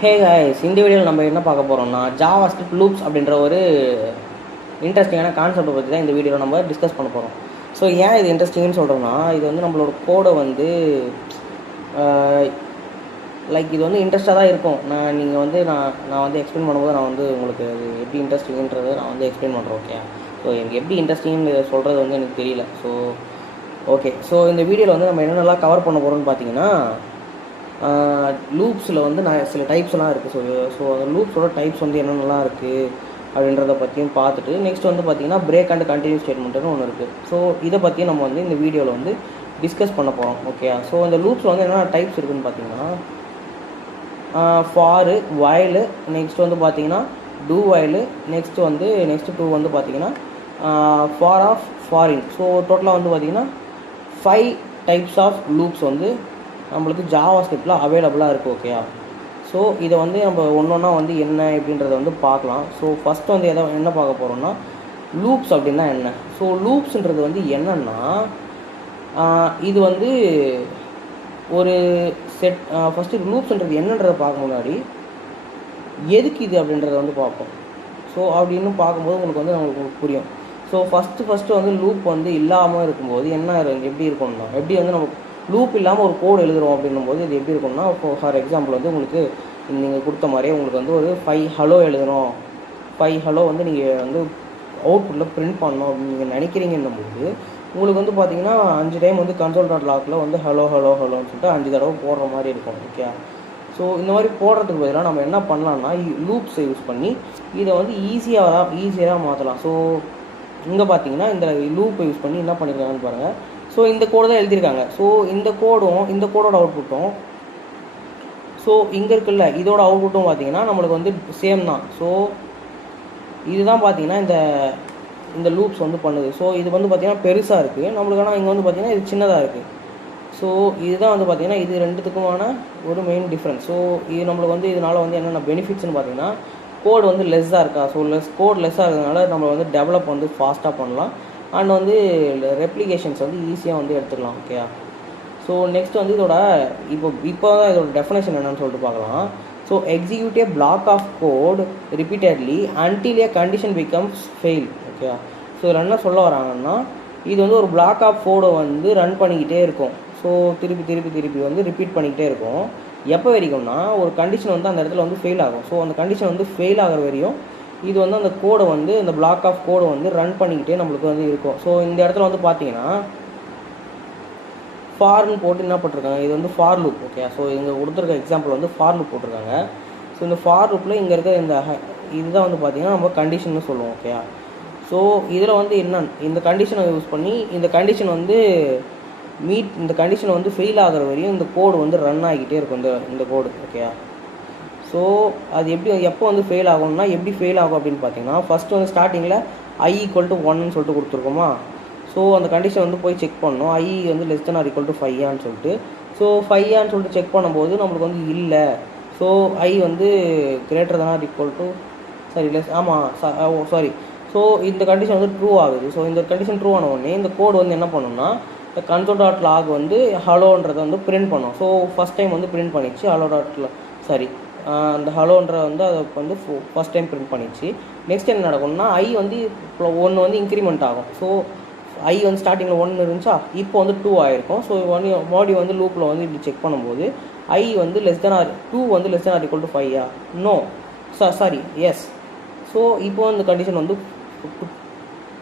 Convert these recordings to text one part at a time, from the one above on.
Hey guys, இந்த வீடியோவில் நம்ம என்ன பார்க்க போகிறோம்னா ஜாவா ஸ்கிரிப்ட் லூப்ஸ் அப்படின்ற ஒரு இன்ட்ரெஸ்டிங்கான கான்செப்டை பற்றி தான் இந்த வீடியோவில் நம்ம டிஸ்கஸ் பண்ண போகிறோம். ஸோ ஏன் இது இன்ட்ரெஸ்டிங்னு சொல்கிறோம்னா, இது வந்து நம்மளோட கோடை வந்து லைக் இது வந்து இன்ட்ரெஸ்ட்டாக தான் இருக்கும். நீங்கள் வந்து நான் வந்து எக்ஸ்பிளைன் பண்ணும்போது நான் வந்து உங்களுக்கு அது எப்படி இன்ட்ரெஸ்டிங்கிறது நான் வந்து எக்ஸ்பிளைன் பண்ணுறேன். ஓகே, ஸோ எனக்கு எப்படி இன்ட்ரெஸ்டிங்னு சொல்கிறது வந்து எனக்கு தெரியல. ஸோ ஓகே, ஸோ இந்த வீடியோவில் வந்து நம்ம என்னென்னலாம் கவர் பண்ண போகிறோம்னு பார்த்தீங்கன்னா, லூப்ஸில் வந்து சில டைப்ஸ்லாம் இருக்குது. ஸோ அந்த லூப்ஸோட டைப்ஸ் வந்து என்னென்னலாம் இருக்குது அப்படின்றத பற்றியும் பார்த்துட்டு, நெக்ஸ்ட் வந்து பார்த்திங்கன்னா பிரேக் அண்ட் கண்டினியூ ஸ்டேட்மெண்ட்டுன்னு ஒன்று இருக்குது. ஸோ இதை பற்றியும் நம்ம வந்து இந்த வீடியோவில் வந்து டிஸ்கஸ் பண்ண போகிறோம். ஓகே, ஸோ இந்த லூப்ஸில் வந்து என்னென்ன டைப்ஸ் இருக்குதுன்னு பார்த்தீங்கன்னா, ஃபாரு, வைலு, நெக்ஸ்ட் வந்து பார்த்தீங்கன்னா டூ வைலு, நெக்ஸ்ட் டூ வந்து பார்த்தீங்கன்னா ஃபார் ஆஃப், ஃபாரின். ஸோ டோட்டலாக வந்து பார்த்திங்கன்னா 5 டைப்ஸ் ஆஃப் லூப்ஸ் வந்து நம்மளுக்கு ஜாவா ஸ்கிரிப்டில் அவைலபிளாக இருக்குது. ஓகேயா, ஸோ இதை வந்து நம்ம ஒன்றா வந்து என்ன எப்படின்றத வந்து பார்க்கலாம். ஸோ ஃபஸ்ட்டு வந்து என்ன பார்க்க போகிறோம்னா, லூப்ஸ் அப்படின்னா என்ன. ஸோ லூப்ஸுன்றது வந்து என்னென்னா, இது வந்து ஒரு செட். ஃபஸ்ட்டு லூப்ஸ்ன்றது என்னன்றதை பார்க்க முன்னாடி எதுக்கு இது அப்படின்றத வந்து பார்ப்போம். ஸோ அப்படின்னு பார்க்கும்போது உங்களுக்கு புரியும். ஸோ ஃபஸ்ட்டு வந்து லூப் வந்து இல்லாமல் இருக்கும்போது எப்படி இருக்கும்னா, எப்படி வந்து நம்ம லூப் இல்லாமல் ஒரு கோடு எழுதுகிறோம் அப்படின்னும்போது இது எப்படி இருக்கும்னா, இப்போ ஃபார் எக்ஸாம்பிள் வந்து உங்களுக்கு நீங்கள் கொடுத்த மாதிரியே உங்களுக்கு வந்து ஒரு 5 ஹலோ எழுதுகிறோம். 5 ஹலோ வந்து நீங்கள் வந்து அவுட்புட்டில் பிரிண்ட் பண்ணணும் அப்படின்னு நீங்கள் நினைக்கிறீங்கன்னும்போது உங்களுக்கு வந்து பார்த்தீங்கன்னா 5 டைம் வந்து console.logல வந்து ஹலோ ஹலோன்னு சொல்லிட்டு 5 தடவை போடுற மாதிரி இருக்கும். ஓகே, ஸோ இந்த மாதிரி போடுறதுக்கு பதிலாக நம்ம என்ன பண்ணலாம்னா, லூப்ஸை யூஸ் பண்ணி இதை வந்து ஈஸியாக மாற்றலாம். ஸோ இங்கே பார்த்தீங்கன்னா இந்த லூப்பை யூஸ் பண்ணி என்ன பண்ணியிருக்காங்கன்னு பாருங்கள். ஸோ இந்த கோடு தான் எழுதியிருக்காங்க. ஸோ இந்த கோடோட அவுட்புட்டும், ஸோ இங்கே இருக்குல்ல இதோட அவுட்புட்டும் பார்த்தீங்கன்னா நம்மளுக்கு வந்து சேம் தான். ஸோ இதுதான் பார்த்தீங்கன்னா இந்த லூப்ஸ் வந்து பண்ணுது. ஸோ இது வந்து பார்த்திங்கன்னா பெருசாக இருக்குது நம்மளுக்கு, ஆனால் இங்கே வந்து பார்த்திங்கன்னா இது சின்னதாக இருக்குது. ஸோ இதுதான் வந்து பார்த்திங்கன்னா இது ரெண்டுத்துக்குமான ஒரு மெயின் டிஃப்ரென்ஸ். ஸோ இது நம்மளுக்கு வந்து இதனால் வந்து என்னென்ன பெனிஃபிட்ஸ்னு பார்த்தீங்கன்னா, கோடு வந்து லெஸ்ஸாக இருக்கா. ஸோ கோட் லெஸ்ஸாக இருக்கிறதுனால நம்ம வந்து டெவலப் வந்து ஃபாஸ்ட்டாக பண்ணலாம். அண்ட் வந்து ரெப்ளிகேஷன்ஸ் வந்து ஈஸியாக வந்து எடுத்துக்கலாம். ஓகே, ஸோ நெக்ஸ்ட் வந்து இப்போ தான் இதோட டெஃபினேஷன் என்னன்னு சொல்லிட்டு பார்க்கலாம். So execute a block of code repeatedly until a condition becomes fail. Okay, so இதில் என்ன சொல்ல வராங்கன்னா, இது வந்து ஒரு பிளாக் ஆஃப் கோடை வந்து ரன் பண்ணிக்கிட்டே இருக்கும். ஸோ திருப்பி வந்து ரிப்பீட் பண்ணிக்கிட்டே இருக்கும். எப்போ வரைக்கும்னா ஒரு கண்டிஷன் வந்து அந்த இடத்துல வந்து ஃபெயில் ஆகும். ஸோ அந்த கண்டிஷன் வந்து ஃபெயில் ஆகிற வரையும் இது வந்து அந்த கோடை வந்து அந்த பிளாக் ஆஃப் கோடை வந்து ரன் பண்ணிக்கிட்டே நம்மளுக்கு வந்து இருக்கும். ஸோ இந்த இடத்துல வந்து பார்த்தீங்கன்னா ஃபார்னு போட்டு என்ன போட்டிருக்காங்க, இது வந்து ஃபார் லூப். ஓகே, ஸோ இங்கே கொடுத்துருக்க எக்ஸாம்பிள் வந்து ஃபார் லூப் போட்டிருக்காங்க. ஸோ இந்த ஃபார் லூப்பில் இங்கே இருக்க இதுதான் வந்து பார்த்திங்கன்னா நம்ம கண்டிஷன்னு சொல்லுவோம். ஓகே, ஸோ இதில் வந்து இந்த கண்டிஷனை யூஸ் பண்ணி இந்த கண்டிஷன் வந்து ஃபெயில் ஆகிற வரையும் இந்த கோடு வந்து ரன் ஆகிக்கிட்டே இருக்கும் இந்த கோடு. ஓகே, ஸோ அது எப்போ வந்து ஃபெயில் ஆகும்னா, எப்படி ஃபெயில் ஆகும் அப்படின்னு பார்த்தீங்கன்னா, ஃபஸ்ட்டு வந்து ஸ்டார்டிங்கில் i = 1ன்னு சொல்லிட்டு கொடுத்துருக்கோமா. ஸோ அந்த கண்டிஷன் வந்து போய் செக் பண்ணணும், i வந்து less than or equal to 5 சொல்லிட்டு. ஸோ 5 சொல்லிட்டு செக் பண்ணும்போது நம்மளுக்கு வந்து இல்லை. ஸோ i வந்து greater than or equal to so இந்த கண்டிஷன் வந்து ட்ரூ ஆகுது. ஸோ இந்த கண்டிஷன் ட்ரூ ஆன உடனே இந்த கோடு வந்து என்ன பண்ணணும்னா, இந்த console.log வந்து ஹலோன்றதை வந்து பிரிண்ட் பண்ணும். ஸோ ஃபஸ்ட் டைம் வந்து பிரிண்ட் பண்ணிச்சு அந்த ஹலோன்ற வந்து அதை வந்து ஃபஸ்ட் டைம் பிரிண்ட் பண்ணிச்சு. நெக்ஸ்ட் என்ன நடக்கும்னா, i வந்து 1 வந்து இன்க்ரிமெண்ட் ஆகும். ஸோ i வந்து ஸ்டார்டிங்கில் 1 இருந்துச்சா, இப்போ வந்து 2 ஆகிருக்கும். ஸோ மறுபடியும் வந்து லூப்பில் வந்து இப்படி செக் பண்ணும்போது i வந்து லெஸ் தென் ஆர் 2 வந்து less than or equal to 5 yes. So இப்போ இந்த கண்டிஷன் வந்து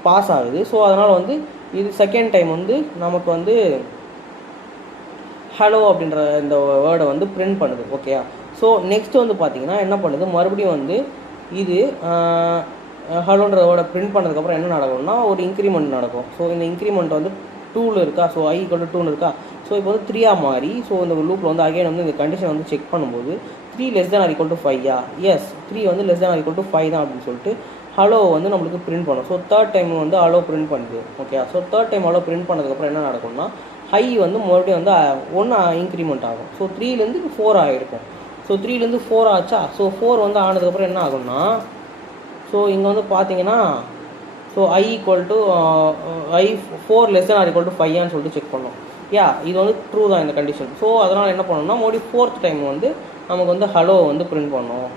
பாஸ் ஆகுது. ஸோ அதனால் வந்து இது செகண்ட் டைம் வந்து நமக்கு வந்து ஹலோ அப்படின்ற இந்த வேர்டை வந்து பிரிண்ட் பண்ணுது. ஓகே, ஸோ நெக்ஸ்ட் வந்து பார்த்திங்கன்னா என்ன பண்ணுது, மறுபடியும் வந்து இது ஹலோன்ற வேர்டை பிரிண்ட் பண்ணதுக்கப்புறம் என்ன நடக்கும்னா ஒரு இன்க்ரிமெண்ட் நடக்கும். ஸோ இந்த இன்க்ரிமெண்ட் வந்து 2ல் இருக்கா. ஸோ i = 2ன்னு இருக்கா. ஸோ இப்போ வந்து 3 மாறி, ஸோ இந்த லூப்பில் வந்து அகைன் வந்து இந்த கண்டிஷன் வந்து செக் பண்ணும்போது 3 less than or equal to 5 yes 3 வந்து less than or equal to 5 தான் அப்படின்னு சொல்லிட்டு ஹலோ வந்து நம்மளுக்கு பிரிண்ட் பண்ணும். ஸோ தேர்ட் டைம் வந்து ஹலோ பிரிண்ட் பண்ணுது. Okay, so third time hello print பண்ணதுக்கப்புறம் என்ன நடக்கும்னா, i வந்து மறுபடியும் வந்து 1 இன்க்ரிமெண்ட் ஆகும். ஸோ 3லேருந்து 4 ஆகிருக்கும். ஸோ 3லேருந்து 4 ஆச்சா. ஸோ 4 வந்து ஆனதுக்கப்புறம் என்ன ஆகும்னா, ஸோ இங்கே வந்து பார்த்தீங்கன்னா, so i = 4 less than or equal to 5 சொல்லிட்டு செக் பண்ணோம். இது வந்து ட்ரூ தான் இந்த கண்டிஷன். ஸோ அதனால் என்ன பண்ணணும்னா மறுபடியும் 4th டைம் வந்து நமக்கு வந்து ஹலோ வந்து பிரிண்ட் பண்ணோம்.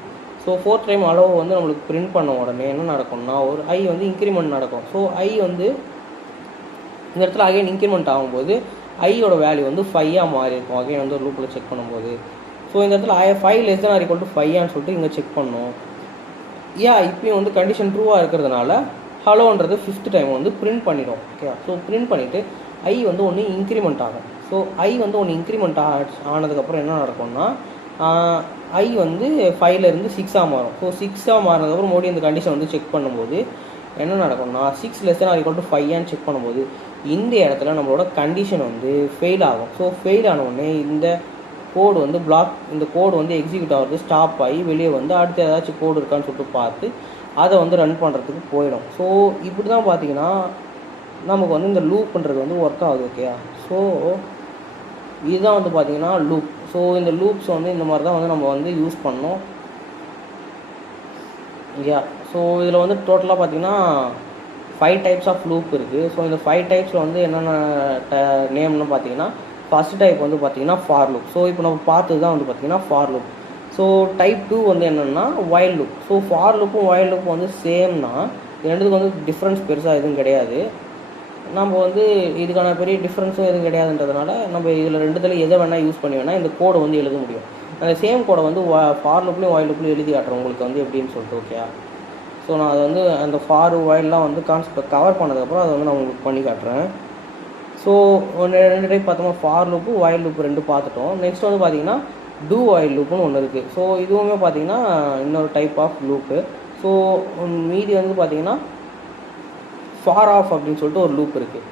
ஸோ 4th டைம் ஹலோ வந்து நம்மளுக்கு பிரிண்ட் பண்ண உடனே என்ன நடக்கும்னா ஒரு ஐ வந்து இன்க்ரிமெண்ட் நடக்கும். ஸோ ஐ வந்து இந்த இடத்துல அகைன் இன்க்ரிமெண்ட் ஆகும்போது ஐயோட வேல்யூ வந்து 5ஆக மாறி இருக்கும். அகைன் வந்து ஒரு லூப்பில் செக் பண்ணும்போது ஸோ இந்த இடத்துல 5 less than or equal to 5 சொல்லிட்டு இங்கே செக் பண்ணோம். இப்பயும் வந்து கண்டிஷன் ட்ரூவாக இருக்கிறதுனால ஹலோன்றது 5th டைம் வந்து பிரிண்ட் பண்ணிடும். ஓகே, ஸோ பிரிண்ட் பண்ணிவிட்டு ஐ வந்து ஒன்று இன்க்ரிமெண்ட் ஆகும். ஸோ ஐ வந்து ஒன்று இன்க்ரிமெண்ட் ஆனதுக்கப்புறம் என்ன நடக்கும்னா ஐ வந்து 5லேருந்து 6ஆக மாறும். ஸோ 6ஆக மாறினதுக்கப்புறம் மறுபடியும் இந்த கண்டிஷன் வந்து செக் பண்ணும்போது என்ன நடக்கும்னா 6 less than or equal to 5 check பண்ணும்போது இந்த இடத்துல நம்மளோட கண்டிஷன் வந்து ஃபெயில் ஆகும். ஸோ ஃபெயில் ஆனவுடனே இந்த கோடு வந்து இந்த கோடு வந்து எக்ஸிக்யூட் ஆகிறது ஸ்டாப் ஆகி வெளியே வந்து அடுத்து ஏதாச்சும் கோடு இருக்கான்னு சொல்லிட்டு பார்த்து அதை வந்து ரன் பண்ணுறதுக்கு போயிடும். ஸோ இப்படி தான் பார்த்தீங்கன்னா நமக்கு வந்து இந்த லூப்புன்றது வந்து ஒர்க் ஆகுது. ஓகேயா, ஸோ இதுதான் வந்து பார்த்தீங்கன்னா லூப். ஸோ இந்த லூப்ஸ் வந்து இந்த மாதிரி தான் வந்து நம்ம வந்து யூஸ் பண்ணோம். ஸோ இதில் வந்து டோட்டலாக பார்த்தீங்கன்னா 5 டைப்ஸ் ஆஃப் லூப் இருக்குது. ஸோ இந்த 5 டைப்ஸில் வந்து என்னென்ன நேம்னு பார்த்தீங்கன்னா ஃபஸ்ட் டைப் வந்து பார்த்தீங்கன்னா ஃபார் லூப். ஸோ இப்போ நம்ம பார்த்தது தான் வந்து பார்த்தீங்கன்னா ஃபார் லூப். ஸோ டைப் 2 வந்து என்னென்னா வைல் லூப். ஸோ ஃபார் லூப்பும் வைல் லூப்பும் வந்து சேம்னா ரெண்டுத்துக்கு வந்து டிஃப்ரென்ஸ் பெருசாக எதுவும் கிடையாது. நம்ம வந்து இதுக்கான பெரிய டிஃப்ரென்ஸும் எதுவும் கிடையாதுன்றதுனால நம்ம இதில் ரெண்டுத்தில் எதை வேணால் யூஸ் பண்ணி வேணால் இந்த கோடை வந்து எழுத முடியும். அந்த சேம் கோடை வந்து ஃபார் லூப்லேயும் வைல் லூப்லேயும் எழுதி காட்டுறேன் உங்களுக்கு வந்து எப்படின்னு சொல்லிட்டு. ஓகே, ஸோ நான் அதை வந்து அந்த ஃபார் வைல்லாம் வந்து கான்செப்ட் கவர் பண்ணதுக்கப்புறம் அதை வந்து நான் உங்களுக்கு பண்ணி காட்டுறேன். ஸோ ரெண்டு டைப் பார்த்தோமா, ஃபார் லூப்பு வைல் லூப்பு ரெண்டு பார்த்துட்டோம். நெக்ஸ்ட் வந்து பார்த்தீங்கன்னா டூ வைல் லூப்புன்னு ஒன்று இருக்குது. ஸோ இதுவுமே பார்த்தீங்கன்னா இன்னொரு டைப் ஆஃப் லூப்பு. ஸோ மீதி வந்து பார்த்தீங்கன்னா ஃபார் ஆஃப் அப்படின்னு சொல்லிட்டு ஒரு லூப் இருக்குது.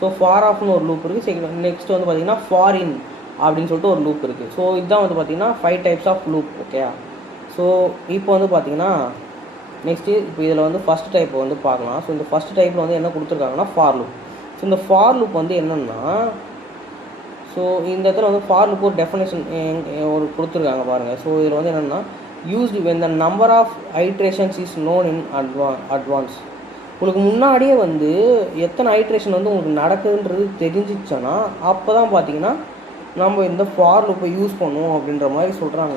ஸோ ஃபார் ஆஃப்னு ஒரு லூப் இருக்குது. நெக்ஸ்ட் வந்து பார்த்தீங்கன்னா ஃபார் இன் அப்படின்னு சொல்லிட்டு ஒரு லூப் இருக்குது. ஸோ இதுதான் வந்து பார்த்தீங்கன்னா 5 types of loop. Okay, so இப்போ வந்து பார்த்தீங்கன்னா நெக்ஸ்ட்டு இப்போ இதில் வந்து ஃபஸ்ட் டைப் வந்து பார்க்கலாம். ஸோ இந்த ஃபஸ்ட் டைப்பில் வந்து என்ன கொடுத்துருக்காங்கன்னா ஃபார் லூப். ஸோ இந்த ஃபார் லூப் வந்து என்னென்னா, ஸோ இந்த இடத்துல வந்து ஃபார் லூப் ஒரு டெஃபினேஷன் ஒரு கொடுத்துருக்காங்க பாருங்கள். ஸோ இதில் வந்து என்னென்னா used when the number of iterations is known in advance. உங்களுக்கு முன்னாடியே வந்து எத்தனை ஐட்ரேஷன் வந்து உங்களுக்கு நடக்குதுன்றது தெரிஞ்சிச்சுன்னா அப்போ தான் பார்த்தீங்கன்னா நம்ம இந்த ஃபார் லூப்பை யூஸ் பண்ணுவோம் அப்படின்ற மாதிரி சொல்கிறாங்க.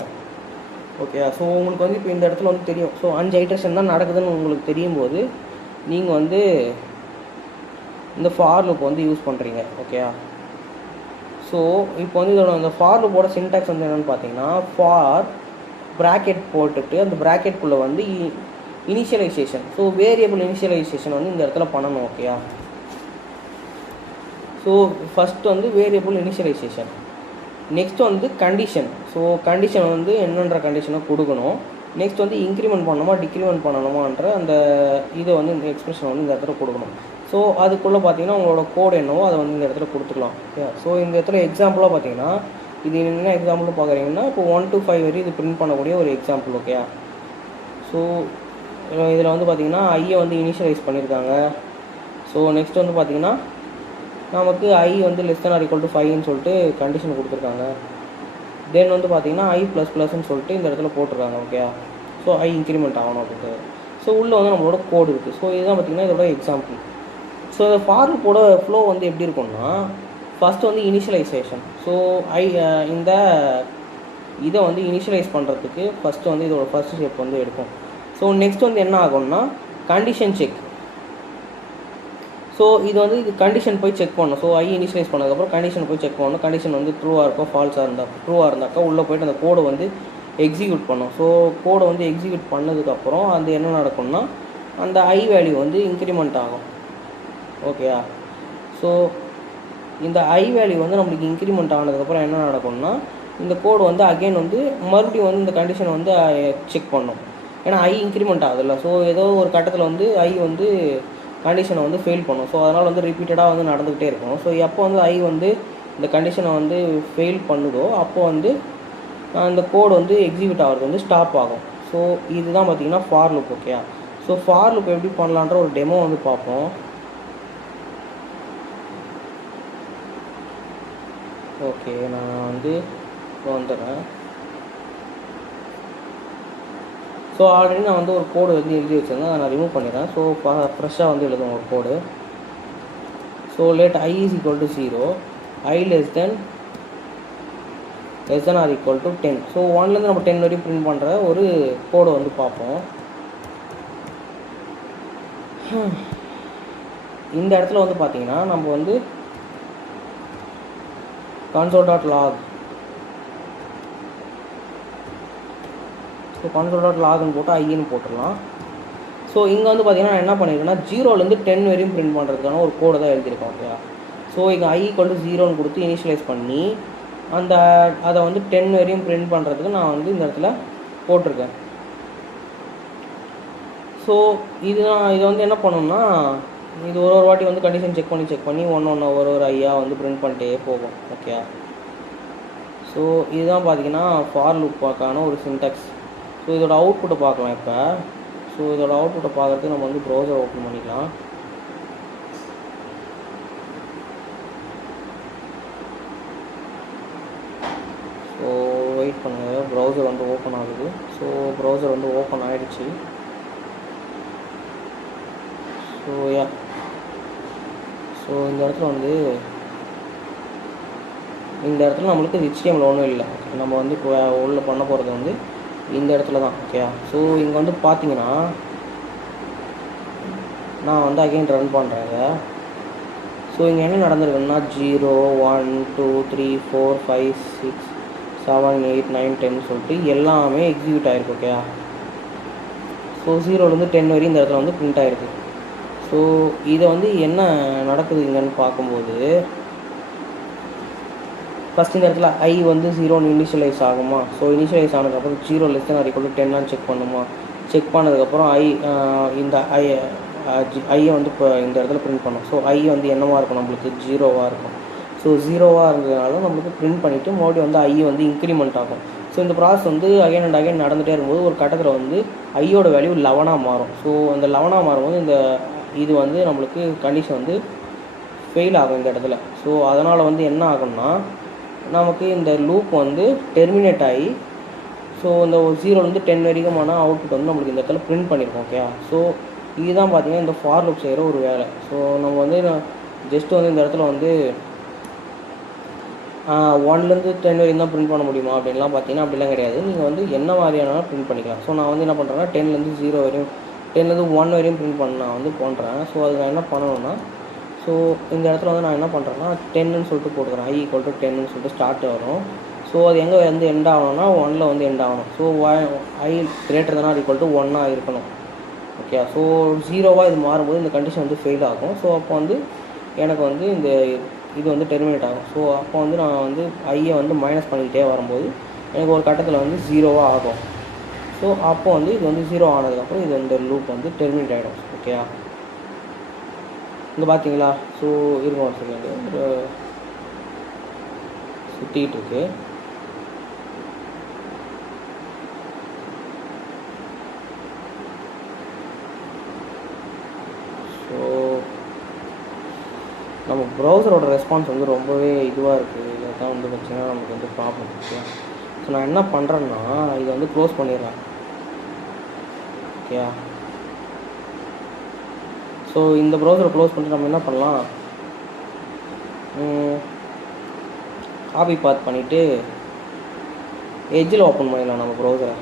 ஓகே, ஸோ உங்களுக்கு வந்து இப்போ இந்த இடத்துல வந்து தெரியும். ஸோ 5 ஐட்ரேஷன் தான் நடக்குதுன்னு உங்களுக்கு தெரியும் போது நீங்கள் வந்து இந்த ஃபார் லூப் வந்து யூஸ் பண்ணுறீங்க. ஓகே, ஸோ இப்போ வந்து இதோட அந்த ஃபார் லூப்போட சின்டாக்ஸ் வந்து என்னென்னு பார்த்தீங்கன்னா ஃபார் ப்ராக்கெட் போட்டுட்டு அந்த ப்ராக்கெட்குள்ளே வந்து இனிஷியலைசேஷன். ஸோ வேரியபிள் இனிஷியலைசேஷன் வந்து இந்த இடத்துல பண்ணணும். ஓகேயா, ஸோ ஃபஸ்ட்டு வந்து வேரியபிள் இனிஷியலைசேஷன். நெக்ஸ்ட் வந்து கண்டிஷன். ஸோ கண்டிஷன் வந்து என்னன்ற கண்டிஷனை கொடுக்கணும். நெக்ஸ்ட் வந்து இன்க்ரிமெண்ட் பண்ணணுமா டிக்ரிமெண்ட் பண்ணணுமான்ற அந்த இதை வந்து இந்த எக்ஸ்பிரஷன் வந்து இந்த இடத்துல கொடுக்கணும். ஸோ அதுக்குள்ளே பார்த்தீங்கன்னா உங்களோட கோடு என்னவோ அதை வந்து இந்த இடத்துல கொடுத்துக்கலாம். ஓகே, ஸோ இந்த இடத்துல எக்ஸாம்பிளாக பார்த்தீங்கன்னா இது என்ன எக்ஸாம்பிள் பார்க்குறீங்கன்னா இப்போ 1 to 5 வரையும் இது பிரிண்ட் பண்ணக்கூடிய ஒரு எக்ஸாம்பிள். ஓகே, ஸோ இதில் வந்து பார்த்திங்கன்னா ஐயை வந்து இனிஷியலைஸ் பண்ணியிருக்காங்க. ஸோ நெக்ஸ்ட் வந்து பார்த்திங்கன்னா நமக்கு ஐ வந்து less than or equal to 5ன்னு சொல்லிட்டு கண்டிஷன் கொடுத்துருக்காங்க. தென் வந்து பார்த்திங்கன்னா ஐ ++ன்னு சொல்லிட்டு இந்த இடத்துல போட்டிருக்காங்க. ஓகே, ஸோ ஐ இன்க்ரிமெண்ட் ஆகணும் அப்படின்ட்டு. ஸோ உள்ளே வந்து நம்மளோட கோடு இருக்குது. ஸோ இதுதான் பார்த்திங்கன்னா இதோட எக்ஸாம்பிள். ஸோ இந்த ஃபார் லூப்போட ஃப்ளோ வந்து எப்படி இருக்கும்னா ஃபஸ்ட்டு வந்து இனிஷியலைசேஷன். ஸோ இந்த இதை வந்து இனிஷியலைஸ் பண்ணுறதுக்கு ஃபஸ்ட்டு வந்து இதோட ஃபஸ்ட் ஸ்டெப் வந்து எடுக்கும். ஸோ நெக்ஸ்ட் வந்து என்ன ஆகும்னா கண்டிஷன் செக். ஸோ இது வந்து இது கண்டிஷன் போய் செக் பண்ணணும். ஸோ ஐ இனிஷியலைஸ் பண்ணதுக்கப்புறம் கண்டிஷன் போய் செக் பண்ணணும். கண்டிஷன் வந்து ட்ரூவாக இருக்கும் ட்ரூவாக இருந்தாக்கா உள்ளே போய்ட்டு அந்த கோடை வந்து எக்ஸிக்யூட் பண்ணணும். ஸோ கோடை வந்து எக்ஸிக்யூட் பண்ணதுக்கப்புறம் அந்த என்ன நடக்கும்னா அந்த ஐ வேல்யூ வந்து இன்க்ரிமெண்ட் ஆகும். ஓகேயா, ஸோ இந்த ஐ வேல்யூ வந்து நம்மளுக்கு இன்க்ரிமெண்ட் ஆனதுக்கப்புறம் என்ன நடக்கும்னா இந்த கோடு வந்து அகெயின் வந்து மறுபடியும் வந்து இந்த கண்டிஷனை வந்து செக் பண்ணும். ஏன்னா ஐ இன்க்ரிமெண்ட் ஆகுதுல்ல. ஸோ ஏதோ ஒரு கட்டத்தில் வந்து ஐ வந்து கண்டிஷனை வந்து ஃபெயில் பண்ணும். ஸோ அதனால் வந்து ரிப்பீட்டடாக வந்து நடந்துக்கிட்டே இருக்கும். ஸோ எப்போ வந்து ஐ வந்து இந்த கண்டிஷனை வந்து ஃபெயில் பண்ணுதோ அப்போ வந்து அந்த கோடு வந்து எக்ஸிக்யூட் ஆகிறது வந்து ஸ்டாப் ஆகும். ஸோ இதுதான் பார்த்திங்கன்னா ஃபார் லூப். ஓகேயா, ஸோ ஃபார் லூப் எப்படி பண்ணலான்ற ஒரு டெமோ வந்து பார்ப்போம். ஓகே, நான் வந்து இப்போ வந்துடுறேன். ஸோ ஆல்ரெடி நான் வந்து ஒரு கோடு வந்து எழுதி வச்சுருந்தேன், அதை நான் ரிமூவ் பண்ணிடுறேன். ஸோ ஃப்ரெஷ்ஷாக வந்து எழுதும் ஒரு code. So let i is equal to 0, i less than less than or equal to 10. So 1லேருந்து நம்ம 10 வரையும் பிரிண்ட் பண்ணுற ஒரு கோடை வந்து பார்ப்போம். இந்த இடத்துல வந்து பார்த்தீங்கன்னா நம்ம வந்து console.log ஸோ console.logன்னு போட்டு ஐன்னு போட்டுடலாம். ஸோ இங்கே வந்து பார்த்தீங்கன்னா நான் என்ன பண்ணியிருக்கேன்னா 0லேருந்து 10 வரையும் பிரிண்ட் பண்ணுறதுக்கான ஒரு கோடை தான் எழுதியிருக்கோம். ஓகேவா? ஸோ இங்கே i = 0ன்னு கொடுத்து இனிஷியலைஸ் பண்ணி அதை வந்து 10 வரையும் பிரிண்ட் பண்ணுறதுக்கு நான் வந்து இந்த இடத்துல போட்டிருக்கேன். ஸோ இதை வந்து என்ன பண்ணணும்னா இது ஒரு வாட்டி வந்து கண்டிஷன் செக் பண்ணி ஒன்று ஒரு ஐயா வந்து பிரிண்ட் பண்ணிட்டே போகும். ஓகே. ஸோ இதுதான் பார்த்தீங்கன்னா ஃபார் லூப்பாக்கான ஒரு சின்டாக்ஸ். ஸோ இதோட அவுட்புட்டை பார்க்கலாம் இப்போ. ஸோ இதோட அவுட்புட்டை பார்க்குறதுக்கு நம்ம வந்து ப்ரௌசர் ஓப்பன் பண்ணிக்கலாம். ஸோ வெயிட் பண்ணுங்கள், ப்ரௌசர் வந்து ஓப்பன் ஆகுது. ஸோ ப்ரௌசர் வந்து ஓப்பன் ஆகிடுச்சு. ஸோ ஸோ இந்த இடத்துல நம்மளுக்கு HTML ஒன்றும் இல்லை. நம்ம வந்து இப்போ உள்ள பண்ண போகிறது வந்து இந்த இடத்துல தான். ஓகே. ஸோ இங்கே வந்து பார்த்தீங்கன்னா நான் வந்து அகைன் ரன் பண்ணுறேங்க. ஸோ இங்கே என்ன நடந்திருக்குன்னா 0 1 2 3 4 5 6 7 8 9 10 சொல்லிட்டு எல்லாமே எக்ஸிக்யூட் ஆகிருக்கு. ஓகே. ஸோ 0லேருந்து 10 வரையும் இந்த இடத்துல வந்து பிரிண்ட் ஆகிருக்கு. ஸோ இதை வந்து என்ன நடக்குதுங்கன்னு பார்க்கும்போது ஃபஸ்ட் இந்த இடத்துல i வந்து 0ன்னு இனிஷியலைஸ் ஆகுமா. ஸோ இனிஷியலைஸ் ஆனதுக்கப்புறம் 0 less than or equal to 10 check பண்ணுமா. செக் பண்ணதுக்கப்புறம் இந்த ஐயை வந்து இப்போ இந்த இடத்துல பிரிண்ட் பண்ணும். ஸோ i வந்து என்னவாக இருக்கும், நம்மளுக்கு 0வாக இருக்கும். ஸோ 0வாக இருந்ததுனால நம்மளுக்கு பிரிண்ட் பண்ணிவிட்டு மறுபடியும் வந்து i வந்து இன்க்ரிமெண்ட் ஆகும். ஸோ இந்த ப்ராசஸ் வந்து அகைன் அண்ட் அகைன் நடந்துகிட்டே இருக்கும்போது ஒரு கட்டத்தில் வந்து ஐயோட வேல்யூ 11ஆக மாறும். ஸோ அந்த 11ஆக மாறும்போது இது வந்து நம்மளுக்கு கண்டிஷன் வந்து ஃபெயில் ஆகும் இந்த இடத்துல. ஸோ அதனால் வந்து என்ன ஆகும்னா நமக்கு இந்த லூப் வந்து டெர்மினேட் ஆகி ஸோ இந்த 0லேருந்து 10 வரைக்குமான அவுட்புட் வந்து நம்மளுக்கு இந்த இடத்துல பிரிண்ட் பண்ணியிருக்கோம். ஓகே. ஸோ இதுதான் பார்த்தீங்கன்னா இந்த ஃபார் லூப் செய்கிற ஒரு வேலை. ஸோ நம்ம வந்து ஜஸ்ட் வந்து இந்த இடத்துல வந்து 1லேருந்து 10 வரைக்கும் தான் பிரிண்ட் பண்ண முடியுமா அப்படின்லாம் பார்த்தீங்கன்னா அப்படிலாம் கிடையாது. நீங்கள் வந்து என்ன மாதிரியானாலும் பிரிண்ட் பண்ணிக்கலாம். ஸோ நான் வந்து என்ன பண்ணுறேன்னா 10லேருந்து 0 வரையும் 10லேருந்து 1 வரையும் பிரிண்ட் பண்ண நான் வந்து பண்ணுறேன். ஸோ அது நான் என்ன பண்ணணும்னா ஸோ இந்த இடத்துல வந்து நான் என்ன பண்ணுறேன்னா 10ன்னு சொல்லிட்டு போட்டுக்கிறேன். i = 10ன்னு சொல்லிட்டு ஸ்டார்ட் வரும். ஸோ அது எங்கே வந்து எண்ட் ஆகணும்னா 1ல் வந்து எண்ட் ஆகணும். ஸோ i ≥ 1 இருக்கணும். ஓகே. ஸோ 0வாக இது மாறும்போது இந்த கண்டிஷன் வந்து ஃபெயில் ஆகும். ஸோ அப்போ வந்து எனக்கு வந்து இது வந்து டெர்மினேட் ஆகும். ஸோ அப்போ வந்து நான் வந்து ஐயை வந்து மைனஸ் பண்ணிக்கிட்டே வரும்போது எனக்கு ஒரு கட்டத்தில் வந்து 0வாக ஆகும். ஸோ அப்போ வந்து இது வந்து 0 ஆனதுக்கப்புறம் இது இந்த லூப் வந்து டெர்மினேட் ஆகிடும். ஓகே. இங்கே பார்த்தீங்களா. ஸோ இருக்கும் ஒரு செகண்டு ஒரு சுற்றிக்கிட்டு இருக்கு. ஸோ நம்ம ப்ரௌசரோட ரெஸ்பான்ஸ் வந்து ரொம்பவே இதுவாக இருக்குது. இதில் தான் வந்து பார்த்தீங்கன்னா நமக்கு வந்து ப்ராப்ளம் இருக்குது. ஸோ நான் என்ன பண்ணுறேன்னா இதை வந்து க்ளோஸ் பண்ணிடுறேன். ஓகே. ஸோ இந்த ப்ரௌசரை க்ளோஸ் பண்ணிட்டு நம்ம என்ன பண்ணலாம், காப்பி பாத் பண்ணிவிட்டு எட்ஜில் ஓப்பன் பண்ணிடலாம் நம்ம ப்ரௌசரை.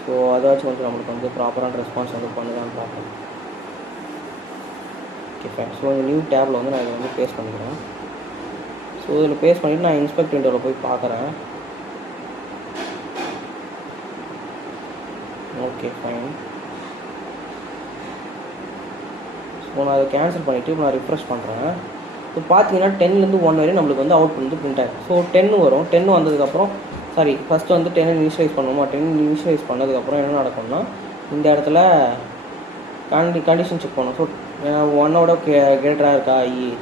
ஸோ அதாச்சும் வந்து நம்மளுக்கு வந்து ப்ராப்பரான ரெஸ்பான்ஸ் வந்து பண்ணுதான்னு பார்ப்போம். Okay fine. ஸோ இந்த நியூ டேப்பில் வந்து நான் இதை வந்து பேஸ்ட் பண்ணிக்கிறேன். ஸோ இதில் பேஸ்ட் பண்ணிவிட்டு நான் இன்ஸ்பெக்ட் விண்டோவில் போய் பார்க்குறேன். Okay fine. ஸோ நான் அதை கேன்சல் பண்ணிவிட்டு இப்போ நான் ரிஃப்ரெஷ் பண்ணுறேன். இப்போ பார்த்தீங்கன்னா 10லேருந்து 1 வரையும் நம்மளுக்கு வந்து அவுட்புட் வந்து பிரிண்ட் ஆகும். ஸோ 10 வரும். 10 வந்ததுக்கப்புறம் ஃபஸ்ட்டு வந்து 10 இனிஷியலைஸ் பண்ணுவோமா. 10 இனிஷியலைஸ் பண்ணதுக்கப்புறம் என்ன நடக்கும்னா இந்த இடத்துல கண்டிஷன் செக் பண்ணும். ஸோ 1ஓட கிரேட்டராக இருக்கா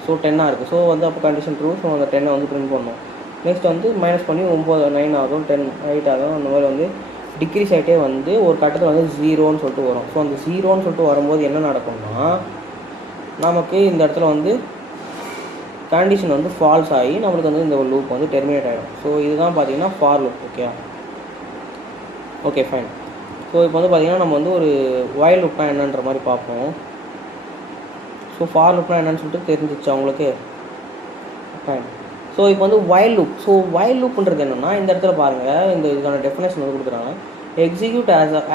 ஸோ 10ஆக இருக்குது. ஸோ வந்து அப்போ கண்டிஷன் ட்ரூ. ஸோ அந்த 10 வந்து பிரிண்ட் பண்ணணும். நெக்ஸ்ட் வந்து மைனஸ் பண்ணி 9 ஆகும், 10 8 ஆகும். அந்த மாதிரி வந்து டிக்ரீஸ் ஆகிட்டே வந்து ஒரு கட்டத்தில் வந்து 0ன்னு சொல்லிட்டு வரும். ஸோ அந்த 0ன்னு சொல்லிட்டு வரும்போது என்ன நடக்கும்னா நமக்கு இந்த இடத்துல வந்து கண்டிஷன் வந்து ஃபால்ஸ் ஆகி நம்மளுக்கு வந்து இந்த லூப் வந்து டெர்மினேட் ஆகிடும். ஸோ இதுதான் பார்த்தீங்கன்னா for loop. Okay fine. So இப்போ வந்து பார்த்தீங்கன்னா நம்ம வந்து ஒரு வைல் லூப்னா என்னன்ற மாதிரி பார்ப்போம். ஸோ ஃபார் லூப்னா என்னன்னு சொல்லிட்டு தெரிஞ்சிச்சு அவங்களுக்கு. ஃபைன். ஸோ இப்போ வந்து வைல் லூப். ஸோ வைல் லூப்ன்றது என்னென்னா, இந்த இடத்துல பாருங்கள், இந்த இதுக்கான டெஃபினேஷன் வந்து கொடுக்குறாங்க. Execute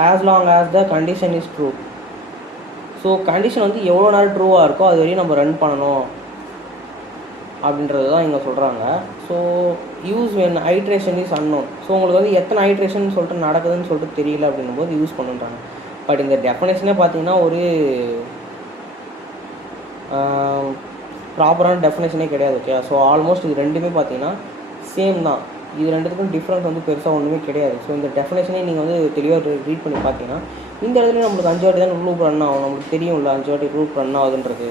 as long as the condition is true. So condition வந்து எவ்வளோ நேரம் ட்ரூவாக இருக்கோ அது வரையும் நம்ம ரன் பண்ணணும் அப்படின்றது தான் இங்கே சொல்கிறாங்க. So use when iteration is unknown. So உங்களுக்கு வந்து எத்தனை ஐட்ரேஷன் சொல்லிட்டு நடக்குதுன்னு சொல்லிட்டு தெரியல அப்படின்னும் போது யூஸ் பண்ணுறாங்க. பட் இந்த டெஃபினேஷனே பார்த்தீங்கன்னா ஒரு ப்ராப்பரான டெஃபினேஷனே கிடையாது. ஓகே, ஸோ ஆல்மோஸ்ட் இது ரெண்டுமே பார்த்தீங்கன்னா சேம் தான். இது ரெண்டுத்துக்கும் டிஃப்ரென்ஸ் வந்து பெருசாக ஒன்றுமே கிடையாது. ஸோ இந்த டெஃபினேஷனே நீங்கள் வந்து தெளிவாக ரீட் பண்ணி பார்த்தீங்கன்னா, இந்த இடத்துல நம்மளுக்கு 5 வாட்டி தான் லூப் ரன் ஆகும். நம்மளுக்கு தெரியும்ல 5 வாட்டி லூப் ரன் ஆகுதுன்றது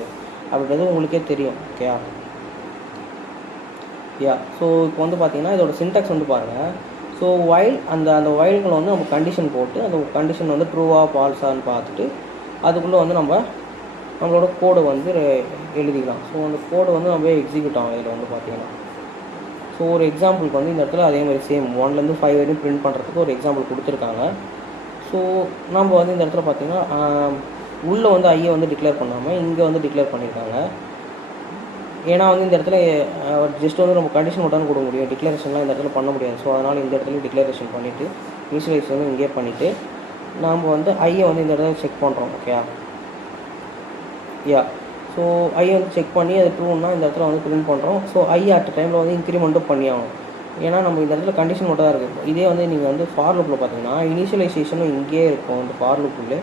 அப்படின்றது உங்களுக்கே தெரியும். ஓகேயா, ஸோ இப்போ வந்து பார்த்தீங்கன்னா இதோட சின்டாக்ஸ் வந்து பாருங்கள். ஸோ வைல் அந்த வைல்களை வந்து நம்ம கண்டிஷன் போட்டு அந்த கண்டிஷன் வந்து ட்ரூவாக ஃபால்ஸான்னு பார்த்துட்டு அதுக்குள்ளே வந்து நம்மளோட கோடை வந்து எழுதிக்கலாம். ஸோ அந்த கோடை வந்து நம்ம எக்ஸிக்யூட் ஆகும். இதில் வந்து பார்த்தீங்கன்னா ஸோ ஒரு எக்ஸாம்பிளுக்கு வந்து இந்த இடத்துல அதே மாதிரி சேம் 1லேருந்து 5 வரையும் பிரிண்ட் பண்ணுறதுக்கு ஒரு எக்ஸாம்பிள் கொடுத்துருக்காங்க. ஸோ நம்ம வந்து இந்த இடத்துல பார்த்தீங்கன்னா உள்ளே வந்து ஐயை வந்து டிக்ளேர் பண்ணாமல் இங்கே வந்து டிக்ளேர் பண்ணியிருக்காங்க. ஏன்னா வந்து இந்த இடத்துல ஜஸ்ட் வந்து நம்ம கண்டிஷன் மட்டும் தான் கொடுக்க முடியும், டிக்ளரேஷன்லாம் இந்த இடத்துல பண்ண முடியாது. ஸோ அதனால் இந்த இடத்துல டிக்ளரேஷன் பண்ணிவிட்டு இனிஷியலைஸ் வந்து இங்கே பண்ணிவிட்டு நாம் வந்து ஐயை வந்து இந்த இடத்துல செக் பண்ணுறோம். ஓகே, ஸோ ஐயை வந்து செக் பண்ணி அது ட்ரூன்னா இந்த இடத்துல வந்து பிரிண்ட் பண்ணுறோம். ஸோ ஐ அட் டைமில் வந்து இன்க்ரிமெண்ட்டும் பண்ணி ஆகும். ஏன்னா நம்ம இந்த இடத்துல கண்டிஷன் மட்டும் தான் இருக்குது. இதே வந்து நீங்கள் வந்து ஃபார் லூப்பில் பார்த்தீங்கன்னா இனிஷியலைசேஷனும் இங்கேயே இருக்கும். இந்த ஃபார் லூப்புள்ளே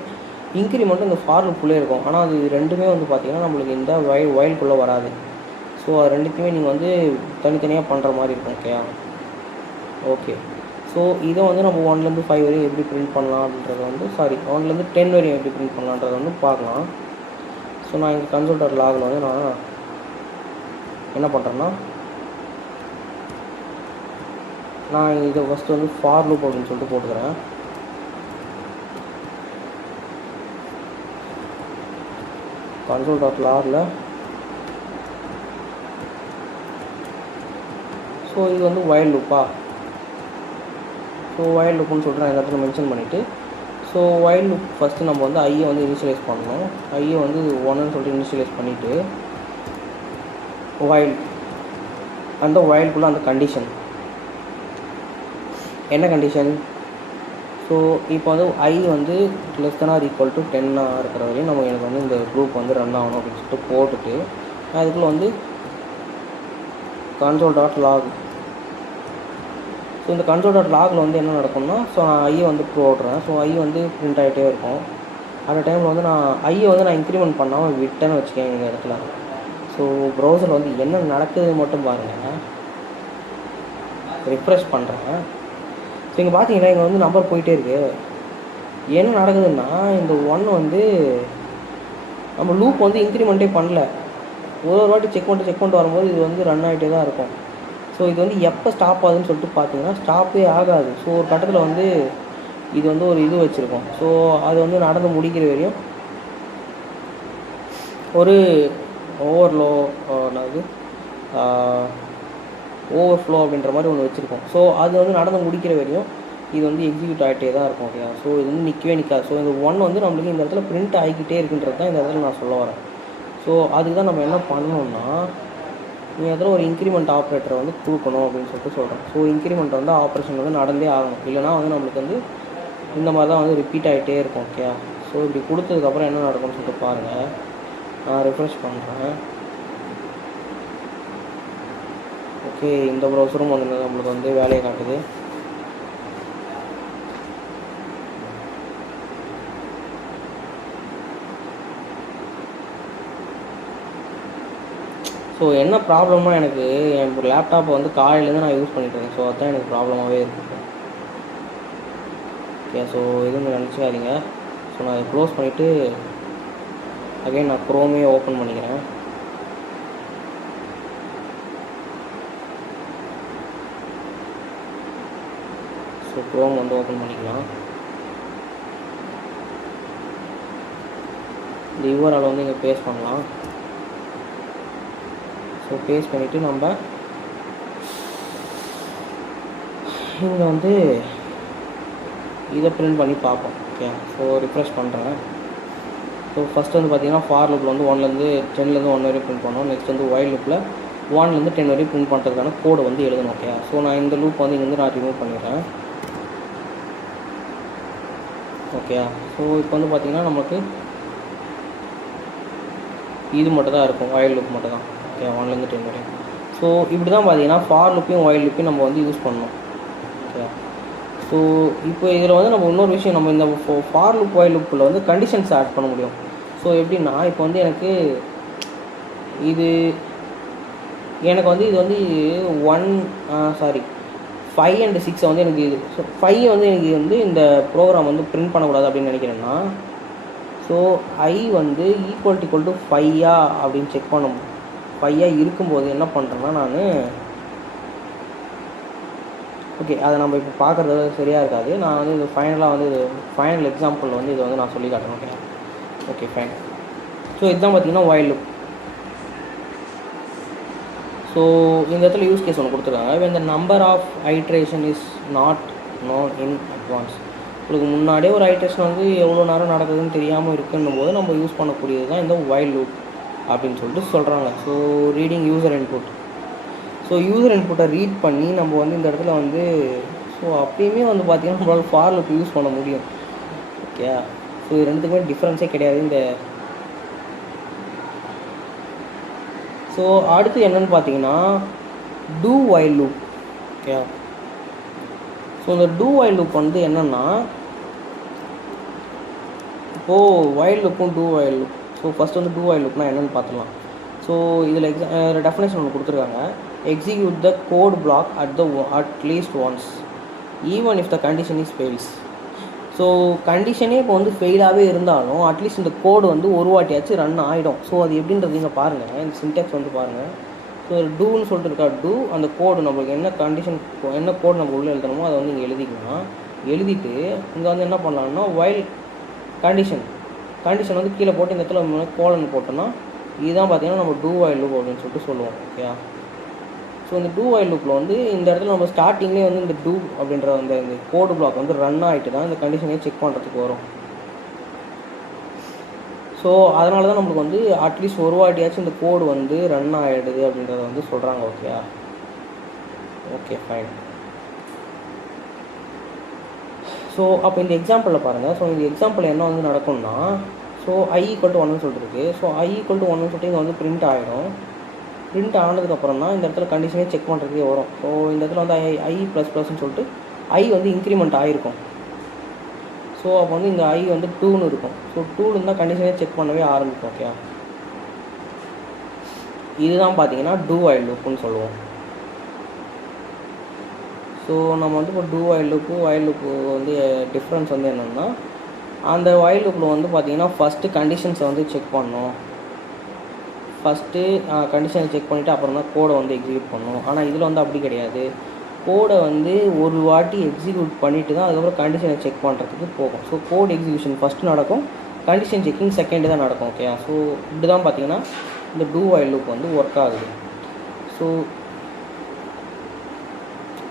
இன்க்ரிமெண்ட்டும் இந்த ஃபார் லூப்புள்ளே இருக்கும். ஆனால் அது ரெண்டுமே வந்து பார்த்திங்கன்னா நம்மளுக்கு இந்த வைல்குள்ளே வராது. ஸோ அது ரெண்டுத்தையுமே நீங்கள் வந்து தனித்தனியாக பண்ணுற மாதிரி இருக்கும். ஓகே, ஸோ இதை வந்து நம்ம 1லேருந்து 5 வரையும் எப்படி பிரிண்ட் பண்ணலாம் அப்படின்றத வந்து 1லேருந்து 10 வரையும் எப்படி பிரிண்ட் பண்ணலான்றதை வந்து பார்க்கலாம். ஸோ நான் இங்கே கன்சோல் லாகில் வந்து நான் என்ன பண்ணுறேன்னா, நான் இதை ஃபஸ்ட்டு வந்து ஃபார் லூப் அப்படின்னு சொல்லிட்டு போட்டுக்கிறேன். console.logல ஸோ இது வந்து வைல் லூப்பா. ஸோ வைல் லூப்புன்னு சொல்லிட்டு நான் இந்த இடத்துல மென்ஷன் பண்ணிவிட்டு ஸோ வைல் லூப் ஃபஸ்ட்டு நம்ம வந்து ஐயை வந்து இனிஷியலைஸ் பண்ணணும். ஐயை வந்து 1ன்னு சொல்லிட்டு இனிஷியலைஸ் பண்ணிவிட்டு வைல் அந்த வைல்குள்ளே அந்த கண்டிஷன் என்ன கண்டிஷன். ஸோ இப்போ வந்து ஐ வந்து <= 10 இருக்கிற வரையும் எனக்கு வந்து இந்த குரூப் வந்து ரன் ஆகணும் அப்படின்னு சொல்லிட்டு போட்டுட்டு அதுக்குள்ளே வந்து console.log. ஸோ இந்த console.logல வந்து என்ன நடக்கும்னா, ஸோ நான் ஐயை வந்து போடுறேன். ஸோ ஐ வந்து பிரிண்ட் ஆகிட்டே இருக்கும். அந்த டைமில் வந்து ஐயை வந்து நான் இன்க்ரிமெண்ட் பண்ணாமல் விட்டேன்னு வச்சுக்கேன் இந்த இடத்துல. ஸோ ப்ரௌசரில் வந்து என்ன நடக்குது மட்டும் பாருங்கள். ரிஃப்ரெஷ் பண்ணுறேன். ஸோ இங்கே பார்த்தீங்கன்னா இங்கே வந்து நம்பர் போயிட்டே இருக்குது. என்ன நடக்குதுன்னா, இந்த 1 வந்து நம்ம லூப் வந்து இன்க்ரிமெண்ட்டே பண்ணல. ஒரு வாட்டி செக் பண்ணிட்டு வரும்போது இது வந்து ரன் ஆகிட்டே தான் இருக்கும். ஸோ இது வந்து எப்போ ஸ்டாப் ஆகுதுன்னு சொல்லிட்டு பார்த்தீங்கன்னா ஸ்டாப்பே ஆகாது. ஸோ ஒரு கட்டத்தில் வந்து இது வந்து ஒரு இது வச்சுருக்கோம். ஸோ அது வந்து நடந்து முடிக்கிற வரையும் ஒரு ஓவர்ஃப்ளோ அப்படின்ற மாதிரி ஒன்று வச்சுருக்கோம். ஸோ அது வந்து நடந்து முடிக்கிற வரையும் இது வந்து எக்ஸிக்யூட் ஆகிட்டே தான் இருக்கும். ஓகே, ஸோ இது வந்து நிற்கவே நிற்காது. ஸோ இந்த 1 வந்து நம்மளுக்கு இந்த இடத்துல பிரிண்ட் ஆகிக்கிட்டே இருக்குன்றது தான் இந்த இடத்துல நான் சொல்ல வரேன். ஸோ அதுக்கு தான் நம்ம என்ன பண்ணணும்னா, நீங்கள் அதில் ஒரு இன்க்ரிமெண்ட் ஆப்ரேட்டரை வந்து கொடுக்கணும் அப்படின்னு சொல்லிட்டு சொல்கிறோம். ஸோ இன்க்ரிமெண்ட் வந்து ஆப்ரேஷன் வந்து நடந்தே ஆகணும். இல்லைனா வந்து நம்மளுக்கு வந்து இந்த மாதிரி தான் வந்து ரிப்பீட் ஆகிட்டே இருக்கும். ஓகே, ஸோ இப்படி கொடுத்ததுக்கப்புறம் என்ன நடக்கும்னு சொல்லிட்டு பாருங்கள். நான் ரிஃப்ரெஷ் பண்ணுறேன். ஓகே, இந்த ப்ரௌசரும் வந்து நம்மளுக்கு வந்து வேலையை காட்டுது. ஸோ என்ன ப்ராப்ளம்னா, எனக்கு என் லேப்டாப்பை வந்து காலையிலேருந்து நான் யூஸ் பண்ணிட்டுருக்கேன். ஸோ அதுதான் எனக்கு ப்ராப்ளமாகவே இருக்குது. ஓகே, ஸோ எதுவும் நினச்சிக்காதீங்க. ஸோ நான் அதை க்ளோஸ் பண்ணிவிட்டு அகைன் நான் க்ரோமே ஓப்பன் பண்ணிக்கிறேன். ஸோ க்ரோம் வந்து ஓப்பன் பண்ணிக்கலாம். இந்த யூஆர்எல் வந்து இங்கே பேஸ்ட் பண்ணலாம். ஸோ பேஸ்ட் பண்ணிவிட்டு நம்ம இங்கே வந்து இதை பிரிண்ட் பண்ணி பார்ப்போம். ஓகே, ஸோ ரிஃப்ரெஷ் பண்ணுறேன். ஸோ ஃபஸ்ட்டு வந்து பார்த்திங்கன்னா ஃபார் லூப்பில் வந்து 1லேருந்து 10லேருந்து 1 வரையும் பிரிண்ட் பண்ணோம். நெக்ஸ்ட் வந்து வைல் லூப்பில் 1லேருந்து 10 வரையும் பிரிண்ட் பண்ணுறதுக்கான கோடு வந்து எழுதணும். ஓகே, ஸோ நான் இந்த லூப் வந்து இங்கேருந்து நான் ரிமூவ் பண்ணிடுறேன். ஓகே, ஸோ இப்போ வந்து பார்த்திங்கன்னா நமக்கு இது மட்டும் தான் இருக்கும், while லூப் மட்டும் தான். ஓகே, 1லேருந்து 10 வரையும். ஸோ இப்படி தான் பார்த்தீங்கன்னா ஃபார் லூப்பையும் while லூப்பையும் நம்ம வந்து யூஸ் பண்ணணும். ஓகே, ஸோ இப்போ இதில் வந்து நம்ம இன்னொரு விஷயம், நம்ம இந்த ஃபார் லூப் while லூப்பில் வந்து கண்டிஷன்ஸ் ஆட் பண்ண முடியும். ஸோ எப்படின்னா இப்போ வந்து எனக்கு இது வந்து 5 and 6 வந்து எனக்கு இது, ஸோ 5 வந்து எனக்கு வந்து இந்த ப்ரோக்ராம் வந்து பிரிண்ட் பண்ணக்கூடாது அப்படின்னு நினைக்கிறேன்னா, ஸோ I வந்து ஈக்குவல் டு 5 அப்படின்னு செக் பண்ணணும். 5 இருக்கும்போது என்ன பண்ணுறேன்னா நான், ஓகே அதை நம்ம இப்போ பார்க்குறது சரியாக இருக்காது. நான் வந்து இது ஃபைனலாக வந்து ஃபைனல் எக்ஸாம்பிள் வந்து இதை வந்து நான் சொல்லி காட்டணும். Okay fine. ஸோ இதுதான் பார்த்தீங்கன்னா while loop. ஸோ இந்த இடத்துல யூஸ் கேஸ் ஒன்று கொடுத்துருக்காங்க. when the number of iteration is not known in advance. உங்களுக்கு முன்னாடியே ஒரு ஐட்ரேஷன் வந்து எவ்வளோ நேரம் நடக்குதுன்னு தெரியாமல் இருக்குன்னும் போது நம்ம யூஸ் பண்ணக்கூடியது தான் இந்த while loop அப்படின்னு சொல்லிட்டு சொல்கிறாங்க. So reading user input. So user இன்புட்டை ரீட் பண்ணி நம்ம வந்து இந்த இடத்துல வந்து, ஸோ அப்பயுமே வந்து பார்த்திங்கன்னா நம்மளால் ஃபார் லூப் யூஸ் பண்ண முடியும். ஓகே, ஸோ இது ரெண்டுத்துக்குமே டிஃப்ரென்ஸே கிடையாது. இந்த ஸோ அடுத்து என்னென்னு பார்த்தீங்கன்னா do while loop. Okay, so இந்த do while loop வந்து என்னென்னா, இப்போது while loopம் do while loop. So first வந்து do while loopனா என்னென்னு பார்த்துக்கலாம். ஸோ இதில் டெஃபினேஷன் ஒன்று கொடுத்துருக்காங்க. execute the code block at least once even if the condition is fails. So கண்டிஷனே இப்போ வந்து ஃபெயிலாகவே இருந்தாலும் அட்லீஸ்ட் இந்த கோடு வந்து ஒரு வாட்டியாச்சும் ரன் ஆகிடும். ஸோ அது எப்படின்றது நீங்கள் பாருங்கள், இந்த சின்டெக்ஸ் வந்து பாருங்கள். ஸோ டூன்னு சொல்லிட்டு இருக்கா, டூ அந்த கோடு நம்மளுக்கு என்ன கண்டிஷன், என்ன கோடு நம்ம உள்ளே எழுதணுமோ அதை வந்து இங்கே எழுதிக்கலாம். எழுதிட்டு இங்கே வந்து என்ன பண்ணலாம்னா while கண்டிஷன் வந்து கீழே போட்டு இந்த இடத்துல கோலன் போட்டோன்னா இதுதான் பார்த்தீங்கன்னா நம்ம do while loop அப்படின்னு சொல்லிட்டு சொல்லுவோம். ஓகே, ஸோ இந்த do while loopல வந்து இந்த இடத்துல நம்ம ஸ்டார்டிங்லேயே வந்து இந்த do அப்படின்ற அந்த இந்த கோடு பிளாக் வந்து ரன் ஆகிட்டு தான் இந்த கண்டிஷனே செக் பண்ணுறதுக்கு வரும். ஸோ அதனால தான் நம்மளுக்கு வந்து அட்லீஸ்ட் ஒரு வாட்டியாச்சும் இந்த கோடு வந்து ரன் ஆகிடுது அப்படின்றத வந்து சொல்கிறாங்க. Okay fine. ஸோ அப்போ இந்த எக்ஸாம்பிளில் பாருங்கள். ஸோ இந்த எக்ஸாம்பிள் என்ன வந்து நடக்கும்னா, ஸோ I = 1ன்னு சொல்லிட்டு இருக்கு. ஸோ I = 1ன்னு சொல்லிட்டு இங்கே வந்து பிரிண்ட் ஆகிடும். பிரிண்ட் ஆனதுக்கப்புறம் தான் இந்த இடத்துல கண்டிஷனே செக் பண்ணுறதுக்கே வரும். ஸோ இந்த இடத்துல வந்து I++ன்னு சொல்லிட்டு I வந்து இன்க்ரிமெண்ட் ஆகிருக்கும். ஸோ அப்போ வந்து இந்த I வந்து 2ன்னு இருக்கும். ஸோ 2ல இருந்தால் கண்டிஷனே செக் பண்ணவே ஆரம்பிக்கும். ஓகே, இதுதான் பார்த்தீங்கன்னா do while loopன்னு சொல்லுவோம். ஸோ நம்ம வந்து இப்போ do while loop வந்து டிஃப்ரென்ஸ் வந்து என்னென்னா, அந்த while loopல வந்து பார்த்திங்கன்னா ஃபஸ்ட்டு கண்டிஷன்ஸை வந்து செக் பண்ணணும். ஃபஸ்ட்டு கண்டிஷனை செக் பண்ணிவிட்டு அப்புறம் தான் கோடை வந்து எக்ஸிக்யூட் பண்ணணும். ஆனால் இதில் வந்து அப்படி கிடையாது. கோடை வந்து ஒரு வாட்டி எக்ஸிக்யூட் பண்ணிவிட்டு தான் அதுக்கப்புறம் கண்டிஷனை செக் பண்ணுறதுக்கு போகும். ஸோ கோட் எக்ஸிக்யூஷன் ஃபஸ்ட்டு நடக்கும், கண்டிஷன் செக்கிங் செகண்டு தான் நடக்கும். ஓகே, ஸோ இப்படி தான் பார்த்தீங்கன்னா இந்த do while loop வந்து ஒர்க் ஆகுது. ஸோ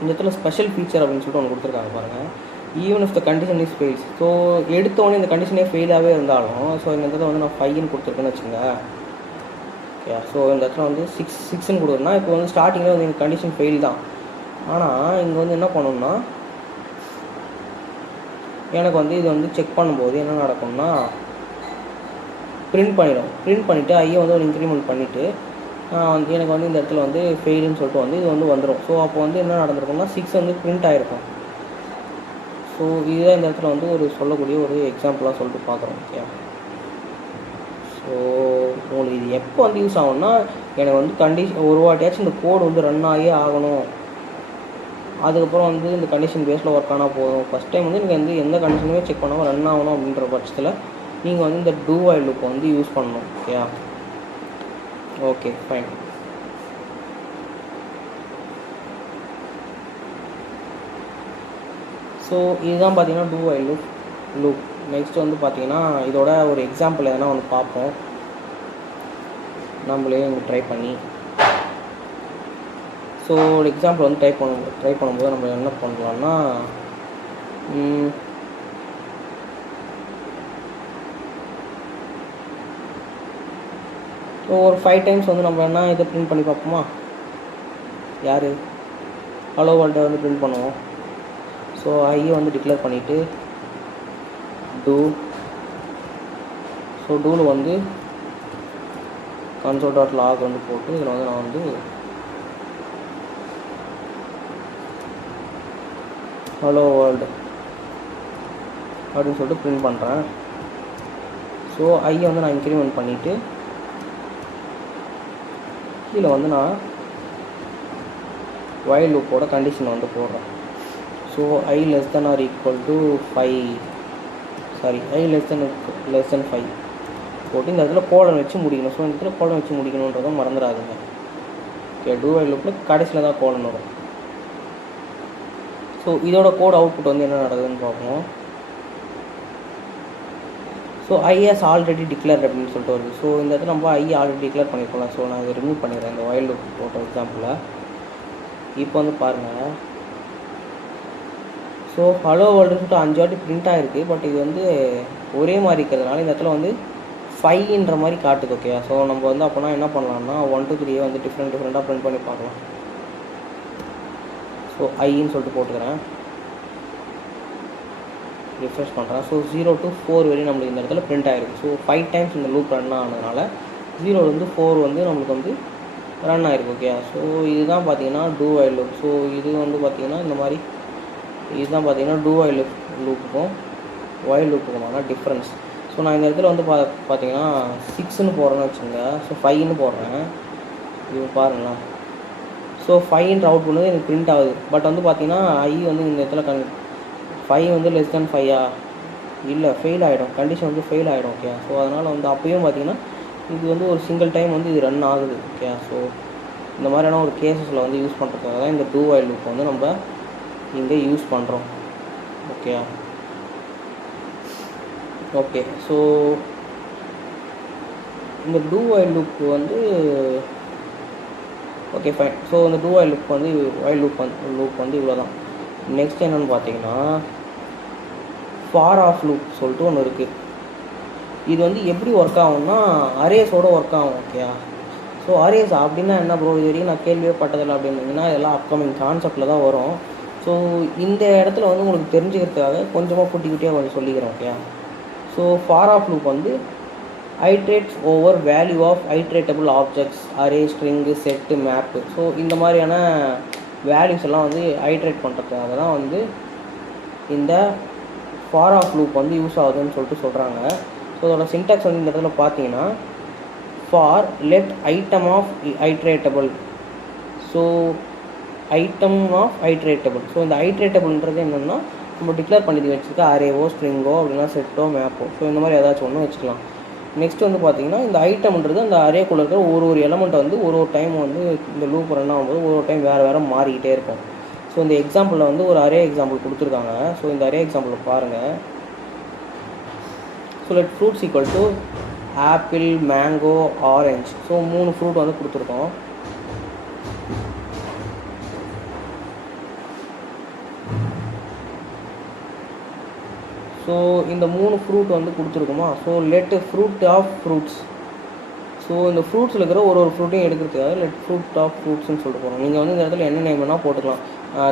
இந்த இடத்துல ஸ்பெஷல் ஃபீச்சர் அப்படின்னு சொல்லிட்டு ஒன்று கொடுத்துருக்காங்க பாருங்கள். Even if the condition is fails. So எடுத்தோடனே இந்த கண்டிஷனே ஃபெயிலாகவே இருந்தாலும், ஸோ இந்த இடத்துல வந்து நான் 5ன்னு கொடுத்துருக்கேன்னு வச்சுங்க. ஓகே, ஸோ இந்த இடத்துல வந்து 6ன்னு கொடுக்குறேன்னா இப்போ வந்து ஸ்டார்டிங்கில் வந்து எனக்கு கண்டிஷன் ஃபெயில் தான். ஆனால் இங்கே வந்து என்ன பண்ணணும்னா, எனக்கு வந்து இது வந்து செக் பண்ணும்போது என்ன நடக்கும்னா பிரிண்ட் பண்ணிடும். பிரிண்ட் பண்ணிவிட்டு ஐயை வந்து ஒரு இன்க்ரிமெண்ட் பண்ணிவிட்டு வந்து எனக்கு வந்து இந்த இடத்துல வந்து ஃபெயிலுன்னு சொல்லிட்டு வந்து இது வந்து வந்துடும். ஸோ அப்போ வந்து என்ன நடந்திருக்கும்னா 6 வந்து பிரிண்ட் ஆகிருக்கும். ஸோ இதுதான் இந்த இடத்துல வந்து ஒரு சொல்லக்கூடிய ஒரு எக்ஸாம்பிளாக சொல்லிட்டு பார்க்குறோம். ஓகே, ஸோ உங்களுக்கு இது எப்போ வந்து யூஸ் ஆகும்னா, எனக்கு வந்து ஒரு வாட்டியாச்சும் இந்த கோடு வந்து ரன் ஆகியே ஆகணும். அதுக்கப்புறம் வந்து இந்த கண்டிஷன் பேஸில் ஒர்க் ஆனால் போதும். ஃபஸ்ட் டைம் வந்து நீங்கள் வந்து எந்த கண்டிஷனுமே செக் பண்ணாமல் ரன் ஆகணும் அப்படின்ற பட்சத்தில் நீங்கள் வந்து இந்த do while loop வந்து யூஸ் பண்ணணும். Okay fine. ஸோ இதுதான் பார்த்தீங்கன்னா do while loop. நெக்ஸ்ட் வந்து பார்த்தீங்கன்னா இதோட ஒரு எக்ஸாம்பிள் எதனா ஒன்று பார்ப்போம், நம்மளே இங்கே ட்ரை பண்ணி. ஸோ ஒரு எக்ஸாம்பிள் வந்து ட்ரை பண்ணும்போது நம்ம என்ன பண்ணலாம்னா, ஸோ ஒரு 5 டைம்ஸ் வந்து நம்ம என்ன இதை பிரிண்ட் பண்ணி பார்ப்போமா. யார் ஹலோ வேர்ல்டை வந்து பிரிண்ட் பண்ணுவோம். ஸோ ஐயை வந்து டிக்ளேர் பண்ணிவிட்டு டூ. ஸோ டூவில் வந்து console.log வந்து போட்டு இதில் வந்து நான் வந்து ஹலோ வேர்ல்டு அப்படின்னு சொல்லிட்டு பிரிண்ட் பண்ணுறேன். ஸோ ஐயை வந்து நான் இன்க்ரிமெண்ட் பண்ணிவிட்டு கீழே வந்து நான் while லூப்போட கண்டிஷன் வந்து போடுறேன். So I less than or equal to 5, sorry I less than 5 போட்டு இந்த இடத்துல கோலன் வச்சு முடிக்கணும். ஸோ இந்த இடத்துல கோலன் வச்சு முடிக்கணுன்றதை மறந்துடாதுங்க. ஓகே, டூ while லூப்பில் கடைசியில் தான் கோலன் வரும். ஸோ இதோட கோட் அவுட்புட் வந்து என்ன நடக்குதுன்னு பார்ப்போம். So I has already declared அப்படின்னு சொல்லிட்டு வருது. ஸோ இந்த இடத்துல நம்ம I ஆல்ரெடி டிக்ளேர் பண்ணியிருக்கலாம். ஸோ நான் இதை ரிமூவ் பண்ணிடுறேன் இந்த while loop போட்ட எக்ஸாம்பிளில். இப்போ வந்து பாருங்கள். ஸோ ஹலோ வேர்ல்டுன்னு சொல்லிட்டு 5 வாட்டி பிரிண்ட் ஆகிருக்கு. பட் இது வந்து ஒரே மாதிரி இருக்கிறதுனால இந்த இடத்துல வந்து 5ன்ற மாதிரி காட்டுது. ஓகே, ஸோ நம்ம வந்து அப்போனா என்ன பண்ணலாம்னா 1 2 3 வந்து டிஃப்ரெண்ட்டாக பிரிண்ட் பண்ணி பார்க்கலாம். ஸோ ஐன்னு சொல்லிட்டு போட்டுக்கிறேன், ரிஃப்ரெஷ் பண்ணுறேன். ஸோ 0 to 4 வரையும் நம்மளுக்கு இந்த இடத்துல பிரிண்ட் ஆகிருக்கு. ஸோ 5 டைம்ஸ் இந்த லூப் ரன் ஆனதுனால 0 4 வந்து நம்மளுக்கு வந்து ரன் ஆகிருக்கு. ஓகே, ஸோ இதுதான் பார்த்தீங்கன்னா டூ while லூப். ஸோ இது வந்து பார்த்திங்கன்னா இந்த மாதிரி இதுதான் பார்த்தீங்கன்னா டூ while லூப்புக்கும் while லூப்புக்குமான டிஃப்ரென்ஸ். ஸோ நான் இந்த இடத்துல வந்து பார்த்தீங்கன்னா 6ன்னு போடுறேன்னு வச்சுங்க. ஸோ 5ன்னு போடுறேன். இது பாருங்களேன். ஸோ 5ன்ற அவுட் பண்ணது எனக்கு பிரிண்ட் ஆகுது. பட் வந்து பார்த்தீங்கன்னா ஐ வந்து இந்த இடத்துல 5 வந்து லெஸ் தென் 5 இல்லை, ஃபெயில் ஆகிடும். கண்டிஷன் வந்து ஃபெயில் ஆகிடும். ஓகே, ஸோ அதனால் வந்து அப்போயும் பார்த்தீங்கன்னா இது வந்து ஒரு சிங்கிள் டைம் வந்து இது ரன் ஆகுது. ஓகே, ஸோ இந்த மாதிரியான ஒரு கேஸஸில் வந்து யூஸ் பண்ணுறதுக்காக தான் இந்த டூ while லூப் வந்து நம்ம இங்கே யூஸ் பண்ணுறோம். ஓகே ஓகே ஸோ இந்த டூ while லூப் வந்து ஓகே ஃபைன். ஸோ இந்த டூ while லூப் வந்து லூப் வந்து இவ்வளோ தான். நெக்ஸ்ட் என்னென்னு பார்த்தீங்கன்னா ஃபார் ஆஃப் லூப் சொல்லிட்டு ஒன்று இருக்குது. இது வந்து எப்படி ஒர்க் ஆகும்னா அரேஸோட ஒர்க் ஆகும். ஓகே, ஸோ அரேஸ் அப்படின்னா என்ன ப்ரோ, இது வரைக்கும் நான் கேள்வியே பட்டதில்லை அப்படின்னீங்கன்னா இதெல்லாம் அப்கமிங் கான்செப்டில் தான் வரும். ஸோ இந்த இடத்துல வந்து உங்களுக்கு தெரிஞ்சுக்கிறதுக்காக கொஞ்சமாக குட்டியாக கொஞ்சம் சொல்லிக்கிறேன். Okay, so for of loop வந்து iterates over value of iterable objects, array, string, set, map. So இந்த மாதிரியான வேல்யூஸ் எல்லாம் வந்து ஐட்ரேட் பண்ணுறதுக்காக தான் வந்து இந்த ஃபார் ஆஃப் லூப் வந்து யூஸ் ஆகுதுன்னு சொல்லிட்டு சொல்கிறாங்க. ஸோ அதோட சின்டாக்ஸ் வந்து இந்த இடத்துல பார்த்தீங்கன்னா for let item of iterable. So item of iterable. So இந்த ஐட்ரேட்டபிள்ன்றது என்னென்னா நம்ம டிக்ளேர் பண்ணி வச்சுருக்க அரேவோ, ஸ்ட்ரிங்கோ, அப்படின்னா செட்டோ, மேப்போ. ஸோ இந்த மாதிரி ஏதாச்சும் ஒன்று வச்சுக்கலாம். நெக்ஸ்ட் வந்து பார்த்திங்கன்னா இந்த ஐட்டம்ன்றது அந்த அரேக்குள்ளே இருக்கிற ஒரு எலமெண்ட்டை வந்து ஒரு டைம் வந்து இந்த லூப் ரன் ஆகும்போது ஒரு டைம் வேறு மாறிக்கிட்டே இருக்கும். ஸோ இந்த எக்ஸாம்பிளில் வந்து ஒரு அரே எக்ஸாம்பிள் கொடுத்துருக்காங்க. ஸோ இந்த அரே எக்ஸாம்பிள் பாருங்கள். So let fruits equal to apple, mango, orange. So 3 fruit வந்து கொடுத்துருக்கோம். ஸோ இந்த 3 ஃப்ரூட் வந்து கொடுத்துருக்குமா. So let fruit of fruits. So இந்த ஃப்ரூட்ஸில் இருக்கிற ஒரு ஃப்ரூட்டையும் எடுக்கிறதுக்காக லெட் ஃப்ரூட் ஆஃப் ஃப்ரூட்ஸ்ன்னு சொல்லிட்டு போகிறோம். நீங்கள் வந்து இந்த இடத்துல என்ன நேம் வேணால் போட்டுக்கலாம்.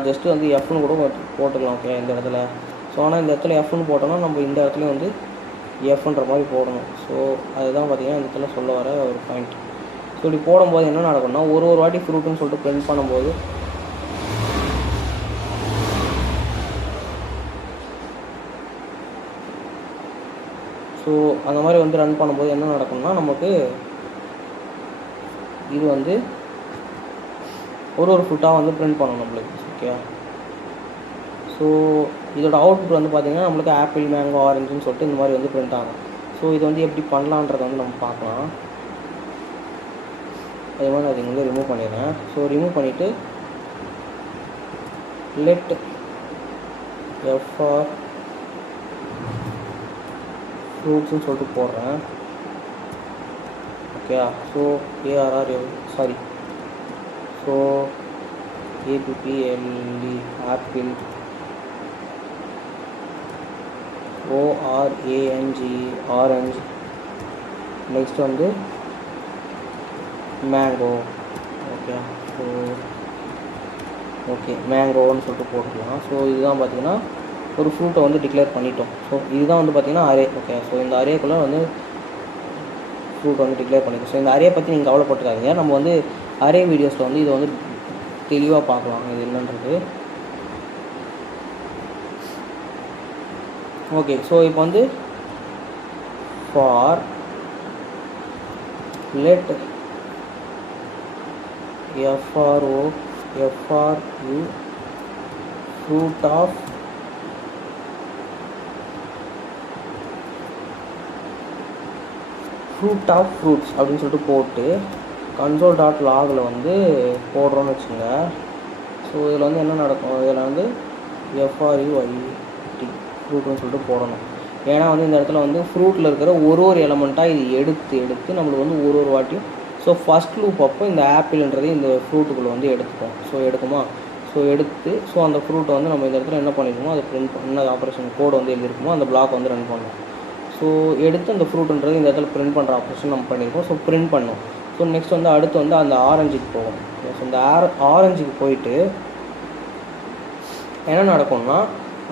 ஜஸ்ட்டு வந்து எஃப்னு கூட போட்டுக்கலாம். ஓகே, இந்த இடத்துல. ஸோ ஆனால் இந்த இடத்துல எஃப்னு போட்டோம்னா நம்ம இந்த இடத்துல வந்து எஃப்ன்ற மாதிரி போடணும். ஸோ அதுதான் பார்த்திங்கன்னா இந்த இடத்துல சொல்ல வர ஒரு பாயிண்ட். ஸோ இப்படி போடும்போது என்ன நடக்கும்னா ஒரு வாட்டி ஃப்ரூட்டுன்னு சொல்லிட்டு பிரிண்ட் பண்ணும்போது ஸோ அந்த மாதிரி வந்து ரன் பண்ணும்போது என்ன நடக்கும்னா நமக்கு இது வந்து ஒரு ஃப்ரூட்டாக வந்து பிரிண்ட் பண்ணணும் நம்மளுக்கு. ஓகே, ஸோ இதோட அவுட்புட் வந்து பார்த்திங்கன்னா நம்மளுக்கு ஆப்பிள், மேங்கோ, ஆரஞ்சுன்னு சொல்லிட்டு இந்த மாதிரி வந்து பிரிண்ட் ஆகும். ஸோ இது வந்து எப்படி பண்ணலான்றதை வந்து நம்ம பார்க்கலாம். அதே மாதிரி அதை வந்து ரிமூவ் பண்ணிடுறேன். ஸோ ரிமூவ் பண்ணிவிட்டு லெட் எஃப்ஆர் ஃப்ரூட்ஸ்ன்னு சொல்லிட்டு போடுறேன். Okay, so A R R sorry so A P P L E apple, O R A N G orange, next வந்து மேங்கோ. ஓகே, ஸோ ஓகே மேங்கோன்னு சொல்லிட்டு போட்டுக்கலாம். ஸோ இதுதான் பார்த்திங்கன்னா ஒரு ஃப்ரூட்டை வந்து டிக்ளேர் பண்ணிட்டோம். ஸோ இதுதான் வந்து பார்த்திங்கன்னா அரே. ஓகே, ஸோ இந்த அரேக்குள்ளே வந்து ஃப்ரூட் வந்து டிக்ளேர் பண்ணிக்கோம். ஸோ இந்த அரே பற்றி நீங்கள் கவலைப்பட்டுக்காதீங்க, நம்ம வந்து அரே வீடியோஸில் வந்து இதை வந்து தெளிவாக பார்க்கலாம் இது என்னன்றது. ஓகே, ஸோ இப்போ வந்து for let FRU fruit of fruits அப்படின்னு சொல்லிட்டு போட்டு console.logல வந்து போடுறோன்னு வச்சுங்க. ஸோ இதில் வந்து என்ன நடக்கும், இதில் வந்து FRUIT ஃப்ரூட்னு சொல்லிட்டு போடணும். ஏன்னா வந்து இந்த இடத்துல வந்து ஃப்ரூட்டில் இருக்கிற ஒரு எலமெண்ட்டாக இது எடுத்து நம்மளுக்கு வந்து ஒரு வாட்டியும். ஸோ ஃபஸ்ட் லூப் அப்போ இந்த ஆப்பிள்ன்றது இந்த ஃப்ரூட்டுக்குள்ளே வந்து எடுத்துக்கும். ஸோ எடுக்குமா, ஸோ எடுத்து ஸோ அந்த ஃப்ரூட்டை வந்து நம்ம இந்த இடத்துல என்ன பண்ணியிருக்கோமோ அதை பிரிண்ட் என்ன ஆப்ரேஷன் கோடு வந்து எழுதியிருக்குமோ அந்த பிளாக் வந்து ரன் பண்ணணும். ஸோ எடுத்து அந்த ஃப்ரூட்டுன்றது இந்த இடத்துல பிரிண்ட் பண்ணுற ஆப்ரேஷன் நம்ம பண்ணியிருக்கோம். ஸோ பிரிண்ட் பண்ணோம். ஸோ நெக்ஸ்ட் வந்து அடுத்து வந்து அந்த ஆரஞ்சுக்கு போகும். ஸோ இந்த ஆரஞ்சுக்கு போயிட்டு என்ன நடக்கும்னா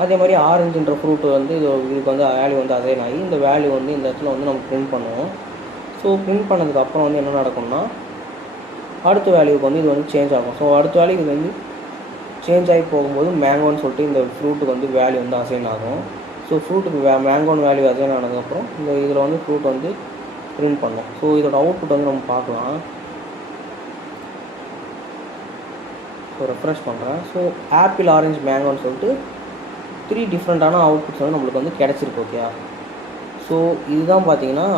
அதே மாதிரி ஆரஞ்சுன்ற ஃப்ரூட்டு வந்து இதுக்கு வந்து வேல்யூ வந்து அசைன் ஆகி இந்த வேல்யூ வந்து இந்த இடத்துல வந்து நம்ம பிரிண்ட் பண்ணுவோம். ஸோ பிரிண்ட் பண்ணதுக்கப்புறம் வந்து என்ன நடக்கும்னா அடுத்த வேல்யூக்கு வந்து இது வந்து சேஞ்ச் ஆகும். ஸோ அடுத்த வேல்யூ இது வந்து சேஞ்ச் ஆகி போகும்போது மேங்கோன்னு சொல்லிட்டு இந்த ஃப்ரூட்டுக்கு வந்து வேல்யூ வந்து அசைன் ஆகும். ஸோ ஃப்ரூட்டுக்கு மேங்கோன்னு வேல்யூ அசைன் ஆனதுக்கப்புறம் இந்த இதில் வந்து ஃப்ரூட் வந்து பிரிண்ட் பண்ணோம். ஸோ இதோட அவுட்புட் வந்து நம்ம பார்க்கலாம். ஸோ ரெஃப்ரெஷ் பண்ணுறேன். ஸோ ஆப்பிள் ஆரஞ்சு மேங்கோன்னு சொல்லிட்டு 3 டிஃப்ரெண்ட்டான அவுட்புட்ஸ் வந்து நம்மளுக்கு வந்து கிடச்சிருக்கு. ஓகே, ஸோ இதுதான் பார்த்தீங்கன்னா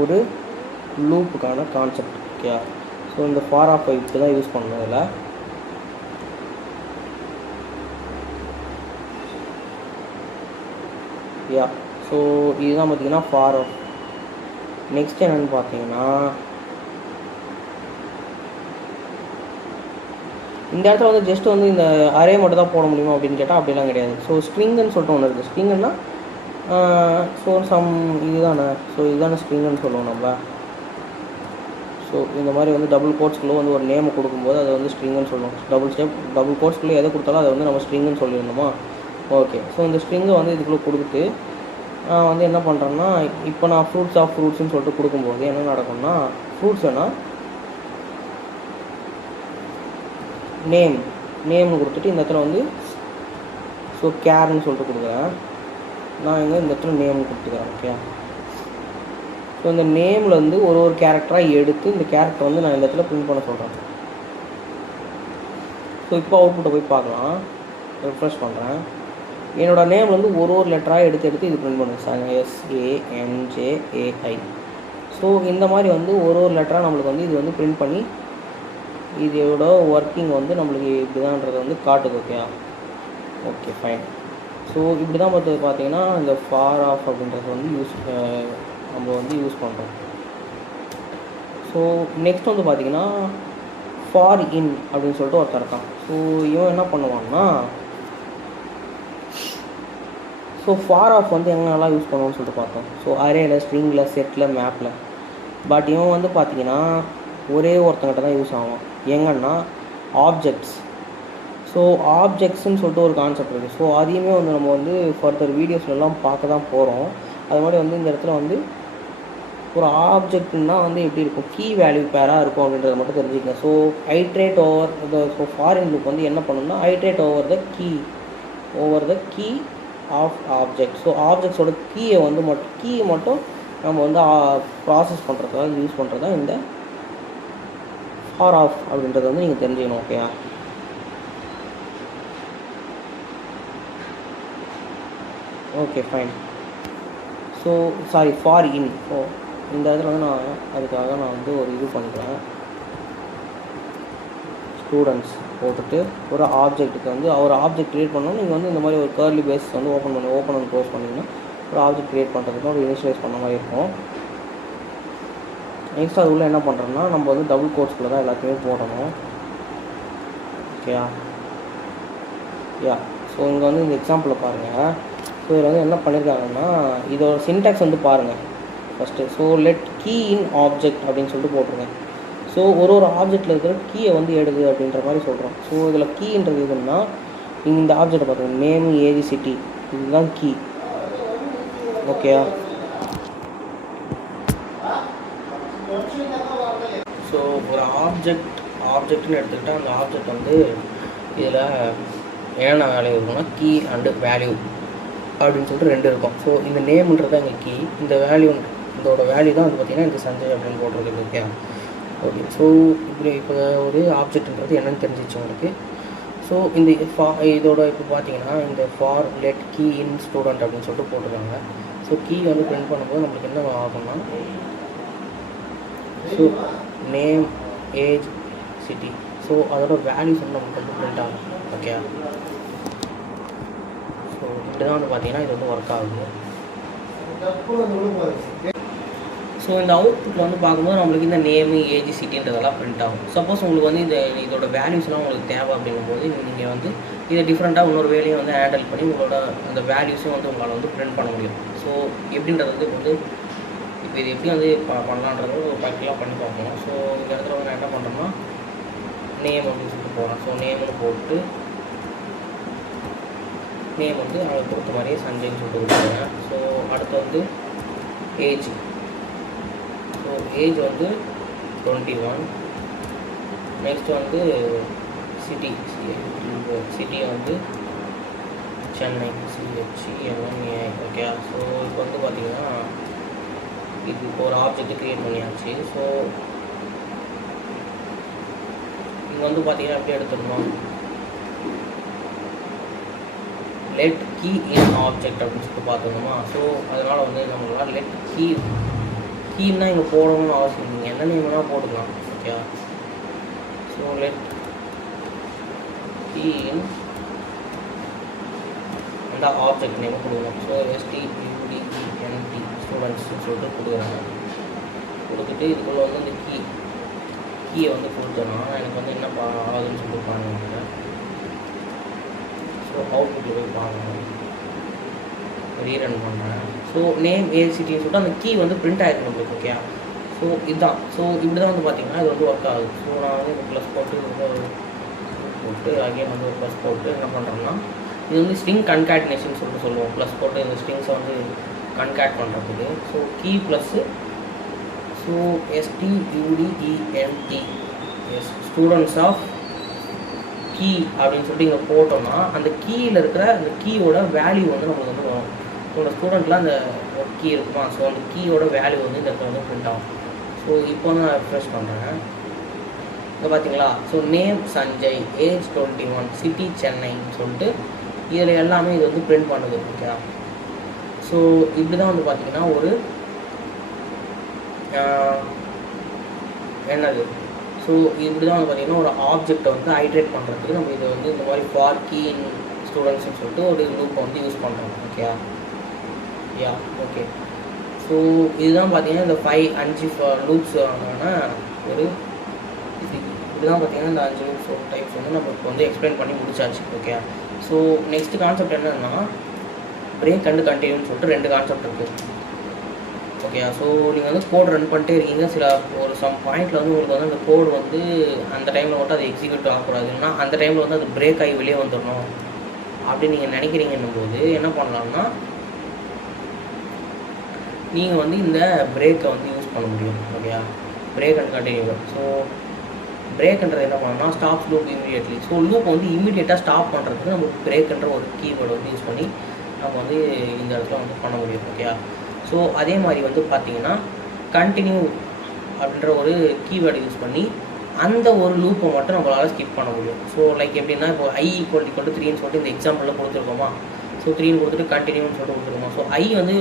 ஒரு லூப்புக்கான கான்செப்ட். ஓகே, ஸோ இந்த ஃபார் ஆஃப் இப்படி தான் யூஸ் பண்ணணும் இதில். யா, ஸோ இதுதான் பார்த்தீங்கன்னா ஃபார் ஆஃப். நெக்ஸ்ட் என்னென்னு பார்த்தீங்கன்னா இந்த இடத்துல வந்து ஜஸ்ட் வந்து இந்த அரே மட்டும் தான் போட முடியுமா அப்படின்னு கேட்டால் அப்படிலாம் கிடையாது. ஸோ ஸ்ட்ரிங்குன்னு சொல்லிட்டு ஒன்று இருக்குது. ஸ்ட்ரிங்குன்னா ஸோ இதுதானே, ஸோ இதுதானே ஸ்ட்ரிங்குன்னு சொல்லுவோம் நம்ம. ஸோ இந்த மாதிரி வந்து டபுள் கோட்ஸ்குள்ளே வந்து ஒரு நேமை கொடுக்கும்போது அதை வந்து ஸ்ட்ரிங்குன்னு சொல்லுவோம். டபுள் கோட்ஸ்குள்ளே எதை கொடுத்தாலும் அதை வந்து நம்ம ஸ்ட்ரிங்குன்னு சொல்லியிருந்தோமா. ஓகே, ஸோ இந்த ஸ்ட்ரிங்கை வந்து இதுக்குள்ளே கொடுத்துட்டு வந்து என்ன பண்ணுறேன்னா இப்போ நான் ஃப்ரூட்ஸ் ஆஃப் ஃப்ரூட்ஸ்ன்னு சொல்லிட்டு கொடுக்கும்போது என்ன நடக்கும்னா ஃப்ரூட்ஸ்னா நேம்னு கொடுத்துட்டு இந்த இடத்துல வந்து ஸோ கேர்னு சொல்லிட்டு கொடுக்குறேன். நான் இந்த இடத்துல நேம்னு கொடுத்துக்கிறேன். ஓகே, ஸோ இந்த நேமில் வந்து ஒரு கேரக்டராக எடுத்து இந்த கேரக்டர் வந்து நான் இந்த இடத்துல பிரிண்ட் பண்ண சொல்கிறேன். ஸோ இப்போ அவுட்புட்டை போய் பார்க்கலாம். ரெஃப்ரெஷ் பண்ணுறேன். என்னோடய நேம் வந்து ஒரு லெட்டராக எடுத்து இது பிரிண்ட் பண்ணுங்க. SANJAI. ஸோ இந்த மாதிரி வந்து ஒரு லெட்டராக நம்மளுக்கு வந்து இது வந்து பிரிண்ட் பண்ணி இதோட ஒர்க்கிங் வந்து நம்மளுக்கு இப்படிதான்றதை வந்து காட்டுது. Okay fine. ஸோ இப்படி தான் பார்த்தீங்கன்னா இந்த ஃபார் ஆஃப் அப்படின்றது வந்து நம்ம வந்து யூஸ் பண்ணுறோம். ஸோ நெக்ஸ்ட் வந்து பார்த்திங்கன்னா ஃபார் இன் அப்படின்னு சொல்லிட்டு ஒருத்தர் இருக்கான். ஸோ இவன் என்ன பண்ணுவான்னா ஸோ ஃபார் ஆஃப் வந்து எங்கெல்லாம் யூஸ் பண்ணுவோம்னு சொல்லிட்டு பார்த்தோம். ஸோ அரேல, ஸ்ட்ரிங்கில், செட்டில், மேப்பில். பட் இவன் வந்து பார்த்திங்கன்னா ஒரே ஒருத்தங்கிட்ட தான் யூஸ் ஆகும். எங்கன்னா ஆப்ஜெக்ட்ஸ். ஸோ ஆப்ஜெக்ட்ஸ்ன்னு சொல்லிட்டு ஒரு கான்செப்ட் இருக்குது. ஸோ அதையுமே வந்து நம்ம வந்து ஃபர்தர் வீடியோஸ்லாம் பார்க்க தான் போகிறோம். அது மாதிரி வந்து இந்த இடத்துல வந்து ஒரு ஆப்ஜெக்ட்னா வந்து எப்படி இருக்கும், கீ வேல்யூ பேராக இருக்கும் அப்படின்றத மட்டும் தெரிஞ்சுக்கங்க. So iterate over so for in loop வந்து என்ன பண்ணணும்னா iterate over the key of object. So ஆப்ஜெக்ட்ஸோட கீயை மட்டும் நம்ம வந்து ப்ராசஸ் பண்ணுறதுக்காக யூஸ் பண்ணுறது தான் இந்த ஃபார் ஆஃப் அப்படின்றத வந்து நீங்கள் தெரிஞ்சுக்கணும். ஓகேயா, okay fine. So sorry for in. So இந்த இடத்துல வந்து அதுக்காக நான் வந்து ஒரு இது பண்ணுறேன். ஸ்டூடெண்ட்ஸ் போட்டுட்டு ஒரு ஆப்ஜெக்ட்டுக்கு வந்து ஒரு ஆப்ஜெக்ட் க்ரியேட் பண்ணணும். நீங்கள் வந்து இந்த மாதிரி ஒரு கர்லி பேஸ் வந்து ஓப்பன் அண்ட் க்ளோஸ் பண்ணிங்கன்னா ஒரு ஆப்ஜெக்ட் க்ரியேட் பண்ணுறதுக்கு ஒரு இனிஷியலைஸ் பண்ண மாதிரி இருக்கும். நெக்ஸ்ட் அது உள்ள என்ன பண்ணுறோன்னா நம்ம வந்து டபுள் கோட்ஸ்குள்ளே தான் எல்லாத்தையுமே போடணும். ஓகேயா, ஸோ இங்கே வந்து இந்த எக்ஸாம்பிளில் பாருங்கள். ஸோ இதில் வந்து என்ன பண்ணியிருக்காங்கன்னா இதோட சின்டாக்ஸ் வந்து பாருங்கள் ஃபஸ்ட்டு. ஸோ லெட் கீ இன் ஆப்ஜெக்ட் அப்படின்னு சொல்லிட்டு போட்டிருக்கேன். ஸோ ஒரு ஆப்ஜெக்டில் இருக்கிற கீயை வந்து எடுது அப்படின்ற மாதிரி சொல்கிறோம். ஸோ இதில் கீன்றது எதுன்னா இந்த ஆப்ஜெக்டை பார்த்துக்கோங்க, நேம் ஏஜ் சிட்டி, இதுதான் கீ. ஓகேயா? ஸோ ஒரு ஆப்ஜெக்ட்னு எடுத்துக்கிட்டால் அந்த ஆப்ஜெக்ட் வந்து இதில் என்னென்ன வேல்யூ இருக்குன்னா கீ அண்டு வேல்யூ அப்படின்னு சொல்லிட்டு 2 இருக்கும். ஸோ இந்த நேம்ன்றது தான் எங்கள் கீ, இந்த வேல்யூ இதோட வேல்யூ தான் வந்து பார்த்திங்கன்னா இந்த சஞ்சய் அப்படின்னு போட்டிருக்கு. Okay okay. ஸோ இப்படி இப்போ ஒரு ஆப்ஜெக்ட்ன்றது என்னென்னு தெரிஞ்சிச்சு உங்களுக்கு. ஸோ இந்த இதோட இப்போ பார்த்தீங்கன்னா இந்த for let key in student அப்படின்னு சொல்லிட்டு போட்டிருக்காங்க. ஸோ கீ வந்து பிரிண்ட் பண்ணும்போது நம்மளுக்கு என்ன ஆகும்னா, so name age city, so அதோட வேல்யூஸ் வந்து நமக்கு வந்து பிரிண்ட் ஆகும். ஓகே. ஸோ இப்படி தான் வந்து பார்த்தீங்கன்னா இது வந்து ஒர்க் ஆகுது. ஸோ இந்த அவுட்புட்டில் வந்து பார்க்கும்போது நம்மளுக்கு இந்த நேமு ஏஜ் சிட்டின்றதெல்லாம் பிரிண்ட் ஆகும். சப்போஸ் உங்களுக்கு வந்து இதோட வேல்யூஸ்லாம் உங்களுக்கு தேவை அப்படிங்கும்போது நீங்கள் வந்து இதை டிஃப்ரெண்ட்டாக இன்னொரு வேலையை வந்து ஹேண்டில் பண்ணி உங்களோட அந்த வேல்யூஸும் வந்து உங்களால் வந்து பிரிண்ட் பண்ண முடியும். ஸோ எப்படின்றது வந்து இப்போ இது எப்படி வந்து பண்ணலான்றது ஒரு ப்ராக்டிக்கலாக பண்ணி பார்க்கணும். ஸோ இந்த இடத்துல வந்து நான் என்ன பண்ணுறேன்னா நேம் அப்படின்னு சொல்லிட்டு போகிறேன். ஸோ நேம்னு போட்டு நேம் வந்து அவங்களுக்கு கொடுத்த மாதிரியே சஞ்சய்னு சொல்லிட்டு கொடுத்துருவேன். ஸோ அடுத்து வந்து ஏஜ், ஸோ ஏஜ் வந்து 21. நெக்ஸ்ட் வந்து சிட்டி வந்து சென்னை, CHENNAI. ஓகே. ஸோ இப்போ வந்து பார்த்திங்கன்னா இது இப்போ ஒரு ஆப்ஜெக்ட் க்ரியேட் பண்ணியாச்சு. ஸோ இங்கே வந்து பார்த்திங்கன்னா எப்படி எடுத்துக்கணும், லெட் கீ இன் ஆப்ஜெக்ட் அப்படின்னு சொல்லிட்டு பார்த்துக்கணுமா. ஸோ அதனால் வந்து நம்மளால் லெட் கீன்னா இங்கே போடணும்னு அவசியம் இல்லை, நீங்கள் என்ன நேம் வேணால் போட்டுக்கலாம். ஓகே. ஸோ லெட் கீ இன் அந்த ஆப்ஜெக்ட் நேம் கொடுக்கணும். ஸோ STUDENT ஸ்டூடெண்ட்ஸ்ன்னு சொல்லிட்டு கொடுக்குறாங்க. கொடுத்துட்டு இதுக்குள்ளே வந்து இந்த கீயை வந்து கொடுத்தோன்னா எனக்கு வந்து என்ன ஆகுதுன்னு சொல்லிட்டு பாருங்க. ஸோ அவுட்புட்டில் போய் பாருங்கள், ரீரன் பண்ணுறேன். ஸோ நேம் ஏஜ் சிட்டின்னு சொல்லிட்டு அந்த கீ வந்து பிரிண்ட் ஆகிருக்கு நம்மளுக்கு. ஓகே. ஸோ இதுதான். ஸோ இப்படி தான் வந்து பார்த்திங்கன்னா இது வந்து ஒர்க் ஆகுது. ஸோ நான் வந்து இந்த ப்ளஸ் போட்டு அகைன் வந்து ஒரு ப்ளஸ் போட்டு என்ன பண்ணுறேன்னா இது வந்து ஸ்ட்ரிங் கன்காட்டினேஷன் சொல்லிட்டு சொல்லுவோம். ப்ளஸ் போட்டு இந்த ஸ்ட்ரிங்ஸை வந்து கன்காட் பண்ணுறதுக்கு. So key plus, so STUDENT students of key அப்படின்னு சொல்லிட்டு இங்கே போட்டோம்னா அந்த கீயில் இருக்கிற அந்த கீயோட வேல்யூ வந்து நம்மளுக்கு வந்து வரும். உங்களோட ஸ்டூடெண்ட்டில் அந்த ஒரு கீ இருக்குமா, ஸோ அந்த கீயோட வேல்யூ வந்து இந்த இடத்துல வந்து பிரிண்ட் ஆகும். ஸோ இப்போ வந்து நான் ரெஃப்ரெஷ் பண்ணுறேன். இங்கே பார்த்தீங்களா. So name Sanjay, age 21, city சென்னைன்னு சொல்லிட்டு இதில் எல்லாமே இது வந்து பிரிண்ட் பண்ணுது. ஓகே. ஸோ இப்படி தான் வந்து பார்த்திங்கன்னா ஒரு என்னது, ஸோ இப்படி தான் வந்து பார்த்திங்கன்னா ஒரு ஆப்ஜெக்டை வந்து ஐட்ரேட் பண்ணுறதுக்கு நம்ம இதை வந்து இந்த மாதிரி ஃபார் கீ இன் ஸ்டூடெண்ட்ஸ்னு சொல்லிட்டு ஒரு லூப்பை வந்து யூஸ் பண்ணுறோம். ஓகே. Yeah okay. ஸோ இதுதான் பார்த்திங்கன்னா இந்த 5 லூப்ஸ் ஒரு இதுதான் பார்த்திங்கன்னா இந்த 5 லூப்ஸ் டைப்ஸ் வந்து நமக்கு வந்து எக்ஸ்பிளைன் பண்ணி முடிச்சாச்சு. ஓகே. ஸோ நெக்ஸ்ட் கான்செப்ட் என்னென்னா பிரேக் அண்ட் கண்டினியூன்னு சொல்லிட்டு 2 கான்செப்ட் இருக்குது. ஓகே. ஸோ நீங்கள் வந்து கோட் ரன் பண்ணிட்டே இருக்கீங்க, சில ஒரு சம் பாயிண்டில் வந்து உங்களுக்கு வந்து அந்த கோடு வந்து அந்த டைமில் மட்டும் அது எக்ஸிக்யூட் ஆகக்கூடாதுன்னா அந்த டைமில் வந்து அது பிரேக் ஆகி வெளியே வந்துடணும் அப்படின்னு நீங்கள் நினைக்கிறீங்கன்னும் போது என்ன பண்ணலாம்னா நீங்கள் வந்து இந்த பிரேக்கை வந்து யூஸ் பண்ண முடியும். Okay. Break and continue. So பிரேக்ன்றது என்ன பண்ணணும்னா stop loop immediately. So loop வந்து இமீடியட்டாக ஸ்டாப் பண்ணுறதுக்கு நம்ம பிரேக்ன்ற ஒரு கீவேர்டு வந்து யூஸ் பண்ணி நம்ம வந்து இந்த இடத்துல வந்து பண்ண முடியும். ஓகே. ஸோ அதே மாதிரி வந்து பார்த்திங்கன்னா கண்டினியூ அப்படின்ற ஒரு கீவேர்டு யூஸ் பண்ணி அந்த ஒரு லூப்பை மட்டும் நம்மளால் ஸ்கிப் பண்ண முடியும். ஸோ லைக் எப்படின்னா இப்போ I = 3ன்னு சொல்லிட்டு இந்த எக்ஸாம்பிளில் கொடுத்துருக்கோமா. ஸோ 3ன்னு கொடுத்துட்டு கண்டினியூன்னு சொல்லிட்டு கொடுத்துருக்கோம். ஸோ I வந்து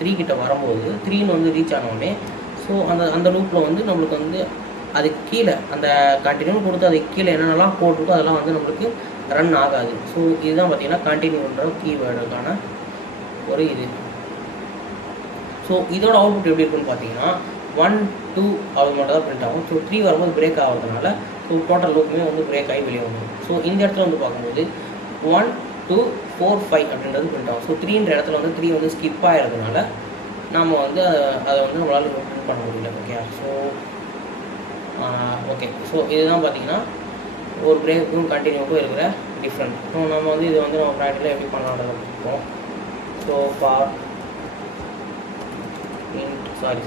3 கிட்ட வரும்போது 3ன்னு வந்து ரீச் ஆனோடனே ஸோ அந்த லூப்பில் வந்து நம்மளுக்கு வந்து அதுக்கு கீழே அந்த கண்டினியூ கொடுத்து அதுக்கு கீழே என்னென்னலாம் போட்டிருக்கோ அதெல்லாம் வந்து நம்மளுக்கு ரன் ஆகாது. ஸோ இதுதான் பார்த்திங்கன்னா கண்டினியூன்ற கீவேர்டுக்கான ஒரு இது. ஸோ இதோட அவுட்புட் எப்படி இருக்குன்னு பார்த்தீங்கன்னா 1, 2 அது மட்டும் தான் பிரிண்ட் ஆகும். ஸோ 3 வரும்போது பிரேக் ஆகிறதுனால ஸோ டோட்டல் லூப்புமே வந்து பிரேக் ஆகி வெளியே வந்துடும். ஸோ இந்த இடத்துல வந்து பார்க்கும்போது 1, 2, 4, 5 அப்படின்றது பிரிண்ட் ஆகும். ஸோ 3ன்ற இடத்துல வந்து 3 வந்து ஸ்கிப் ஆகிறதுனால நம்ம வந்து அதை வந்து நம்மளால் பிரிண்ட் பண்ண முடியல. ஓகே. So okay. ஸோ இதுதான் பார்த்தீங்கன்னா ஒரு பிரேக்குக்கும் கண்டினியூக்கும் இருக்கிற டிஃப்ரெண்ட். ஸோ நம்ம வந்து இது வந்து நம்ம ப்ராக்டிக்கலாக எப்படி பண்ணலான்றதை பார்ப்போம். So for sorry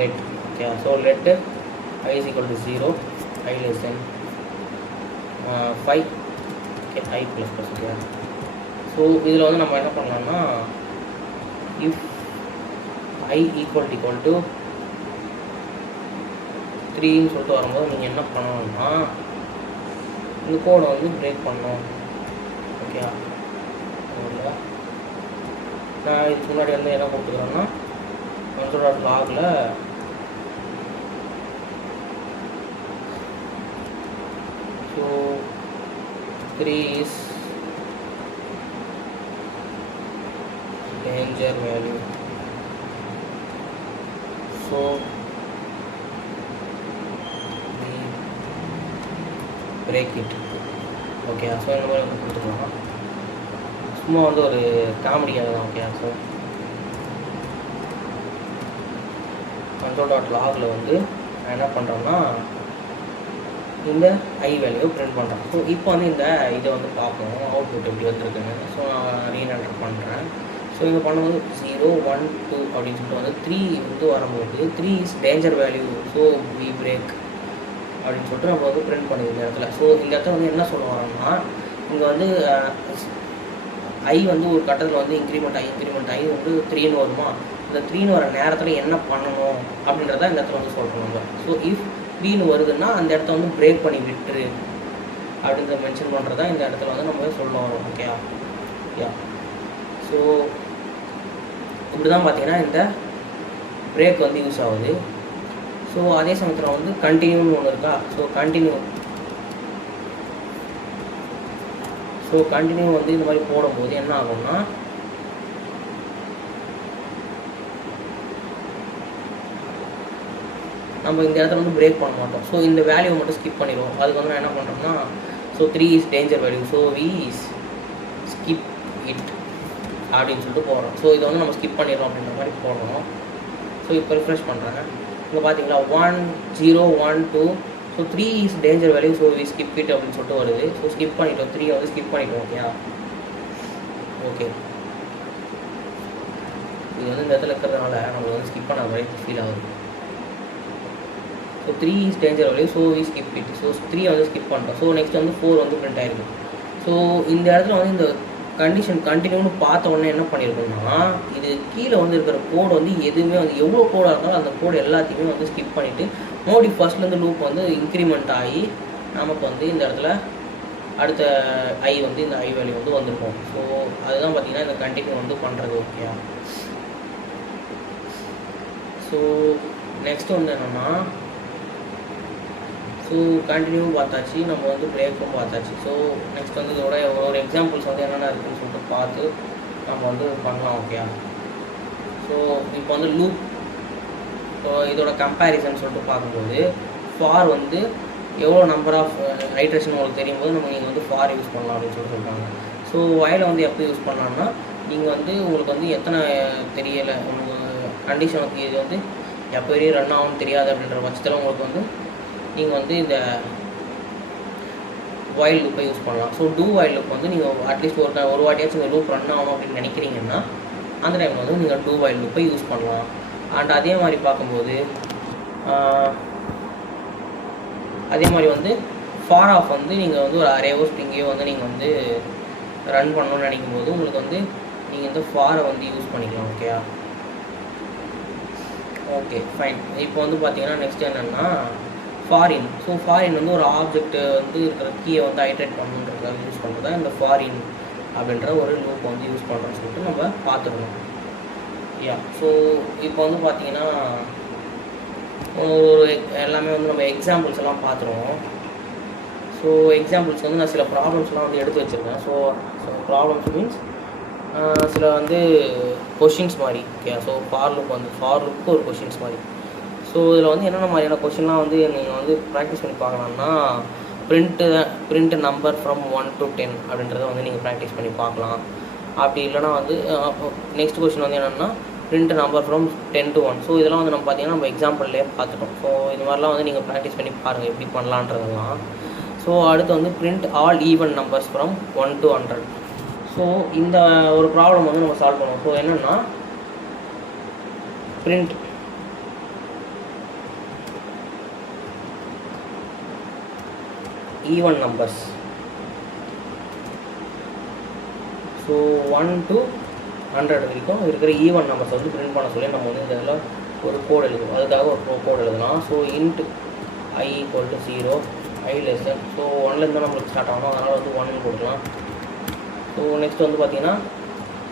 let okay. So let I is equal to 0, I less than 5, okay, I plus plus okay. So இதில் வந்து நம்ம என்ன பண்ணலாம்னா if I equal to 3ன்னு சொல்லிட்டு வரும்போது நீங்கள் என்ன பண்ணணும்னா இந்த கோடை வந்து பிரேக் பண்ணணும். ஓகே. நான் இதுக்கு முன்னாடி வந்து என்ன கொடுத்துக்கிறேன்னா console.logல so 3 is danger value, so we break it. Okay. So இந்த மாதிரி வந்து கொடுத்துக்கலாம். சும்மா வந்து ஒரு காமெடியாக தான். ஓகே. ஸோ console.logல வந்து நான் என்ன பண்ணுறோம்னா இந்த ஐ வேல்யூ பிரிண்ட் பண்ணுறேன். ஸோ இப்போ வந்து இந்த இதை வந்து பார்ப்போம் அவுட்புட் எப்படி வந்துருக்குன்னு. ஸோ நான் ரீஎன்டர் பண்ணுறேன். ஸோ இங்கே பண்ணும்போது 0 1 2 அப்படின்னு சொல்லிட்டு வந்து 3 வந்து வரும்போது 3 is danger value, so we break அப்படின்னு சொல்லிட்டு நம்ம வந்து பிரிண்ட் பண்ணுது இந்த இடத்துல. ஸோ இந்த இடத்துல வந்து என்ன சொல்ல வரோம்னா இங்கே வந்து ஐ வந்து ஒரு கட்டத்தில் வந்து இன்க்ரிமெண்ட் ஆகி வந்து 3ன்னு வருமா, இந்த 3ன்னு வர நேரத்தில் என்ன பண்ணணும் அப்படின்றத இந்த இடத்துல வந்து சொல்கிறோம் நம்ம. ஸோ இஃப் 3ன்னு வருதுன்னா அந்த இடத்த வந்து பிரேக் பண்ணி விட்டுரு அப்படின்றத மென்ஷன் பண்ணுறதா இந்த இடத்துல வந்து நம்ம சொல்ல வரோம். ஓகே. யா. ஸோ இப்படி தான் பார்த்தீங்கன்னா இந்த பிரேக் வந்து யூஸ் ஆகுது. ஸோ அதே சமயத்தில் வந்து கண்டினியூன்னு ஒன்று இருக்கா. ஸோ கண்டினியூ வந்து இந்த மாதிரி போடும்போது என்ன ஆகும்னா நம்ம இந்த இடத்துல வந்து பிரேக் பண்ண மாட்டோம். ஸோ இந்த வேல்யூவை மட்டும் ஸ்கிப் பண்ணிடுவோம். அதுக்கு வந்து நான் என்ன பண்ணுறோம்னா so 3 is danger value, so we skip it அப்படின்னு சொல்லிட்டு போடுறோம். ஸோ இதை வந்து நம்ம ஸ்கிப் பண்ணிடுறோம் அப்படின்ற மாதிரி போடுறோம். ஸோ இப்போ ரிஃப்ரெஷ் பண்ணுறேன். இங்கே பார்த்தீங்களா 1 0 1 2, so 3 is danger value, so we skip it அப்படின்னு சொல்லிட்டு வருது. ஸோ ஸ்கிப் பண்ணிட்டோம், 3 வந்து ஸ்கிப் பண்ணிட்டோம். ஓகே. இது வந்து இந்த இடத்துல இருக்கிறதுனால நம்மளுக்கு வந்து ஸ்கிப் பண்ண மாதிரி ஃபீல் ஆகுது. So 3 is danger value, so we skip it. So 3 வந்து ஸ்கிப் பண்ணிட்டோம். ஸோ நெக்ஸ்ட் வந்து 4 வந்து பிரிண்ட் ஆகிருக்கு. ஸோ இந்த இடத்துல வந்து இந்த கண்டிஷன் கண்டினியூன்னு பார்த்த உடனே என்ன பண்ணியிருக்கோம்னா இது கீழே வந்து இருக்கிற கோடு வந்து எதுவுமே வந்து எவ்வளோ கோடாக இருந்தாலும் அந்த கோடு எல்லாத்தையுமே வந்து ஸ்கிப் பண்ணிவிட்டு மோடி ஃபர்ஸ்ட்லேருந்து லூப் வந்து இன்க்ரிமெண்ட் ஆகி நமக்கு வந்து இந்த இடத்துல அடுத்த ஐ வந்து இந்த ஐ வேல்யூ வந்து வந்திருக்கும். ஸோ அதுதான் பார்த்திங்கன்னா இந்த கண்டினியூ வந்து பண்ணுறது. ஓகே. ஸோ நெக்ஸ்ட் வந்து என்னென்னா ஸோ கண்டினியூ பார்த்தாச்சு, நம்ம வந்து பிரேக்கும் பார்த்தாச்சு. ஸோ நெக்ஸ்ட் வந்து இதோட ஒரு எக்ஸாம்பிள்ஸ் வந்து என்னென்ன இருக்குதுன்னு சொல்லிட்டு பார்த்து நம்ம வந்து பண்ணலாம். ஓகே. ஸோ இப்போ வந்து லூப் இதோட கம்பேரிசன் சொல்லிட்டு பார்க்கும்போது ஃபார் வந்து எவ்வளோ நம்பர் ஆஃப் ஐட்ரேஷன் உங்களுக்கு தெரியும் போது நம்ம நீங்கள் வந்து ஃபார் யூஸ் பண்ணலாம் அப்படின்னு சொல்லியிருக்காங்க. ஸோ வயலை வந்து எப்போ யூஸ் பண்ணலாம்னா நீங்கள் வந்து உங்களுக்கு வந்து எத்தனை தெரியலை உங்களுக்கு கண்டிஷன் வந்து இது வந்து எப்போ வரையும் ரன் ஆகும்னு தெரியாது அப்படின்ற பட்சத்தில் உங்களுக்கு வந்து நீங்கள் வந்து இந்த வைல் லூப்பை யூஸ் பண்ணலாம். ஸோ டூ வைல் லூப் வந்து நீங்கள் அட்லீஸ்ட் ஒரு வாட்டியாச்சும் இந்த லூப் ரன் ஆகும் அப்படின்னு நினைக்கிறீங்கன்னா அந்த டைமில் வந்து நீங்கள் டூ வைல் லூப்பை யூஸ் பண்ணலாம். அண்ட் அதே மாதிரி பார்க்கும்போது அதே மாதிரி வந்து ஃபார் ஆஃப் வந்து நீங்கள் வந்து ஒரு அரேவோ ஸ்ட்ரிங்கையோ வந்து நீங்கள் வந்து ரன் பண்ணணும்னு நினைக்கும் போது உங்களுக்கு வந்து நீங்கள் இந்த ஃபாரை வந்து யூஸ் பண்ணிக்கலாம். Okay fine. இப்போ வந்து பார்த்தீங்கன்னா நெக்ஸ்ட் என்னென்னா ஃபாரின். ஸோ ஃபாரின் வந்து ஒரு ஆப்ஜெக்ட் வந்து இருக்கிற கீயை வந்து ஐட்ரேட் பண்ணுன்றதுக்காக யூஸ் பண்ணுறதா இந்த ஃபாரின் அப்படின்ற ஒரு லூப் வந்து யூஸ் பண்ணுறோன்னு சொல்லிட்டு நம்ம பார்த்துக்கணும். ஸோ இப்போ வந்து பார்த்தீங்கன்னா ஒரு எல்லாமே வந்து நம்ம எக்ஸாம்பிள்ஸ் எல்லாம் பார்த்துருவோம். ஸோ எக்ஸாம்பிள்ஸ் வந்து நான் சில ப்ராப்ளம்ஸ்லாம் வந்து எடுத்து வச்சுருக்கேன். ஸோ ப்ராப்ளம்ஸ் மீன்ஸ் சில வந்து கொஷின்ஸ் மாதிரி. ஓகே. ஸோ ஃபார் லுக்கு ஒரு கொஷின்ஸ் மாதிரி. ஸோ இதில் வந்து என்னென்ன மாதிரியான கொஷின்லாம் வந்து நீங்கள் வந்து ப்ராக்டிஸ் பண்ணி பார்க்கலாம்னா பிரிண்ட் நம்பர் ஃப்ரம் 1 to 10 அப்படின்றத வந்து நீங்கள் ப்ராக்டிஸ் பண்ணி பார்க்கலாம். அப்படி இல்லைனா வந்து நெக்ஸ்ட் கொஷின் வந்து என்னென்னா print number from 10 to 1. So இதெல்லாம் வந்து நம்ம பார்த்தீங்கன்னா நம்ம எக்ஸாம்பிள்லேயே பார்த்துட்டோம். ஸோ இது மாதிரிலாம் வந்து நீங்கள் ப்ராக்டிஸ் பண்ணி பாருங்கள் எப்படி பண்ணலான்றதெல்லாம். ஸோ அடுத்து வந்து print all even numbers from 1 to 100. So இந்த ஒரு ப்ராப்ளம் வந்து நம்ம சால்வ் பண்ணுவோம். ஸோ என்னென்னா print even numbers. So 1 to 100 வரைக்கும் இருக்கிற ஈவன் நம்பர்ஸ் வந்து பிரிண்ட் பண்ண சொல்லி நம்ம வந்து இதில் ஒரு கோட் எழுதுவோம். அதுக்காக ஒரு கோட் எழுதலாம். So int I = 0, I less than, so 1லேருந்து நம்மளுக்கு ஸ்டார்ட் ஆகணும், அதனால் வந்து 1 கொடுக்கலாம். ஸோ நெக்ஸ்ட் வந்து பார்த்தீங்கன்னா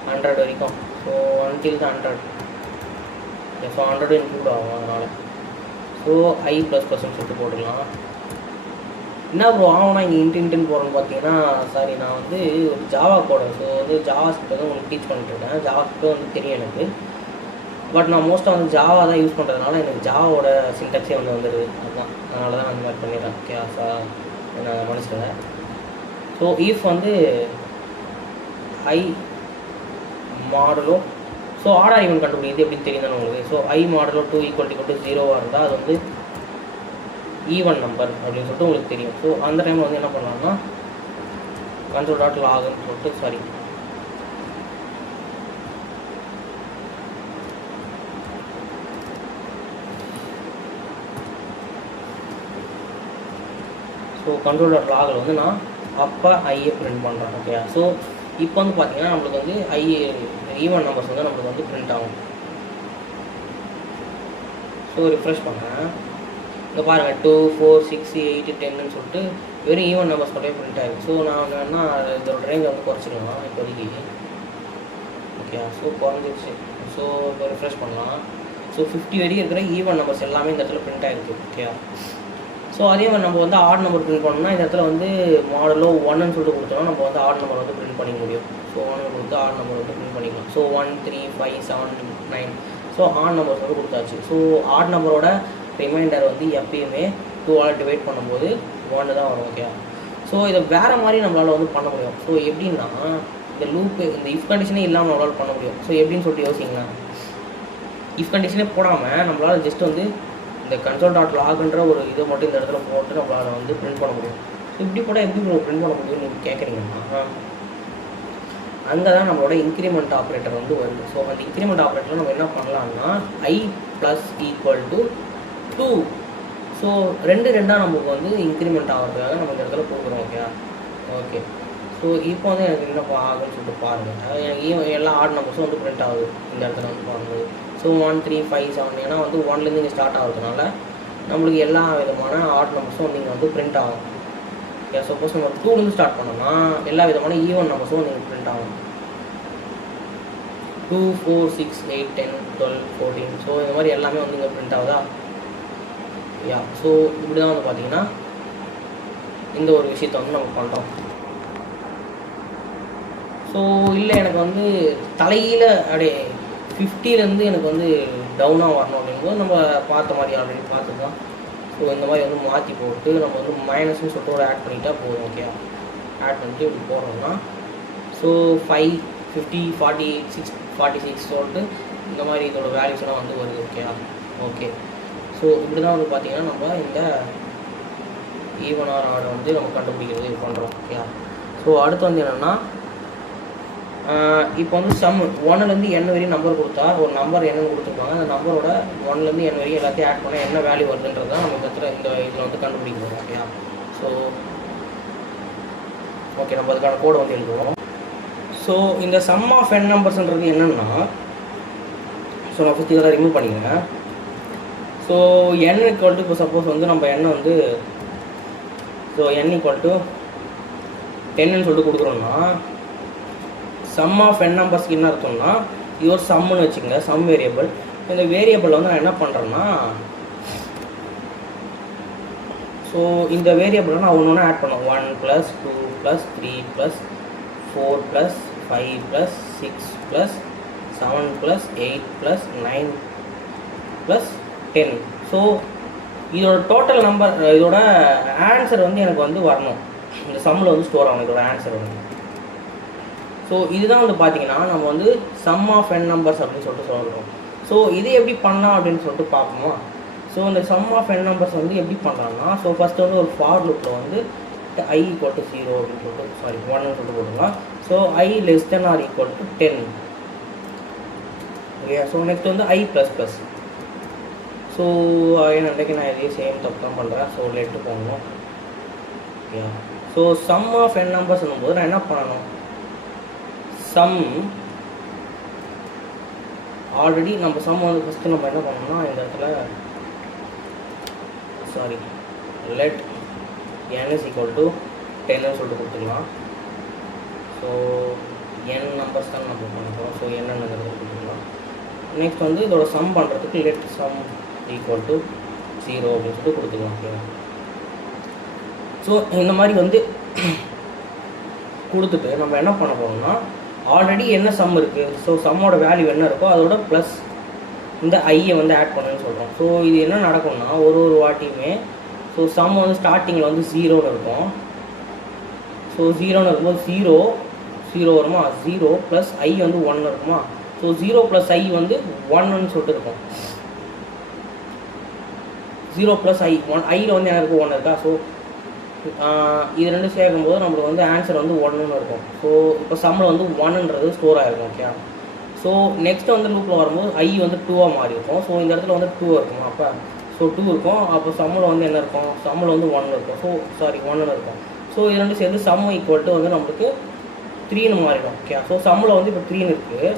100 வரைக்கும். So until the 100, so 100 include ஆகும் அதனால். ஸோ I ++ சொல்லிட்டு போட்டுக்கலாம். என்ன ப்ரோ ஆகும்னா இங்கே இன்டென்ட்னு போகிறோன்னு பார்த்தீங்கன்னா, சாரி நான் வந்து ஒரு ஜாவா கோடர். ஸோ வந்து ஜாவா ஸ்கிரிப்ட் வந்து உங்களுக்கு டீச் பண்ணிட்டுருக்கேன். ஜாவா ஸ்கிரிப்ட் வந்து தெரியும் எனக்கு, பட் நான் மோஸ்ட்டாக வந்து ஜாவா தான் யூஸ் பண்ணுறதுனால எனக்கு ஜாவோட சின்டாக்ஸே வந்து வந்துடுது. அதுதான் அதனால தான் அந்த மாதிரி பண்ணிடுறேன். ஓகே சார், நான் மனுஷங்க. ஸோ இஃப் வந்து I மாடலோ, ஸோ ஆர்டர் ஈவன் கண்டுபிடிக்கிறது எப்படின்னு தெரியும் தானே உங்களுக்கு. ஸோ I மாடலோ 2 = 0 இருந்தால் அது வந்து ஈவன் நம்பர் அப்படின்னு சொல்லிட்டு உங்களுக்கு தெரியும். ஸோ அந்த டைமில் வந்து என்ன பண்ணலாம்னா console.logன்னு சொல்லிட்டு, சாரி ஸோ console.logல வந்து நான் அப்போ ஐயை பிரிண்ட் பண்ணுறேன். ஓகே, ஸோ இப்போ வந்து பார்த்தீங்கன்னா நம்மளுக்கு வந்து ஈவன் நம்பர்ஸ் வந்து நம்மளுக்கு வந்து பிரிண்ட் ஆகும். ஸோ ரிஃப்ரெஷ் பண்ணேன், இங்கே பாருங்கள் 2, 4, 6, 8, 10ன்னு சொல்லிட்டு வெறும் ஈவன் நம்பர்ஸ் மட்டும் பிரிண்ட் ஆகிடும். ஸோ நான் என்ன இதோட ரேஞ்ச் வந்து குறைச்சிக்கலாம் இப்போதைக்கு. ஓகே, ஸோ குறைஞ்சிருச்சு. ஸோ இப்போ ரிஃப்ரெஷ் பண்ணலாம். ஸோ 50 வரைக்கும் இருக்கிற ஈவன் நம்பர்ஸ் எல்லாமே இந்த இடத்துல பிரிண்ட் ஆகிருக்கு. ஓகே, ஸோ அதே மாதிரி நம்ம வந்து ஆட் நம்பர் பிரிண்ட் பண்ணோம்னா இந்த இடத்துல வந்து மாடலோ 1ன்னு சொல்லிட்டு கொடுத்தோம்னா நம்ம வந்து ஆட் நம்பர் வந்து பிரிண்ட் பண்ணிக்க முடியும். ஸோ 1 கொடுத்து ஆட் நம்பர் வந்து பிரிண்ட் பண்ணிக்கலாம். ஸோ 1, 3, 5, 7, 9, ஸோ ஆட் நம்பர்ஸ் வந்து கொடுத்தாச்சு. ஸோ ஆட் நம்பரோட ரிமைண்டர் வந்து எப்பயுமே 2ஆல் டிவைட் பண்ணும்போது 1 தான் வரும். ஓகே, ஸோ இதை வேறு மாதிரி நம்மளால் வந்து பண்ண முடியும். ஸோ எப்படின்னா இந்த லூப்பு, இந்த இஃப் கண்டிஷனே இல்லாமல் நம்மளால் பண்ண முடியும். ஸோ எப்படின்னு சொல்லிட்டு யோசிங்களேன். இஃப் கண்டிஷனே போடாமல் நம்மளால் ஜஸ்ட் வந்து இந்த console.logன்ற ஒரு இதை மட்டும் இந்த இடத்துல போட்டு நம்மளால் வந்து பிரிண்ட் பண்ண முடியும். ஸோ இப்படி போட்டால் எப்படி பிரிண்ட் பண்ண முடியும்னு நீங்கள் கேட்குறீங்கன்னா, அங்கே தான் நம்மளோட இன்க்ரிமெண்ட் ஆப்ரேட்டர் வந்து வருது. ஸோ அந்த இன்க்ரிமெண்ட் ஆப்ரேட்டரில் நம்ம என்ன பண்ணலாம்னா I + 2. ஸோ 2 நமக்கு வந்து இன்க்ரிமெண்ட் ஆகிறதுக்காக நம்ம இந்த இடத்துல கொடுக்குறோம். ஓகே, ஸோ இப்போ வந்து எனக்கு என்ன ஆகும்னு சொல்லிட்டு பாருங்கள். எனக்கு எல்லா ஆட் நம்பர்ஸும் வந்து பிரிண்ட் ஆகுது இந்த இடத்துல வந்து பாருங்கள். ஸோ 1, 3, 5, 7, ஏன்னா வந்து 1லேருந்து இங்கே ஸ்டார்ட் ஆகுறதுனால நம்மளுக்கு எல்லா விதமான ஆட் நம்பர்ஸும் நீங்கள் வந்து பிரிண்ட் ஆகும். ஓகே, சப்போஸ் நம்ம 2லேருந்து ஸ்டார்ட் பண்ணோம்னா எல்லா விதமான ஈவன் நம்பர்ஸும் நீங்கள் பிரிண்ட் ஆகும். 2, 4, 6, 8, 10, 12, 14, ஸோ இந்த மாதிரி எல்லாமே வந்து இங்கே பிரிண்ட் ஆகுதா. ஸோ இப்படி தான் வந்து பார்த்தீங்கன்னா இந்த ஒரு விஷயத்தை வந்து நம்ம பண்ணுறோம். ஸோ இல்லை எனக்கு வந்து தலையில் அப்படியே 50லேருந்து எனக்கு வந்து டவுனாக வரணும் அப்படிங்கும்போது நம்ம பார்த்த மாதிரி ஆல்ரெடி பார்த்துக்கலாம். ஸோ இந்த மாதிரி வந்து மாற்றி போட்டு நம்ம வந்து மைனஸ்ன்னு சொல்லிட்டு ஒரு ஆட் பண்ணிட்டா போதும். ஓகே, ஆட் பண்ணிட்டு இப்படி போடுறோம்னா ஸோ 5, 50, 48, 46 சொல்லிட்டு இந்த மாதிரி இதோட வேல்யூஸ்லாம் வந்து வருது. ஓகே, ஸோ இப்படி தான் வந்து பார்த்தீங்கன்னா நம்ம இந்த ஈவன் ஆர் ஆடை வந்து நம்ம கண்டுபிடிக்கிறது இது பண்ணுறோம். ஓகே, ஸோ அடுத்து வந்து என்னென்னா இப்போ வந்து சம் 1லேருந்து n வரையும் நம்பர் கொடுத்தா ஒரு நம்பர் என்னன்னு கொடுத்துருப்பாங்க. அந்த நம்பரோட 1லேருந்து n வரையும் எல்லாத்தையும் ஆட் பண்ணால் என்ன வேல்யூ வருதுன்றது தான் நம்ம இந்த இதில் வந்து கண்டுபிடிக்க போகிறோம். ஓகே, ஸோ ஓகே நம்ம அதுக்கான கோடை வந்து எழுதுவோம். ஸோ இந்த சம் ஆஃப் n நம்பர்ஸ்ன்றது என்னென்னா, ஸோ நான் ஃபஸ்ட் இதெல்லாம் ரிமூவ் பண்ணிக்கிறேன். ஸோ n = இப்போ சப்போஸ் வந்து நம்ம n வந்து ஸோ n = 10ன்னு சொல்லிட்டு கொடுக்குறோம்னா சம் ஆஃப் n நம்பர்ஸ்க்கு என்ன அர்த்தம்னா இது ஒரு சம்முன்னு வச்சுக்கோங்க, சம் வேரியபிள். இந்த வேரியபிள் வந்து நான் என்ன பண்ணுறேன்னா ஸோ இந்த வேரியபிளை நான் ஒன்று ஆட் பண்ணோம். 1 + 2 + 3 + 4 + 5 + 6 + 7 + 8 + 9 + 10. ஸோ இதோட டோட்டல் நம்பர், இதோட ஆன்சர் வந்து எனக்கு வந்து வரணும். இந்த சம்மில் வந்து ஸ்டோர் ஆகணும் இதோட ஆன்சர் வந்து. ஸோ இதுதான் வந்து பார்த்தீங்கன்னா நம்ம வந்து சம் ஆஃப் n நம்பர்ஸ் அப்படின்னு சொல்லிட்டு சொல்கிறோம். ஸோ இது எப்படி பண்ணலாம் அப்படின்னு சொல்லிட்டு பார்ப்போமா. ஸோ இந்த சம் ஆஃப் n நம்பர்ஸ் வந்து எப்படி பண்ணலாம்னா, ஸோ ஃபஸ்ட்டு வந்து ஒரு ஃபார் லூப்பில் வந்து i = 0 அப்படின்னு சொல்லிட்டு 1ன்னு சொல்லிட்டு போட்டுக்கலாம். So i less than or equal to 10. Okay, so next வந்து i ++. ஸோ என்னன்றைக்கு நான் இதே சேம் தப்பு தான் பண்ணுறேன். ஸோ லெட்டு போடணும். Okay, so sum of n numbers போது நான் என்ன பண்ணணும், சம் ஆல்ரெடி நம்ம சம் வந்து ஃபஸ்ட்டு நம்ம என்ன பண்ணோம்னா இந்த இடத்துல let n is equal to 10 சொல்லிட்டு கொடுத்துக்கலாம். ஸோ n நம்பர்ஸ் தான் நம்ம பண்ணுறோம். ஸோ என்னென்னு கொடுத்துக்கலாம். நெக்ஸ்ட் வந்து இதோட சம் பண்ணுறதுக்கு லெட் சம் ஈக்குவல் டு 0 அப்படின்னு சொல்லிட்டு கொடுத்துக்கலாம். ஓகேவா. ஸோ இந்த மாதிரி வந்து கொடுத்துட்டு நம்ம என்ன பண்ண போகிறோம்னா, ஆல்ரெடி என்ன சம் இருக்குது, ஸோ சம்மோட வேல்யூ என்ன இருக்கோ அதோட ப்ளஸ் இந்த ஐயை வந்து ஆட் பண்ணுன்னு சொல்கிறோம். ஸோ இது என்ன நடக்கும்னா ஒரு வாட்டியுமே ஸோ சம் வந்து ஸ்டார்டிங்கில் வந்து 0ன்னு இருக்கும். ஸோ 0ன்னு இருக்கும்போது 0 வருமா, 0 ப்ளஸ் ஐ வந்து 1 இருக்குமா. ஸோ 0 ப்ளஸ் ஐ வந்து 1ன்னு சொல்லிட்டு இருக்கும். 0 ப்ளஸ் ஐ 1, ஐயில் வந்து என்ன இருக்குது, 1 இருக்கா. ஸோ இது ரெண்டு சேர்க்கும்போது நம்மளுக்கு வந்து ஆன்சர் வந்து 1ன்னு இருக்கும். ஸோ இப்போ சம்மில் வந்து 1ன்றது ஸ்டோர் ஆகிருக்கும். ஓகே, ஸோ நெக்ஸ்ட் வந்து லூப்பில் வரும்போது ஐ வந்து 2ஆக மாறி இருக்கும். ஸோ இந்த இடத்துல வந்து 2 இருக்குமா. அப்போ ஸோ 2 இருக்கும். அப்போ சம்மில் வந்து என்ன இருக்கும், சம்மில் வந்து 1 இருக்கும். ஸோ 1ன்னு இருக்கும். ஸோ இது ரெண்டு சேர்ந்து சம் ஈக்குவல் டு வந்து நம்மளுக்கு 3ன்னு மாறிடும். ஓகே, ஸோ சம்மில் வந்து இப்போ 3ன்னு இருக்குது.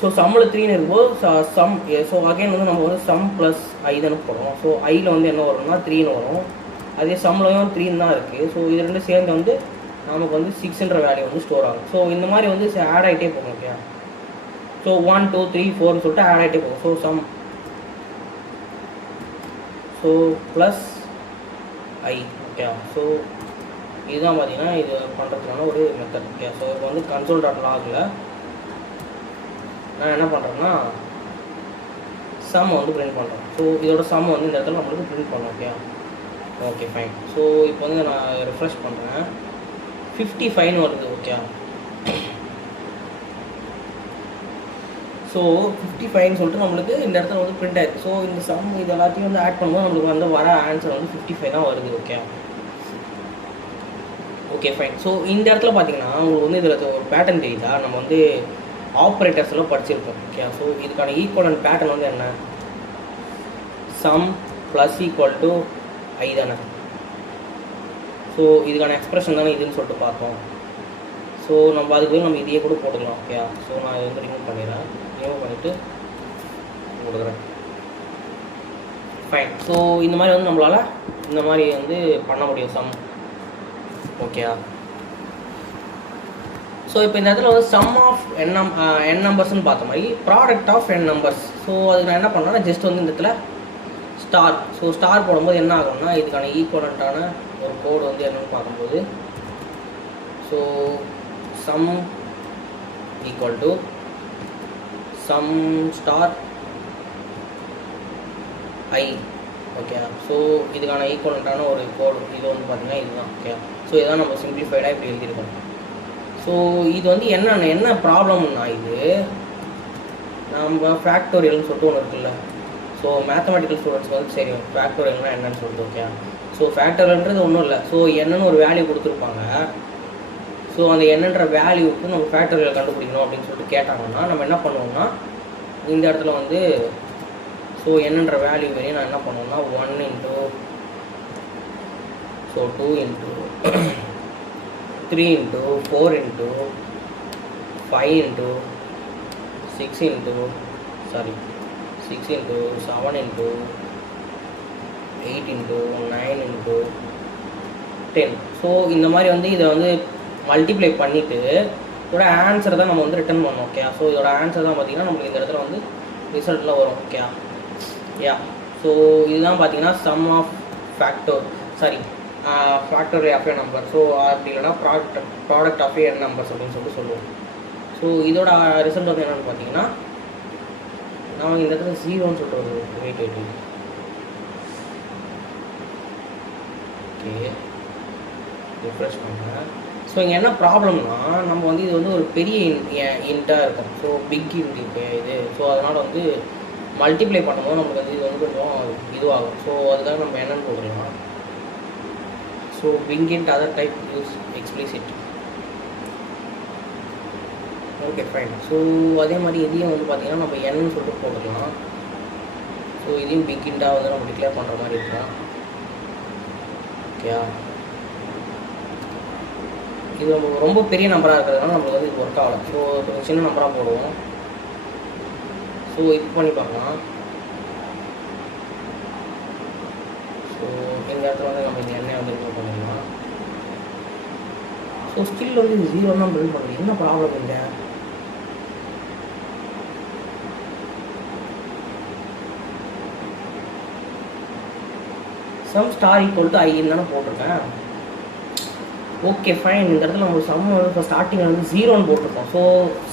ஸோ சம்மில் 3ன்னு இருக்கும்போது சம் ஸோ அகைன் வந்து நம்ம வந்து சம் ப்ளஸ் ஐ தானே போடுறோம். ஸோ ஐயில் வந்து என்ன வரும்னா 3ன்னு வரும். அதே சம்மிலையும் 3ன்னு தான் இருக்குது. ஸோ இது ரெண்டு சேர்ந்து வந்து நமக்கு வந்து 6ன்ற வேல்யூ வந்து ஸ்டோர் ஆகும். ஸோ இந்த மாதிரி வந்து ஆட் ஆகிட்டே போகும். ஓகே, ஸோ 1 2 3 4ன்னு சொல்லிட்டு ஆட் ஆகிட்டே போகும். ஸோ சம் ஸோ ப்ளஸ் ஐ. ஓகே, ஸோ இதுதான் பார்த்தீங்கன்னா இது பண்ணுறதுக்கான ஒரு மெத்தட். ஓகே, ஸோ இப்போ வந்து console.logல நான் என்ன பண்ணுறேன்னா சம் வந்து பிரிண்ட் பண்ணுறேன். ஸோ இதோட சம் வந்து இந்த இடத்துல நம்மளுக்கு பிரிண்ட் பண்ணோம். Okay, okay fine. ஸோ இப்போ வந்து நான் ரிஃப்ரெஷ் பண்ணுறேன், 55 வருது. ஓகே, ஸோ 55 சொல்லிட்டு நம்மளுக்கு இந்த இடத்துல வந்து பிரிண்ட் ஆயிருக்கு. ஸோ இந்த சம் இது எல்லாத்தையும் வந்து ஆட் பண்ணும்போது நம்மளுக்கு வந்து வர ஆன்சர் வந்து 55 தான் வருது. Okay, okay fine. ஸோ இந்த இடத்துல பார்த்தீங்கன்னா உங்களுக்கு வந்து இதில் ஒரு பேட்டர்ன் தெரியுதா, நம்ம வந்து ஆப்ரேட்டர்ஸ்லாம் படிச்சிருக்கோம். ஓகே, ஸோ இதுக்கான ஈக்குவலன்ட் பேட்டர்ன் வந்து என்ன, சம் ப்ளஸ் ஈக்குவல் டு ஐ தானே. ஸோ இதுக்கான எக்ஸ்பிரஷன் தானே இதுன்னு சொல்லிட்டு பார்த்தோம். ஸோ நம்ம அதுக்கு நம்ம இதையே கூட போட்டுக்கலாம். ஓகே, ஸோ நான் இதை வந்து ரிமூவ் பண்ணிடுறேன். ரிமூவ் பண்ணிவிட்டு கொடுக்குறேன். ஃபைன். ஸோ இந்த மாதிரி வந்து நம்மளால் இந்த மாதிரி வந்து பண்ண முடியும் சம். ஓகே, ஸோ இப்போ இந்த இடத்துல வந்து சம் ஆஃப் n நம்பர்ஸ்ன்னு பார்த்த மாதிரி product of n numbers. So அதுக்கு நான் என்ன பண்ணேன்னா ஜஸ்ட் வந்து இந்த இடத்துல ஸ்டார். ஸோ ஸ்டார் போடும்போது என்ன ஆகும்னா இதுக்கான ஈக்குவலண்ட்டான ஒரு கோடு வந்து என்னென்னு பார்க்கும்போது so sum equal to sum star I. Okay, so இதுக்கான ஈக்குவலண்ட்டான ஒரு கோடு இது வந்து பார்த்திங்கன்னா இதுதான். ஓகே, ஸோ இதுதான் நம்ம சிம்பிளிஃபைடாக இப்படி எழுதியிருக்கோம். ஸோ இது வந்து என்ன ப்ராப்ளம்னா, இது நம்ம ஃபேக்டோரியல்னு சொல்லிட்டு ஒன்று இருக்குல்ல. ஸோ மேத்தமெட்டிக்கல் ஸ்டூடெண்ட்ஸ் வந்து சரி ஃபேக்டோரியல்னா என்னன்னு சொல்லிட்டு. ஓகே, ஸோ ஃபேக்டோரியல்ன்றது ஒன்றும் இல்லை. ஸோ என்னன்னு ஒரு வேல்யூ கொடுத்துருப்பாங்க. ஸோ அந்த என்னன்ற வேல்யூக்கு நம்ம ஃபேக்டோரியல் கண்டுபிடிக்கணும் அப்படின்னு சொல்லிட்டு கேட்டாங்கன்னா நம்ம என்ன பண்ணுவோம்னா இந்த இடத்துல வந்து ஸோ என்னன்ற வேல்யூ வரையும் நான் என்ன பண்ணுவேன்னா 1 into so 2 into 3 into 4 into 5 into 6 into 6 into 7 into 8 into 9 into 10. So இந்த மாதிரி வந்து இதை வந்து மல்டிப்ளை பண்ணிவிட்டு இதோட ஆன்சரை தான் நம்ம வந்து ரிட்டர்ன் பண்ணோம். ஓகே, ஸோ இதோட ஆன்சர் தான் பார்த்திங்கன்னா நம்மளுக்கு இந்த இடத்துல வந்து ரிசல்ட்டில் வரும். ஓகே, ஸோ இதுதான் பார்த்தீங்கன்னா sum of factorial of a number. So அப்படி இல்லைனா ப்ராடக்ட் ஆஃப் ஏ நம்பர்ஸ் அப்படின்னு சொல்லுவோம். ஸோ இதோட ரிசல்ட் வந்து என்னென்னு பார்த்தீங்கன்னா நான் இந்த இடத்துல 0ன்னு சொல்லிட்டு ஒரு வெயிட் ஓகே ரிஃப்ரெஷ் பண்ணுறேன். ஸோ இங்கே என்ன ப்ராப்ளம்னா நம்ம வந்து இது வந்து ஒரு பெரிய இன்ட்டாக இருக்கும். ஸோ பிக் இன்ட் இப்போ இது. ஸோ அதனால் வந்து மல்டிப்ளை பண்ணும்போது நமக்கு வந்து இது வந்து கொஞ்சம் இதுவாகும். ஸோ அதுக்காக நம்ம என்னென்னு போட்டுக்கலாம். So big int other type use explicit. Okay fine. So அதே மாதிரி இதையும் வந்து பார்த்திங்கன்னா நம்ம என்னன்னு சொல்லிட்டு போட்டுக்கலாம். ஸோ இதையும் பிக் இன்ட்டாக வந்து நம்ம டிக்ளேர் பண்ணுற மாதிரி இருக்கும். ஓகே, இது ரொம்ப பெரிய நம்பராக இருக்கிறதுனால நம்மளுக்கு வந்து இது ஒர்க் ஆகலை. ஸோ கொஞ்சம் சின்ன நம்பராக போடுவோம். ஸோ இது பண்ணி பார்க்கலாம். ஸோ இந்த இடத்துல வந்து நம்ம இந்த எண்ணெய் வந்து இன்க்ளூட் பண்ணிடலாம். ஸோ ஸ்டில் வந்து இது 0 தான் பில்ட் பண்ணுறது. என்ன ப்ராப்ளம் இல்லை? சம் ஸ்டார் ஈக்குவல் டு ஐன்னு தானே போட்டிருக்கேன். Okay fine. இந்த இடத்துல நம்ம சம் வந்து இப்போ ஸ்டார்டிங்கில் வந்து 0ன்னு போட்டிருக்கோம். ஸோ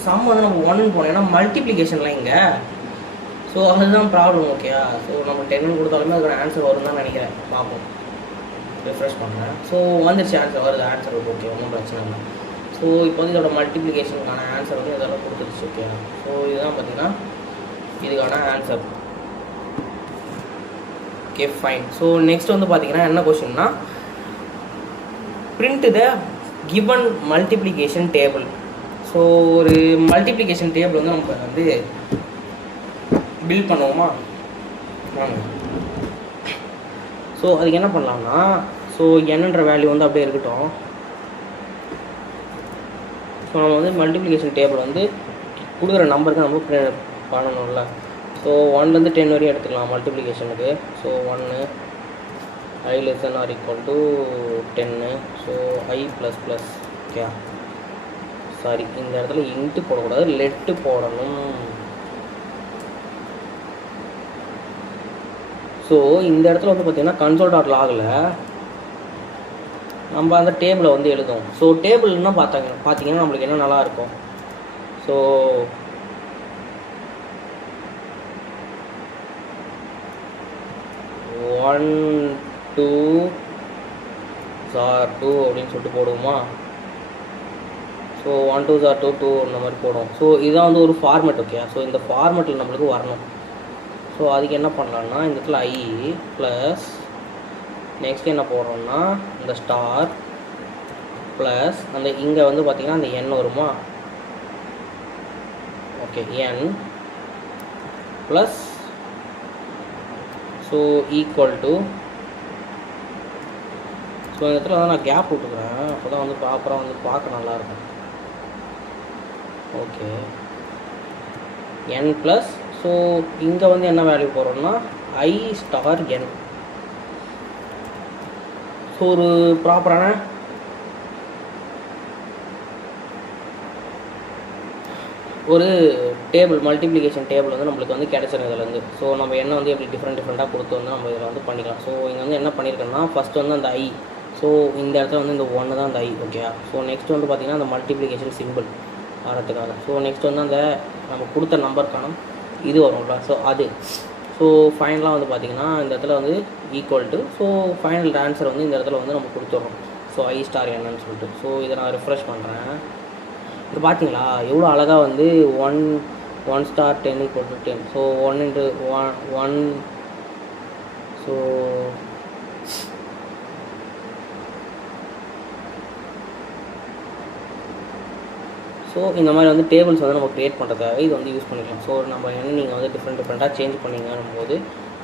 சம் வந்து நம்ம 1ன்னு போனோம், ஏன்னா மல்டிப்ளிகேஷன்லாம் இங்கே. ஸோ அதுதான் ப்ராப்ளம். ஓகேயா? ஸோ நம்ம 10ன்னு கொடுத்தாலுமே அதுக்கான ஆன்சர் வரும் தான் நினைக்கிறேன். பார்ப்போம், ரிஃப்ரெஷ் பண்ணுறேன். ஸோ வந்துருச்சு, ஆன்சர் வருது. ஆன்சர் ஓகே, ஒன்றும் பிரச்சனை இல்லை. ஸோ இப்போ வந்து இதோட மல்டிப்ளிகேஷனுக்கான ஆன்சர் வந்து இதெல்லாம் கொடுத்துருச்சு. ஓகே, ஸோ இதுதான் பார்த்தீங்கன்னா இதுக்கான answer. Okay fine. So next வந்து பார்த்தீங்கன்னா என்ன கொஸ்டின்னா, print the given multiplication table. So ஒரு மல்டிப்ளிகேஷன் டேபிள் வந்து நம்ம வந்து பில்ட் பண்ணுவோமா? வாங்க. ஸோ அதுக்கு என்ன பண்ணலாம்னா, ஸோ என்னன்ற வேல்யூ வந்து அப்படியே இருக்கட்டும். ஸோ நம்ம வந்து மல்டிப்ளிகேஷன் டேபிள் வந்து கொடுக்குற நம்பருக்கு நம்ம பண்ணணும்ல. ஸோ 1லேருந்து 10 வரையும் எடுத்துக்கலாம் மல்டிப்ளிகேஷனுக்கு. So 1 I less than or equal to 10. So I ++. Okay, sorry, இந்த இடத்துல இன்ட்டு போடக்கூடாது, லெட்டு போடணும். ஸோ இந்த இடத்துல வந்து பார்த்தீங்கன்னா console.logல நம்ம அந்த டேபிளை வந்து எழுதுவோம். ஸோ டேபிள்னா பார்த்தீங்கன்னா நம்மளுக்கு என்ன நல்லா இருக்கும். ஸோ ஒன் 2 அப்படின்னு சொல்லிட்டு போடுவோமா? ஸோ 1 2 2 அந்த மாதிரி போடுவோம். ஸோ இதுதான் வந்து ஒரு ஃபார்மேட். ஓகே, ஸோ இந்த ஃபார்மேட்டில் நம்மளுக்கு வரணும். ஸோ அதுக்கு என்ன பண்ணலான்னா, இந்த இடத்துல I ப்ளஸ் நெக்ஸ்ட் என்ன போடுறோம்னா இந்த ஸ்டார் ப்ளஸ் அந்த இங்கே வந்து பார்த்திங்கன்னா அந்த n வருமா? Okay, n plus so equal to. So இந்த இடத்துல வந்து நான் கேப் விட்டுக்கிறேன், அப்போ தான் வந்து ப்ராப்பராக வந்து பார்க்க நல்லாயிருக்கும். ஓகே, n ப்ளஸ் ஸோ இங்கே வந்து என்ன வேல்யூ போடுறோம்னா I ஸ்டார் n. ஸோ ஒரு ப்ராப்பரான ஒரு டேபிள், மல்டிப்ளிகேஷன் டேபிள் வந்து நம்மளுக்கு வந்து கிடச்சிடும் இதுலேருந்து. ஸோ நம்ம என்ன வந்து எப்படி டிஃப்ரெண்ட்டாக கொடுத்து வந்து நம்ம இதில் வந்து பண்ணிக்கலாம். ஸோ இங்கே வந்து என்ன பண்ணியிருக்கேன்னா, ஃபஸ்ட்டு வந்து அந்த I. ஸோ இந்த இடத்துல வந்து இந்த 1 தான் அந்த I. ஓகே, ஸோ நெக்ஸ்ட் வந்து பார்த்திங்கன்னா அந்த மல்டிப்ளிகேஷன் சிம்பிள் வரதுக்காக. ஸோ நெக்ஸ்ட் வந்து அந்த நம்ம கொடுத்த நம்பருக்கான இது வரும்ல, ஸோ அது. ஸோ ஃபைனலாக வந்து பார்த்திங்கன்னா இந்த இடத்துல வந்து equal to. So final answer வந்து இந்த இடத்துல வந்து நம்ம கொடுத்துட்றோம். ஸோ I ஸ்டார் என்னன்னு சொல்லிட்டு. ஸோ இதை நான் ரிஃப்ரெஷ் பண்ணுறேன். இப்போ பார்த்தீங்களா எவ்வளோ அழகாக வந்து 1 ஸ்டார் 10 = 10. ஸோ 1 × 1. ஸோ ஸோ இந்த மாதிரி வந்து டேபிள்ஸ் வந்து நம்ம க்ரியேட் பண்ணுறதுக்காக இது வந்து யூஸ் பண்ணிக்கலாம். ஸோ நம்ம என்ன நீங்கள் வந்து டிஃப்ரெண்ட்டாக சேஞ்ச் பண்ணிங்கன்னும் போது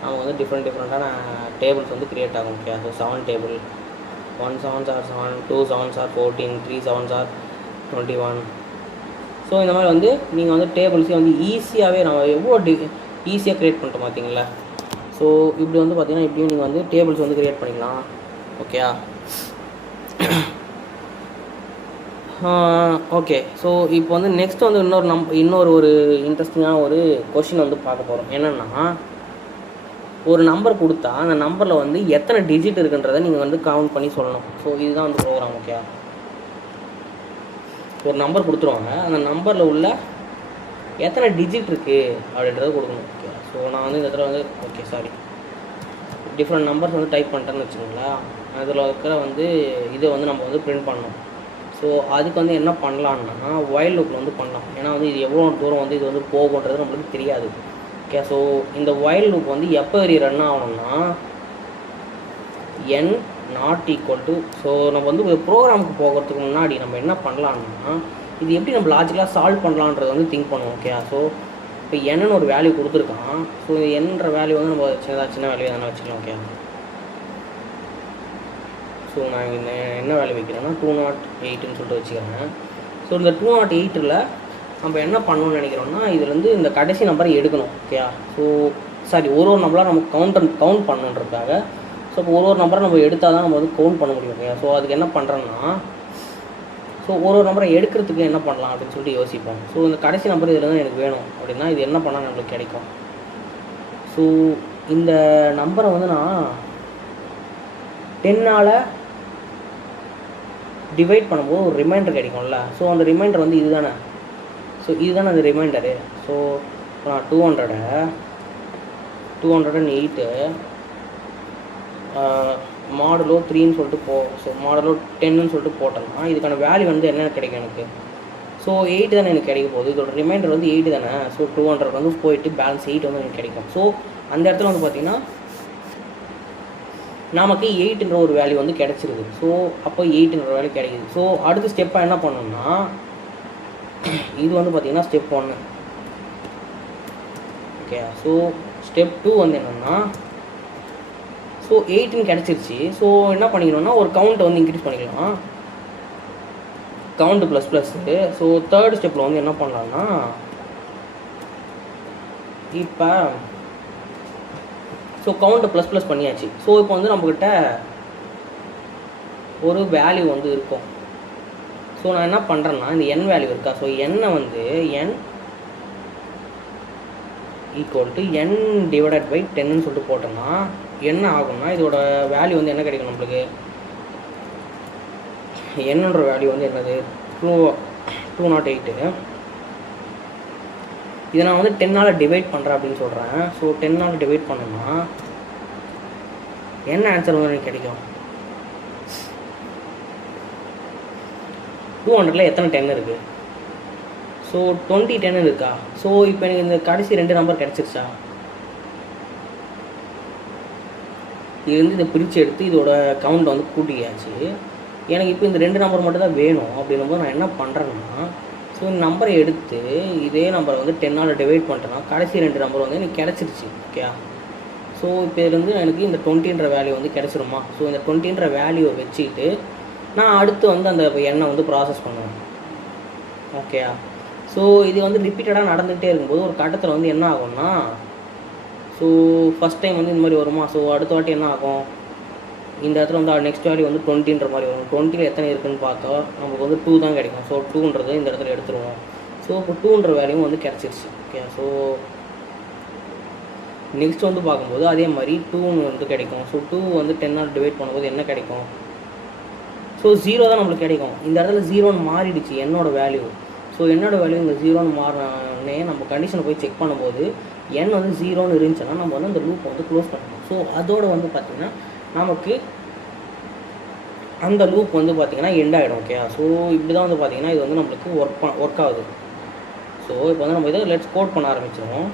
நமக்கு வந்து டிஃப்ரெண்ட்டான டேபிள்ஸ் வந்து க்ரியேட் ஆகும். Okay, so 7 table, 1 7s are 7, 2 7s are 14, 3 7s are 21. So இந்த மாதிரி வந்து நீங்கள் வந்து டேபிள்ஸே வந்து ஈஸியாகவே நம்ம எவ்வளோ ஈஸியாக க்ரியேட் பண்ணிட்டோம் பார்த்தீங்களா. ஸோ இப்படி வந்து பார்த்தீங்கன்னா இப்படியும் நீங்கள் வந்து டேபிள்ஸ் வந்து க்ரியேட் பண்ணிக்கலாம். ஓகேயா? ஓகே, ஸோ இப்போ வந்து நெக்ஸ்ட் வந்து இன்னொரு ஒரு இன்ட்ரெஸ்டிங்கான ஒரு கொஷின் வந்து பார்க்க போகிறோம். என்னென்னா, ஒரு நம்பர் கொடுத்தா அந்த நம்பரில் வந்து எத்தனை டிஜிட் இருக்குன்றதை நீங்கள் வந்து கவுண்ட் பண்ணி சொல்லணும். ஸோ இதுதான் வந்து ப்ரோக்ராம். ஓகே, ஒரு நம்பர் கொடுத்துருவாங்க, அந்த நம்பரில் உள்ள எத்தனை டிஜிட் இருக்குது அப்படின்றத கொடுக்கணும். ஓகே, ஸோ நான் வந்து இந்த இடத்துல வந்து ஓகே சாரி டிஃப்ரெண்ட் நம்பர்ஸ் வந்து டைப் பண்ணிட்டேன்னு வச்சுக்கோங்களேன், அதில் இருக்கிற வந்து இதை வந்து நம்ம வந்து பிரிண்ட் பண்ணணும். ஸோ அதுக்கு வந்து என்ன பண்ணலான்னா வைல் லூப்பில் வந்து பண்ணலாம். ஏன்னா வந்து இது எவ்வளோ தூரம் வந்து இது வந்து போகுன்றது நம்மளுக்கு தெரியாது. ஓகே, ஸோ இந்த வைல் லூப் வந்து எப்போ வரை ரன் ஆகணும்னா n not equal to, so நம்ம வந்து ப்ரோக்ராமுக்கு போகிறதுக்கு முன்னாடி நம்ம என்ன பண்ணலான்னா இது எப்படி நம்ம லாஜிக்கலாக சால்வ் பண்ணலான்றதை வந்து திங்க் பண்ணுவோம். ஓகே, ஸோ இப்போ என்னன்னு ஒரு வேல்யூ கொடுத்துருக்கான். ஸோ என்னன்ற வேல்யூ வந்து நம்ம சின்ன வேல்யூ தானே வச்சுக்கலாம். ஓகே, ஸோ நான் இந்த என்ன வேல்யூ வைக்கிறேன்னா 208ன்னு சொல்லிட்டு வச்சுக்கிறேன். ஸோ இந்த 208ல் நம்ம என்ன பண்ணணும்னு நினைக்கிறோம்னா இதுலேருந்து இந்த கடைசி நம்பரை எடுக்கணும். ஓகே, ஸோ சாரி ஒரு நம்பராக நம்ம கவுண்ட் பண்ணணுன்றதுக்காக, ஸோ இப்போ ஒரு நம்பரை நம்ம எடுத்தால் தான் நம்ம வந்து கவுண்ட் பண்ண முடியும். ஓகே, ஸோ அதுக்கு என்ன பண்ணுறோன்னா ஸோ ஒரு நம்பரை எடுக்கிறதுக்கு என்ன பண்ணலாம் அப்படின்னு சொல்லிட்டு யோசிப்போம். ஸோ இந்த கடைசி நம்பர் இதில் தான் எனக்கு வேணும் அப்படின்னா இது என்ன பண்ணால் நம்மளுக்கு கிடைக்கும். ஸோ இந்த நம்பரை வந்து நான் 10ஆல் டிவைட் பண்ணும்போது ஒரு ரிமைண்டர் கிடைக்கும்ல. ஸோ அந்த ரிமைண்டர் வந்து இது தானே. ஸோ இதுதானே அந்த ரிமைண்டரு. ஸோ நான் 208 மாடுலோ 3ன்னு சொல்லிட்டு ஸோ மாடுலோ 10ன்னு சொல்லிட்டு போட்டோம்னா இதுக்கான வேல்யூ வந்து என்ன கிடைக்கும் எனக்கு. ஸோ 8 தானே எனக்கு கிடைக்க போகுது. இதோட ரிமைண்டர் வந்து 8 தானே. ஸோ 200 வந்து போயிட்டு பேலன்ஸ் 8 வந்து எனக்கு கிடைக்கும். ஸோ அந்த இடத்துல வந்து பார்த்திங்கன்னா நமக்கு 8ன்ற ஒரு வேல்யூ வந்து கிடச்சிருது. ஸோ அப்போ 8ன்ற வேல்யூ கிடைக்குது. ஸோ அடுத்த ஸ்டெப்பாக என்ன பண்ணணும்னா இது வந்து பார்த்திங்கன்னா ஸ்டெப் 1. ஓகே, ஸோ ஸ்டெப் 2 வந்து என்னென்னா ஸோ 8ன்னு கிடச்சிருச்சு. ஸோ என்ன பண்ணிக்கணும்னா ஒரு கவுண்ட்டை வந்து இன்க்ரீஸ் பண்ணிக்கலாம், கவுண்ட் ++. ஸோ தேர்ட் ஸ்டெப்பில் வந்து என்ன பண்ணலாம்னா இப்போ ஸோ கவுண்ட்டை ++ பண்ணியாச்சு. ஸோ இப்போ வந்து நம்மக்கிட்ட ஒரு வேல்யூ வந்து இருக்கும். ஸோ நான் என்ன பண்ணுறேன்னா இந்த n வேல்யூ இருக்கா. ஸோ n வந்து n equal to n divided by 10ன்னு சொல்லிட்டு போட்டோம்னா என்ன ஆகும்னா இதோட வேல்யூ வந்து என்ன கிடைக்கும் நம்மளுக்கு. என்னன்ற வேல்யூ வந்து என்னது 208. இதை நான் வந்து 10ஆல் டிவைட் பண்ணுறேன் அப்படின்னு சொல்கிறேன். ஸோ 10ஆல் டிவைட் பண்ணோம்னா என்ன ஆன்சர் வந்து எனக்கு கிடைக்கும். 200ல் எத்தனை 10 இருக்குது. ஸோ 20 10 இருக்கா. ஸோ இப்போ எனக்கு இந்த கடைசி 2 நம்பர் கிடச்சிருச்சா. இது வந்து இதை பிரித்து எடுத்து இதோட கவுண்ட் வந்து கூட்டியாச்சு. எனக்கு இப்போ இந்த 2 நம்பர் மட்டும் தான் வேணும். அப்படின்னும்போது நான் என்ன பண்ணுறேன்னா ஸோ இந்த நம்பரை எடுத்து இதே நம்பரை வந்து 10ஆல் டிவைட் பண்ணிட்டேன்னா கடைசி 2 நம்பர் வந்து எனக்கு கிடச்சிருச்சு. ஓகே, ஸோ இப்போ இதுலேருந்து எனக்கு இந்த 20ன்ற வேல்யூ வந்து கிடச்சிருமா. ஸோ இந்த 20ன்ற வேல்யூவை வச்சுக்கிட்டு நான் அடுத்து வந்து அந்த எண்ணை வந்து ப்ராசஸ் பண்ணுவேன். ஓகே, ஸோ இது வந்து ரிப்பீட்டடாக நடந்துகிட்டே இருக்கும்போது ஒரு கட்டத்தில் வந்து என்ன ஆகும்னா ஸோ ஃபஸ்ட் டைம் வந்து இந்த மாதிரி வருமா. ஸோ அடுத்த வாட்டி என்ன ஆகும் இந்த இடத்துல வந்து நெக்ஸ்ட் வேல்யூ வந்து 20ன்ற மாதிரி வரும். 20ல் எத்தனை இருக்குதுன்னு பார்த்தா நமக்கு வந்து 2 தான் கிடைக்கும். ஸோ 2ன்றது இந்த இடத்துல எடுத்துருவோம். ஸோ இப்போ 2ன்ற வேல்யூ வந்து கிடச்சிருச்சு. ஓகே, ஸோ நெக்ஸ்ட் வந்து பார்க்கும்போது அதே மாதிரி 2 வந்து கிடைக்கும். ஸோ 2 வந்து 10ஆல் டிவைட் பண்ணும்போது என்ன கிடைக்கும். ஸோ 0 தான் நம்மளுக்கு கிடைக்கும். இந்த இடத்துல 0ன்னு மாறிடுச்சு என்னோட வேல்யூ. ஸோ என்னோடய வேல்யூ இந்த 0ன்னு மாறினே நம்ம கண்டிஷனை போய் செக் பண்ணும்போது n வந்து 0ன்னு இருந்துச்சுன்னா நம்ம வந்து அந்த லூப்பை வந்து க்ளோஸ் பண்ணணும். ஸோ அதோடு வந்து பார்த்திங்கன்னா நமக்கு அந்த லூப் வந்து பார்த்திங்கன்னா எண்ட் ஆகிடும். ஓகே, ஸோ இப்படி தான் வந்து பார்த்திங்கன்னா இது வந்து நம்மளுக்கு ஒர்க் ஆகுது. ஸோ இப்போ வந்து நம்ம இதை லெட்ஸ் கோட் பண்ண ஆரம்பிச்சிடுவோம்.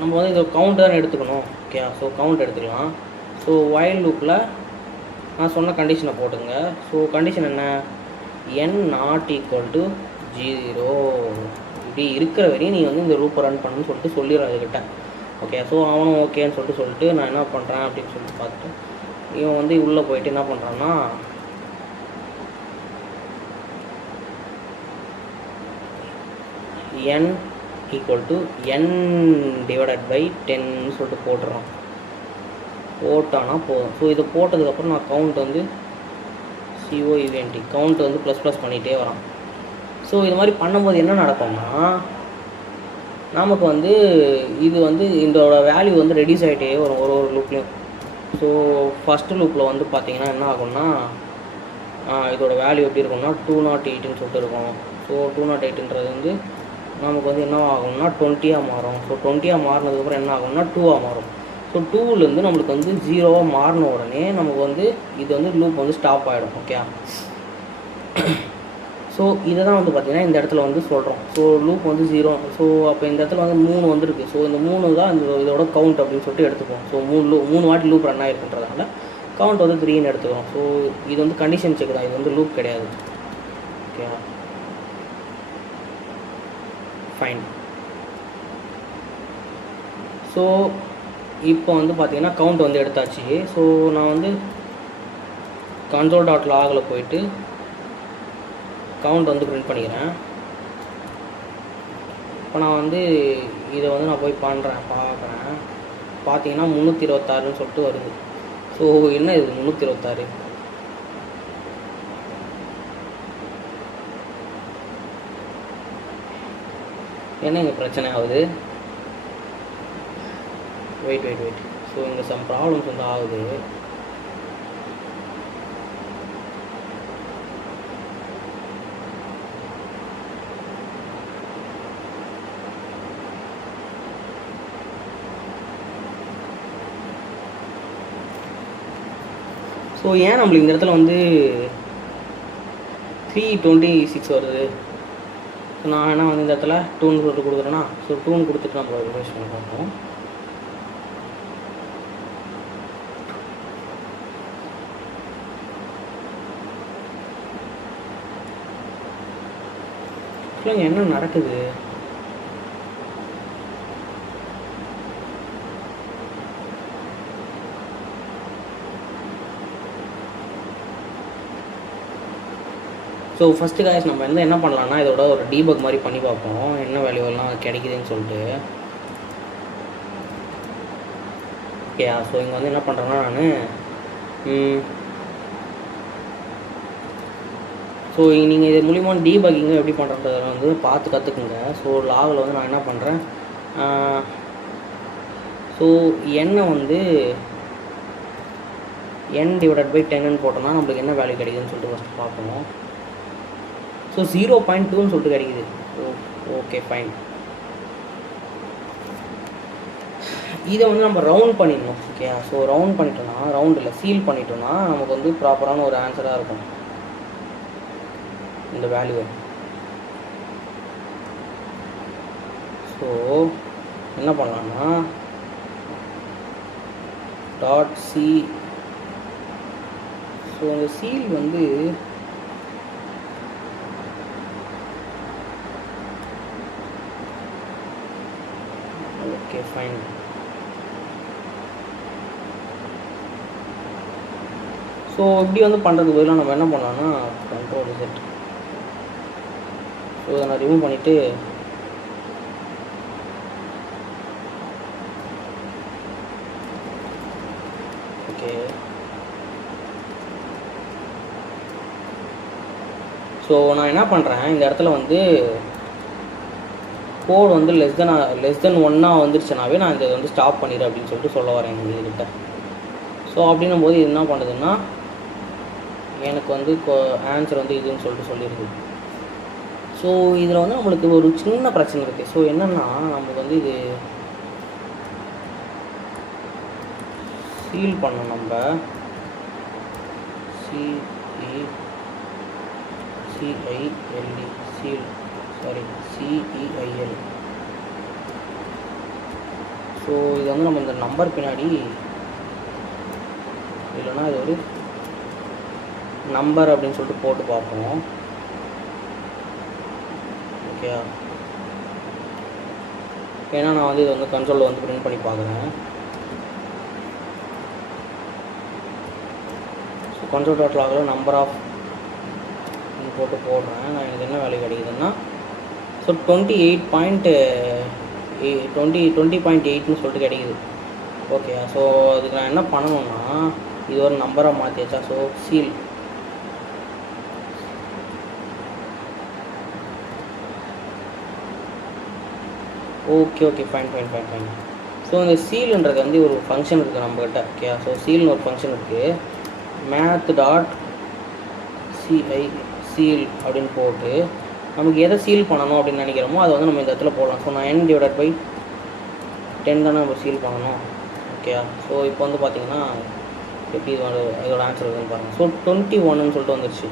நம்ம வந்து இதை கவுண்ட் தான் எடுத்துக்கணும். ஓகே, ஸோ கவுண்ட் எடுத்துக்கலாம். ஸோ வைல் லூப்பில் நான் சொன்ன கண்டிஷனை போட்டுங்க. ஸோ கண்டிஷன் என்ன n நாட் ஈக்குவல் டு 0 இப்படி இருக்கிற வரையும் நீ வந்து இந்த லூப்பை ரன் பண்ணுன்னு சொல்லிட்டு சொல்லிடுறேன் அதுக்கிட்ட. ஓகே, ஸோ அவனும் ஓகேன்னு சொல்லிட்டு நான் என்ன பண்ணுறேன் அப்படின்னு சொல்லிட்டு பார்த்துட்டு இவன் வந்து உள்ளே போயிட்டு என்ன பண்ணுறான்னா n equal to n divided by 10ன்னு சொல்லிட்டு போட்டுறான். போட்டானா போதும். ஸோ இதை போட்டதுக்கப்புறம் நான் கவுண்ட் வந்து COUNT கவுண்ட் வந்து ++ பண்ணிகிட்டே வரான். ஸோ இது மாதிரி பண்ணும்போது என்ன நடக்கும்னா நமக்கு வந்து இது வந்து இதோட வேல்யூ வந்து ரெடியூஸ் ஆகிட்டே வரும் ஒரு லூப்லேயும். ஸோ ஃபஸ்ட்டு லூப்பில் வந்து பார்த்திங்கன்னா என்ன ஆகும்னா இதோட வேல்யூ எப்படி இருக்கும்னா 208ன்னு சொல்லிட்டு இருக்கும். ஸோ 208ன்றது வந்து நமக்கு வந்து என்ன ஆகும்னா 20ஆக மாறும். ஸோ 20ஆக மாறினதுக்கப்புறம் என்ன ஆகும்னா 2ஆக மாறும். ஸோ டூலேருந்து நம்மளுக்கு வந்து 0வாக மாறின உடனே நமக்கு வந்து இது வந்து லூப் வந்து ஸ்டாப் ஆகிடும். ஓகே, ஸோ இதை தான் வந்து பார்த்திங்கன்னா இந்த இடத்துல வந்து சொல்கிறோம். ஸோ லூப் வந்து 0. ஸோ அப்போ இந்த இடத்துல வந்து 3 வந்துருக்கு. ஸோ இந்த 3 தான் இதோட கவுண்ட் அப்படின்னு சொல்லிட்டு எடுத்துப்போம். ஸோ 3 வாட்டி லூப் ரன் ஆகிருக்குன்றதுனால கவுண்ட் வந்து 3ன்னு எடுத்துக்கிறோம். ஸோ இது வந்து கண்டிஷன் செக் தான், இது வந்து லூப் கிடையாது. ஓகேவா, ஃபைன். ஸோ இப்போ வந்து பார்த்திங்கன்னா கவுண்ட் வந்து எடுத்தாச்சு. ஸோ நான் வந்து console.logல போயிட்டு கவுண்ட் வந்து பிரிண்ட் பண்ணிக்கிறேன். இப்போ நான் வந்து இதை வந்து நான் போய் பார்க்குறேன். பார்த்தீங்கன்னா 326ன்னு சொல்லிட்டு வருது. ஸோ என்ன இது 326? என்ன இங்கே பிரச்சனை ஆகுது? வெயிட். ஸோ இங்கே சம் ப்ராப்ளம்ஸ் வந்து ஆகுது. ஸோ ஏன் நம்மளுக்கு இந்த இடத்துல வந்து 326 வருது? ஸோ நான் என்ன வந்து இந்த இடத்துல 2ன்னு சொல்லிட்டு கொடுக்குறேன்னா, ஸோ 2ன்னு கொடுத்துட்டு நம்ம ரிவைஸ் பண்ணி பார்ப்போம். சொல்லுங்க என்ன நடக்குது? ஸோ ஃபஸ்ட்டு காய்ஸ் நம்ம வந்து என்ன பண்ணலான்னா இதோட ஒரு டீபக் மாதிரி பண்ணி பார்ப்போம், என்ன வேல்யூவெல்லாம் கிடைக்குதுன்னு சொல்லிட்டு. ஓகே, ஸோ இங்கே வந்து என்ன பண்ணுறேன்னா ஸோ நீங்கள் இது மூலிமா டீபக்கிங்க எப்படி பண்ணுறதை வந்து பார்த்து கற்றுக்குங்க. ஸோ லாகில் வந்து நான் என்ன பண்ணுறேன், ஸோ எண்ணை வந்து n/10ன்னு போட்டோம்னா நம்மளுக்கு என்ன வேல்யூ கிடைக்குதுன்னு சொல்லிட்டு ஃபஸ்ட்டு பார்ப்போம். ஸோ 0.2ன்னு சொல்லிட்டு கிடைக்குது. Okay, fine. இதை வந்து நம்ம ரவுண்ட் பண்ணிடணும். ஓகே, ஸோ ரவுண்ட் பண்ணிட்டோம்னா, ரவுண்டில் சீல் பண்ணிட்டோம்னா நமக்கு வந்து ப்ராப்பரான ஒரு ஆன்சராக இருக்கும் இந்த வேல்யூவை. ஸோ என்ன பண்ணலான்னா .c. ஸோ அந்த சீல் வந்து ஓகே, ஃபைன். ஸோ இப்படி வந்து பண்ணுறதுக்கு பதிலாக நம்ம என்ன பண்ணலாம்னா Ctrl+Z. ஸோ இதை நான் ரிமூவ் பண்ணிவிட்டு ஓகே, ஸோ நான் என்ன பண்ணுறேன், இந்த இடத்துல வந்து கோட் வந்து லெஸ் தென் 1 வந்துருச்சுனாவே நான் இதை வந்து ஸ்டாப் பண்ணிடுறேன் அப்படின்னு சொல்லிட்டு சொல்ல வரேன் எங்ககிட்ட. ஸோ அப்படின்னும் போது இது என்ன பண்ணுதுன்னா எனக்கு வந்து ஆன்சர் வந்து இதுன்னு சொல்லிட்டு சொல்லிடுது. ஸோ இதில் வந்து நம்மளுக்கு ஒரு சின்ன பிரச்சனை இருக்குது. ஸோ என்னென்னா நம்மளுக்கு வந்து இது சீல் பண்ணணும். நம்ம CECILD CEIL. ஸோ இது வந்து நம்ம இந்த நம்பர் பின்னாடி இல்லைன்னா இது ஒரு நம்பர் அப்படின்னு சொல்லிட்டு போட்டு பார்ப்போம். ஓகே, ஏன்னா நான் வந்து இது வந்து கன்சோலில் வந்து பிரிண்ட் பண்ணி பார்க்குறேன். ஸோ console.logல நம்பர் ஆஃப் போட்டு போடுறேன். நான் எனக்கு என்ன வேல்யூ கிடைக்குதுன்னா ஸோ 20.8ன்னு சொல்லிட்டு கிடைக்குது. ஓகே, ஸோ அதுக்கு நான் என்ன பண்ணணும்னா இது ஒரு நம்பராக மாற்றியாச்சா. So ceil okay, fine. So இந்த சீல்ன்றது வந்து ஒரு ஃபங்க்ஷன் இருக்குது நம்மக்கிட்ட. ஓகே, ஸோ சீல்னு ஒரு ஃபங்க்ஷன் இருக்குது. math.cil அப்படின்னு போட்டு நமக்கு எதை சீல் பண்ணணும் அப்படின்னு நினைக்கிறோமோ அதை வந்து நம்ம இந்த இடத்துல போடலாம். ஸோ நான் n/10 தானே நம்ம சீல் பண்ணணும். ஓகே, ஓகேயா. ஸோ இப்போ வந்து பார்த்தீங்கன்னா எப்படி இதோட ஆன்சர் இருக்குன்னு பாருங்கள். ஸோ 21ன்னு சொல்லிட்டு வந்துருச்சு.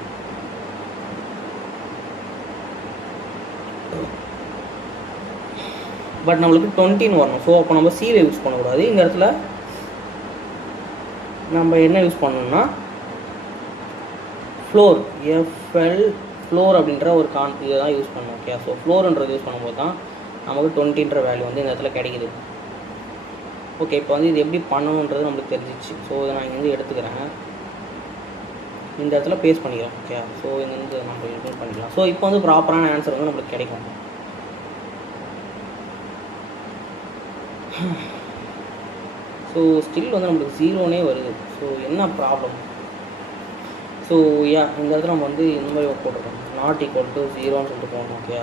பட் நம்மளுக்கு 20ன்னு வரணும். ஸோ அப்போ நம்ம சீவை யூஸ் பண்ணக்கூடாது. இந்த இடத்துல நம்ம என்ன யூஸ் பண்ணணும்னா ஃப்ளோர், எஃப்எல் ஃப்ளோர் அப்படின்ற ஒரு இதை தான் யூஸ் பண்ணணும். ஓகே. ஸோ ஃப்ளோர்ன்றது யூஸ் பண்ணும்போது தான் நமக்கு 20ன்ற வேல்யூ வந்து இந்த இடத்துல கிடைக்குது. ஓகே. இப்போ வந்து இது எப்படி பண்ணணுன்றது நம்மளுக்கு தெரிஞ்சிச்சு. ஸோ இதை நான் இங்கேருந்து எடுத்துக்கிறேன், இந்த இடத்துல பேஸ்ட் பண்ணிக்கிறேன். ஓகே. ஸோ இங்கேருந்து நம்ம இது பண்ணிக்கலாம். ஸோ இப்போ வந்து ப்ராப்பரான ஆன்சர் வந்து நம்மளுக்கு கிடைக்கும். ஸோ ஸ்டில் வந்து நம்மளுக்கு 0னே வருது. ஸோ என்ன ப்ராப்ளம்? ஸோ இந்த இடத்துல நம்ம வந்து இந்த மாதிரி போட்டிருக்கோம், நாட் ஈக்குவல் டு 0ன்னு சொல்லிட்டு போகணும். ஓகே.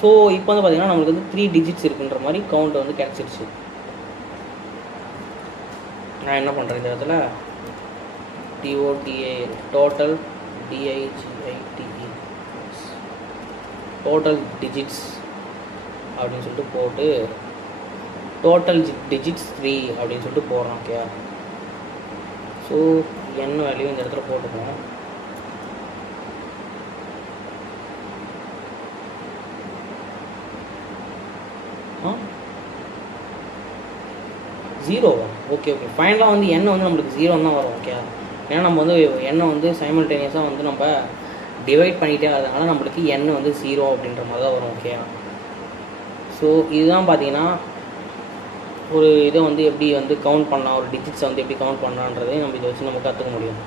ஸோ இப்போ வந்து பார்த்தீங்கன்னா நம்மளுக்கு வந்து 3 டிஜிட்ஸ் இருக்குன்ற மாதிரி கவுண்ட் வந்து கிடச்சிருச்சு. நான் என்ன பண்ணுறேன், இந்த இடத்துல TOTAL total DIGITE total digits அப்படின்னு சொல்லிட்டு போட்டு டோட்டல் டிஜிட்ஸ் 3 அப்படின்னு சொல்லிட்டு போடுறோம். ஓகே. ஸோ என்ன வேல்யூ இந்த இடத்துல போட்டுக்கோம். ஜீரோ வரும். ஓகே. ஃபைனலாக வந்து எண்ணெய் வந்து நம்மளுக்கு 0 தான் வரும். ஓகே. ஏன்னா நம்ம வந்து எண்ணெய் வந்து சைமல்டேனியஸாக வந்து நம்ம டிவைட் பண்ணிகிட்டே அதனால நம்மளுக்கு எண்ணெய் வந்து 0 அப்படின்ற மாதிரி தான் வரும். ஓகே. ஸோ இதுதான் பார்த்தீங்கன்னா ஒரு இதை வந்து எப்படி வந்து கவுண்ட் பண்ணலாம், ஒரு டிஜிட்ஸை வந்து எப்படி கவுண்ட் பண்ணலான்றதையும் நம்ம இதை வச்சு நம்ம கற்றுக்க முடியும்.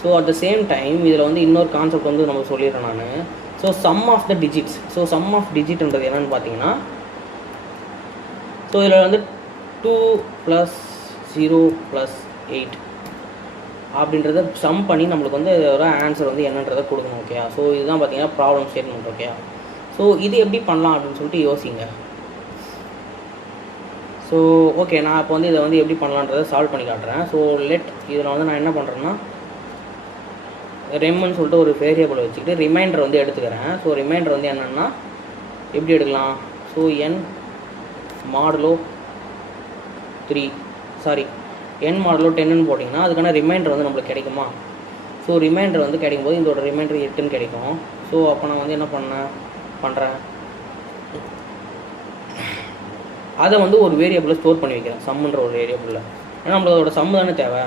So at the same time இதில் வந்து இன்னொரு கான்செப்ட் வந்து நம்ம சொல்லிடுறேன் நான். So sum of the digits. So sum of டிஜிட்ன்றது என்னென்னு பார்த்தீங்கன்னா, ஸோ இதில் வந்து 2 + 0 + 8 அப்படின்றத சம் பண்ணி நம்மளுக்கு வந்து இதோட ஆன்சர் வந்து என்னன்றதை கொடுக்கணும். ஓகே. ஸோ இதுதான் பார்த்தீங்கன்னா ப்ராப்ளம் ஸ்டேட்மெண்ட். ஓகே. ஸோ இது எப்படி பண்ணலாம் அப்படின்னு சொல்லிட்டு யோசிங்க. ஸோ ஓகே, நான் இப்போ வந்து இதை வந்து எப்படி பண்ணலான்றதை சால்வ் பண்ணி காட்டுறேன். ஸோ இதில் வந்து நான் என்ன பண்ணுறேன்னா ரெம்னு சொல்லிட்டு ஒரு வேரியபிள் வச்சுக்கிட்டு ரிமைண்டர் வந்து எடுத்துக்கிறேன். ஸோ ரிமைண்டர் வந்து என்னென்னா எப்படி எடுக்கலாம், ஸோ n மாடுலோ 10ன்னு போட்டிங்கன்னா அதுக்கான ரிமைண்டர் வந்து நம்மளுக்கு கிடைக்குமா. ஸோ ரிமைண்டர் வந்து கிடைக்கும்போது இதோட ரிமைண்டர் 8ன்னு கிடைக்கும். ஸோ அப்போ நான் வந்து என்ன பண்ணுறேன், அதை வந்து ஒரு வேரியபிளில் ஸ்டோர் பண்ணி வைக்கிறேன், சம்முன்ற ஒரு வேரியபிளில். ஏன்னா நம்மளுக்கு அதோட சம்மு தானே தேவை.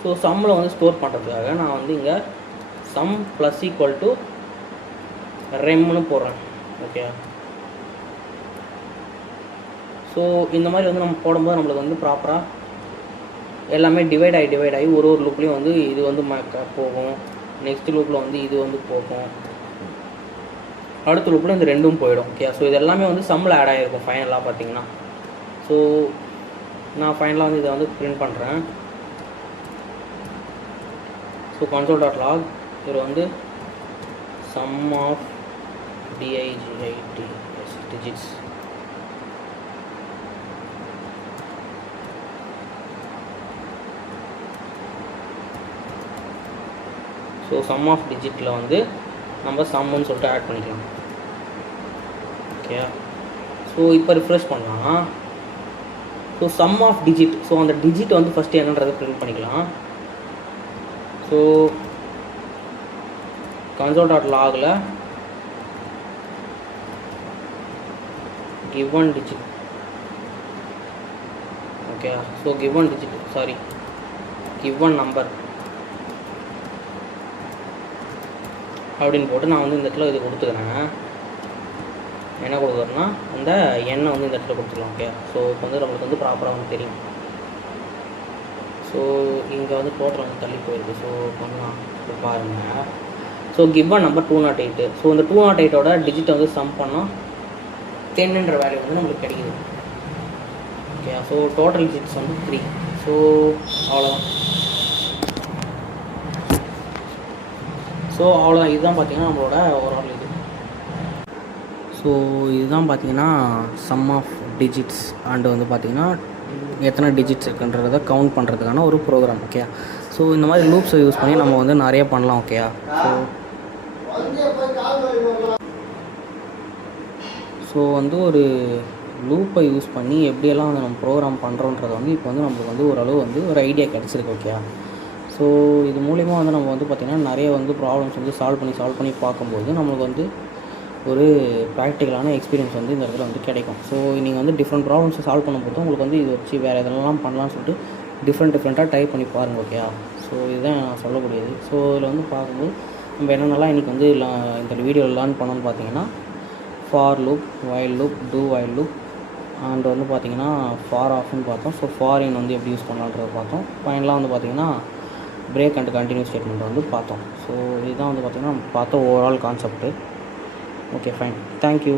ஸோ சம்மில் வந்து ஸ்டோர் பண்ணுறதுக்காக நான் வந்து இங்கே சம் += ரெம்னு போடுறேன். ஓகே. ஸோ இந்த மாதிரி வந்து நம்ம போடும்போது நம்மளுக்கு வந்து ப்ராப்பராக எல்லாமே டிவைட் ஆகி ஒரு லூப்லேயும் வந்து இது வந்து போகும், நெக்ஸ்ட் லூப்பில் வந்து இது வந்து போகும், அடுத்த லூப்பில் இந்த ரெண்டும் போயிடும். ஓகே. ஸோ இது எல்லாமே வந்து சம்மில் ஆட் ஆகிருக்கும் ஃபைனலாக பார்த்தீங்கன்னா. ஸோ நான் ஃபைனலாக வந்து இதை வந்து பிரிண்ட் பண்ணுறேன். ஸோ console.log இதில் வந்து sum of digits so sum of டிஜிட்டில் வந்து நம்ம சம்முன்னு சொல்லிட்டு ஆட் பண்ணிக்கலாம். ஓகே. ஸோ இப்போ ரிஃப்ரெஷ் பண்ணலாம். So sum of digit, so அந்த டிஜிட் வந்து ஃபஸ்ட்டு என்னன்றதை பிரிண்ட் பண்ணிக்கலாம். ஸோ console.logல given digit. Okay. So given number அப்படின்னு போட்டு நான் வந்து இந்த இடத்துல இது கொடுத்துக்கிறேன். என்ன கொடுக்குறேன்னா அந்த எண்ணெய் வந்து இந்த இடத்துல கொடுத்துக்கலாம். ஓகே. ஸோ இப்போ வந்து நம்மளுக்கு வந்து ப்ராப்பராக வந்து தெரியும். ஸோ இங்கே வந்து டோட்டல் வந்து தள்ளி போயிருக்கு. ஸோ பண்ணலாம் இப்போ பாருங்கள். So given number 208. ஸோ இந்த 208ஓட டிஜிட்டை வந்து சம் பண்ணால் 10ன்ற வேல்யூ வந்து நம்மளுக்கு கிடைக்குது. ஓகே. ஸோ டோட்டல் டிஜிட்ஸ் வந்து 3. ஸோ அவ்வளோதான். இதுதான் பார்த்தீங்கன்னா நம்மளோட ஓவரால் இது. ஸோ இதுதான் பார்த்தீங்கன்னா சம் ஆஃப் டிஜிட்ஸ் அண்டு வந்து பார்த்திங்கன்னா எத்தனை டிஜிட்ஸ் இருக்குன்றதை கவுண்ட் பண்ணுறதுக்கான ஒரு ப்ரோக்ராம். ஓகே. ஸோ இந்த மாதிரி லூப்ஸை யூஸ் பண்ணி நம்ம வந்து நிறைய பண்ணலாம். ஓகே. ஸோ வந்து ஒரு லூப்பை யூஸ் பண்ணி எப்படியெல்லாம் வந்து நம்ம ப்ரோக்ராம் பண்ணுறோன்றதை வந்து இப்போ வந்து நம்மளுக்கு வந்து ஓரளவு வந்து ஒரு ஐடியா கிடச்சிருக்கு. ஓகே, ஸோ இது மூலிமா வந்து நம்ம வந்து பார்த்திங்கன்னா நிறைய வந்து ப்ராப்ளம்ஸ் வந்து சால்வ் பண்ணி பார்க்கும்போது நம்மளுக்கு வந்து ஒரு ப்ராக்டிக்கலான எக்ஸ்பீரியன்ஸ் வந்து இந்த இடத்துல வந்து கிடைக்கும். ஸோ நீங்கள் வந்து டிஃப்ரெண்ட் ப்ராப்ளம்ஸை சால்வ் பண்ணும்போது உங்களுக்கு வந்து இது வச்சு வேறு எதெல்லாம் பண்ணலாம்னு சொல்லிட்டு டிஃப்ரெண்ட்டாக ட்ரை பண்ணி பாருங்கள். ஓகே, ஸோ இதுதான் நான் சொல்லக்கூடியது. ஸோ இதில் வந்து பார்க்கும்போது நம்ம என்னென்னலாம் இன்றைக்கி வந்து இந்த வீடியோவில் லேர்ன் பண்ணோன்னு பார்த்தீங்கன்னா for loop, while loop, two while loop and வந்து பார்த்திங்கன்னா ஃபார் ஆஃப்னு பார்த்தோம். ஸோ ஃபாரின் வந்து எப்படி யூஸ் பண்ணலான்றதை பார்த்தோம். ஃபைனலாக வந்து பார்த்திங்கன்னா பிரேக் அண்ட் கண்டினியூ ஸ்டேட்மெண்ட் வந்து பார்த்தோம். ஸோ இதுதான் வந்து பார்த்திங்கன்னா நம்ம பார்த்த overall concept. Okay, fine, thank you.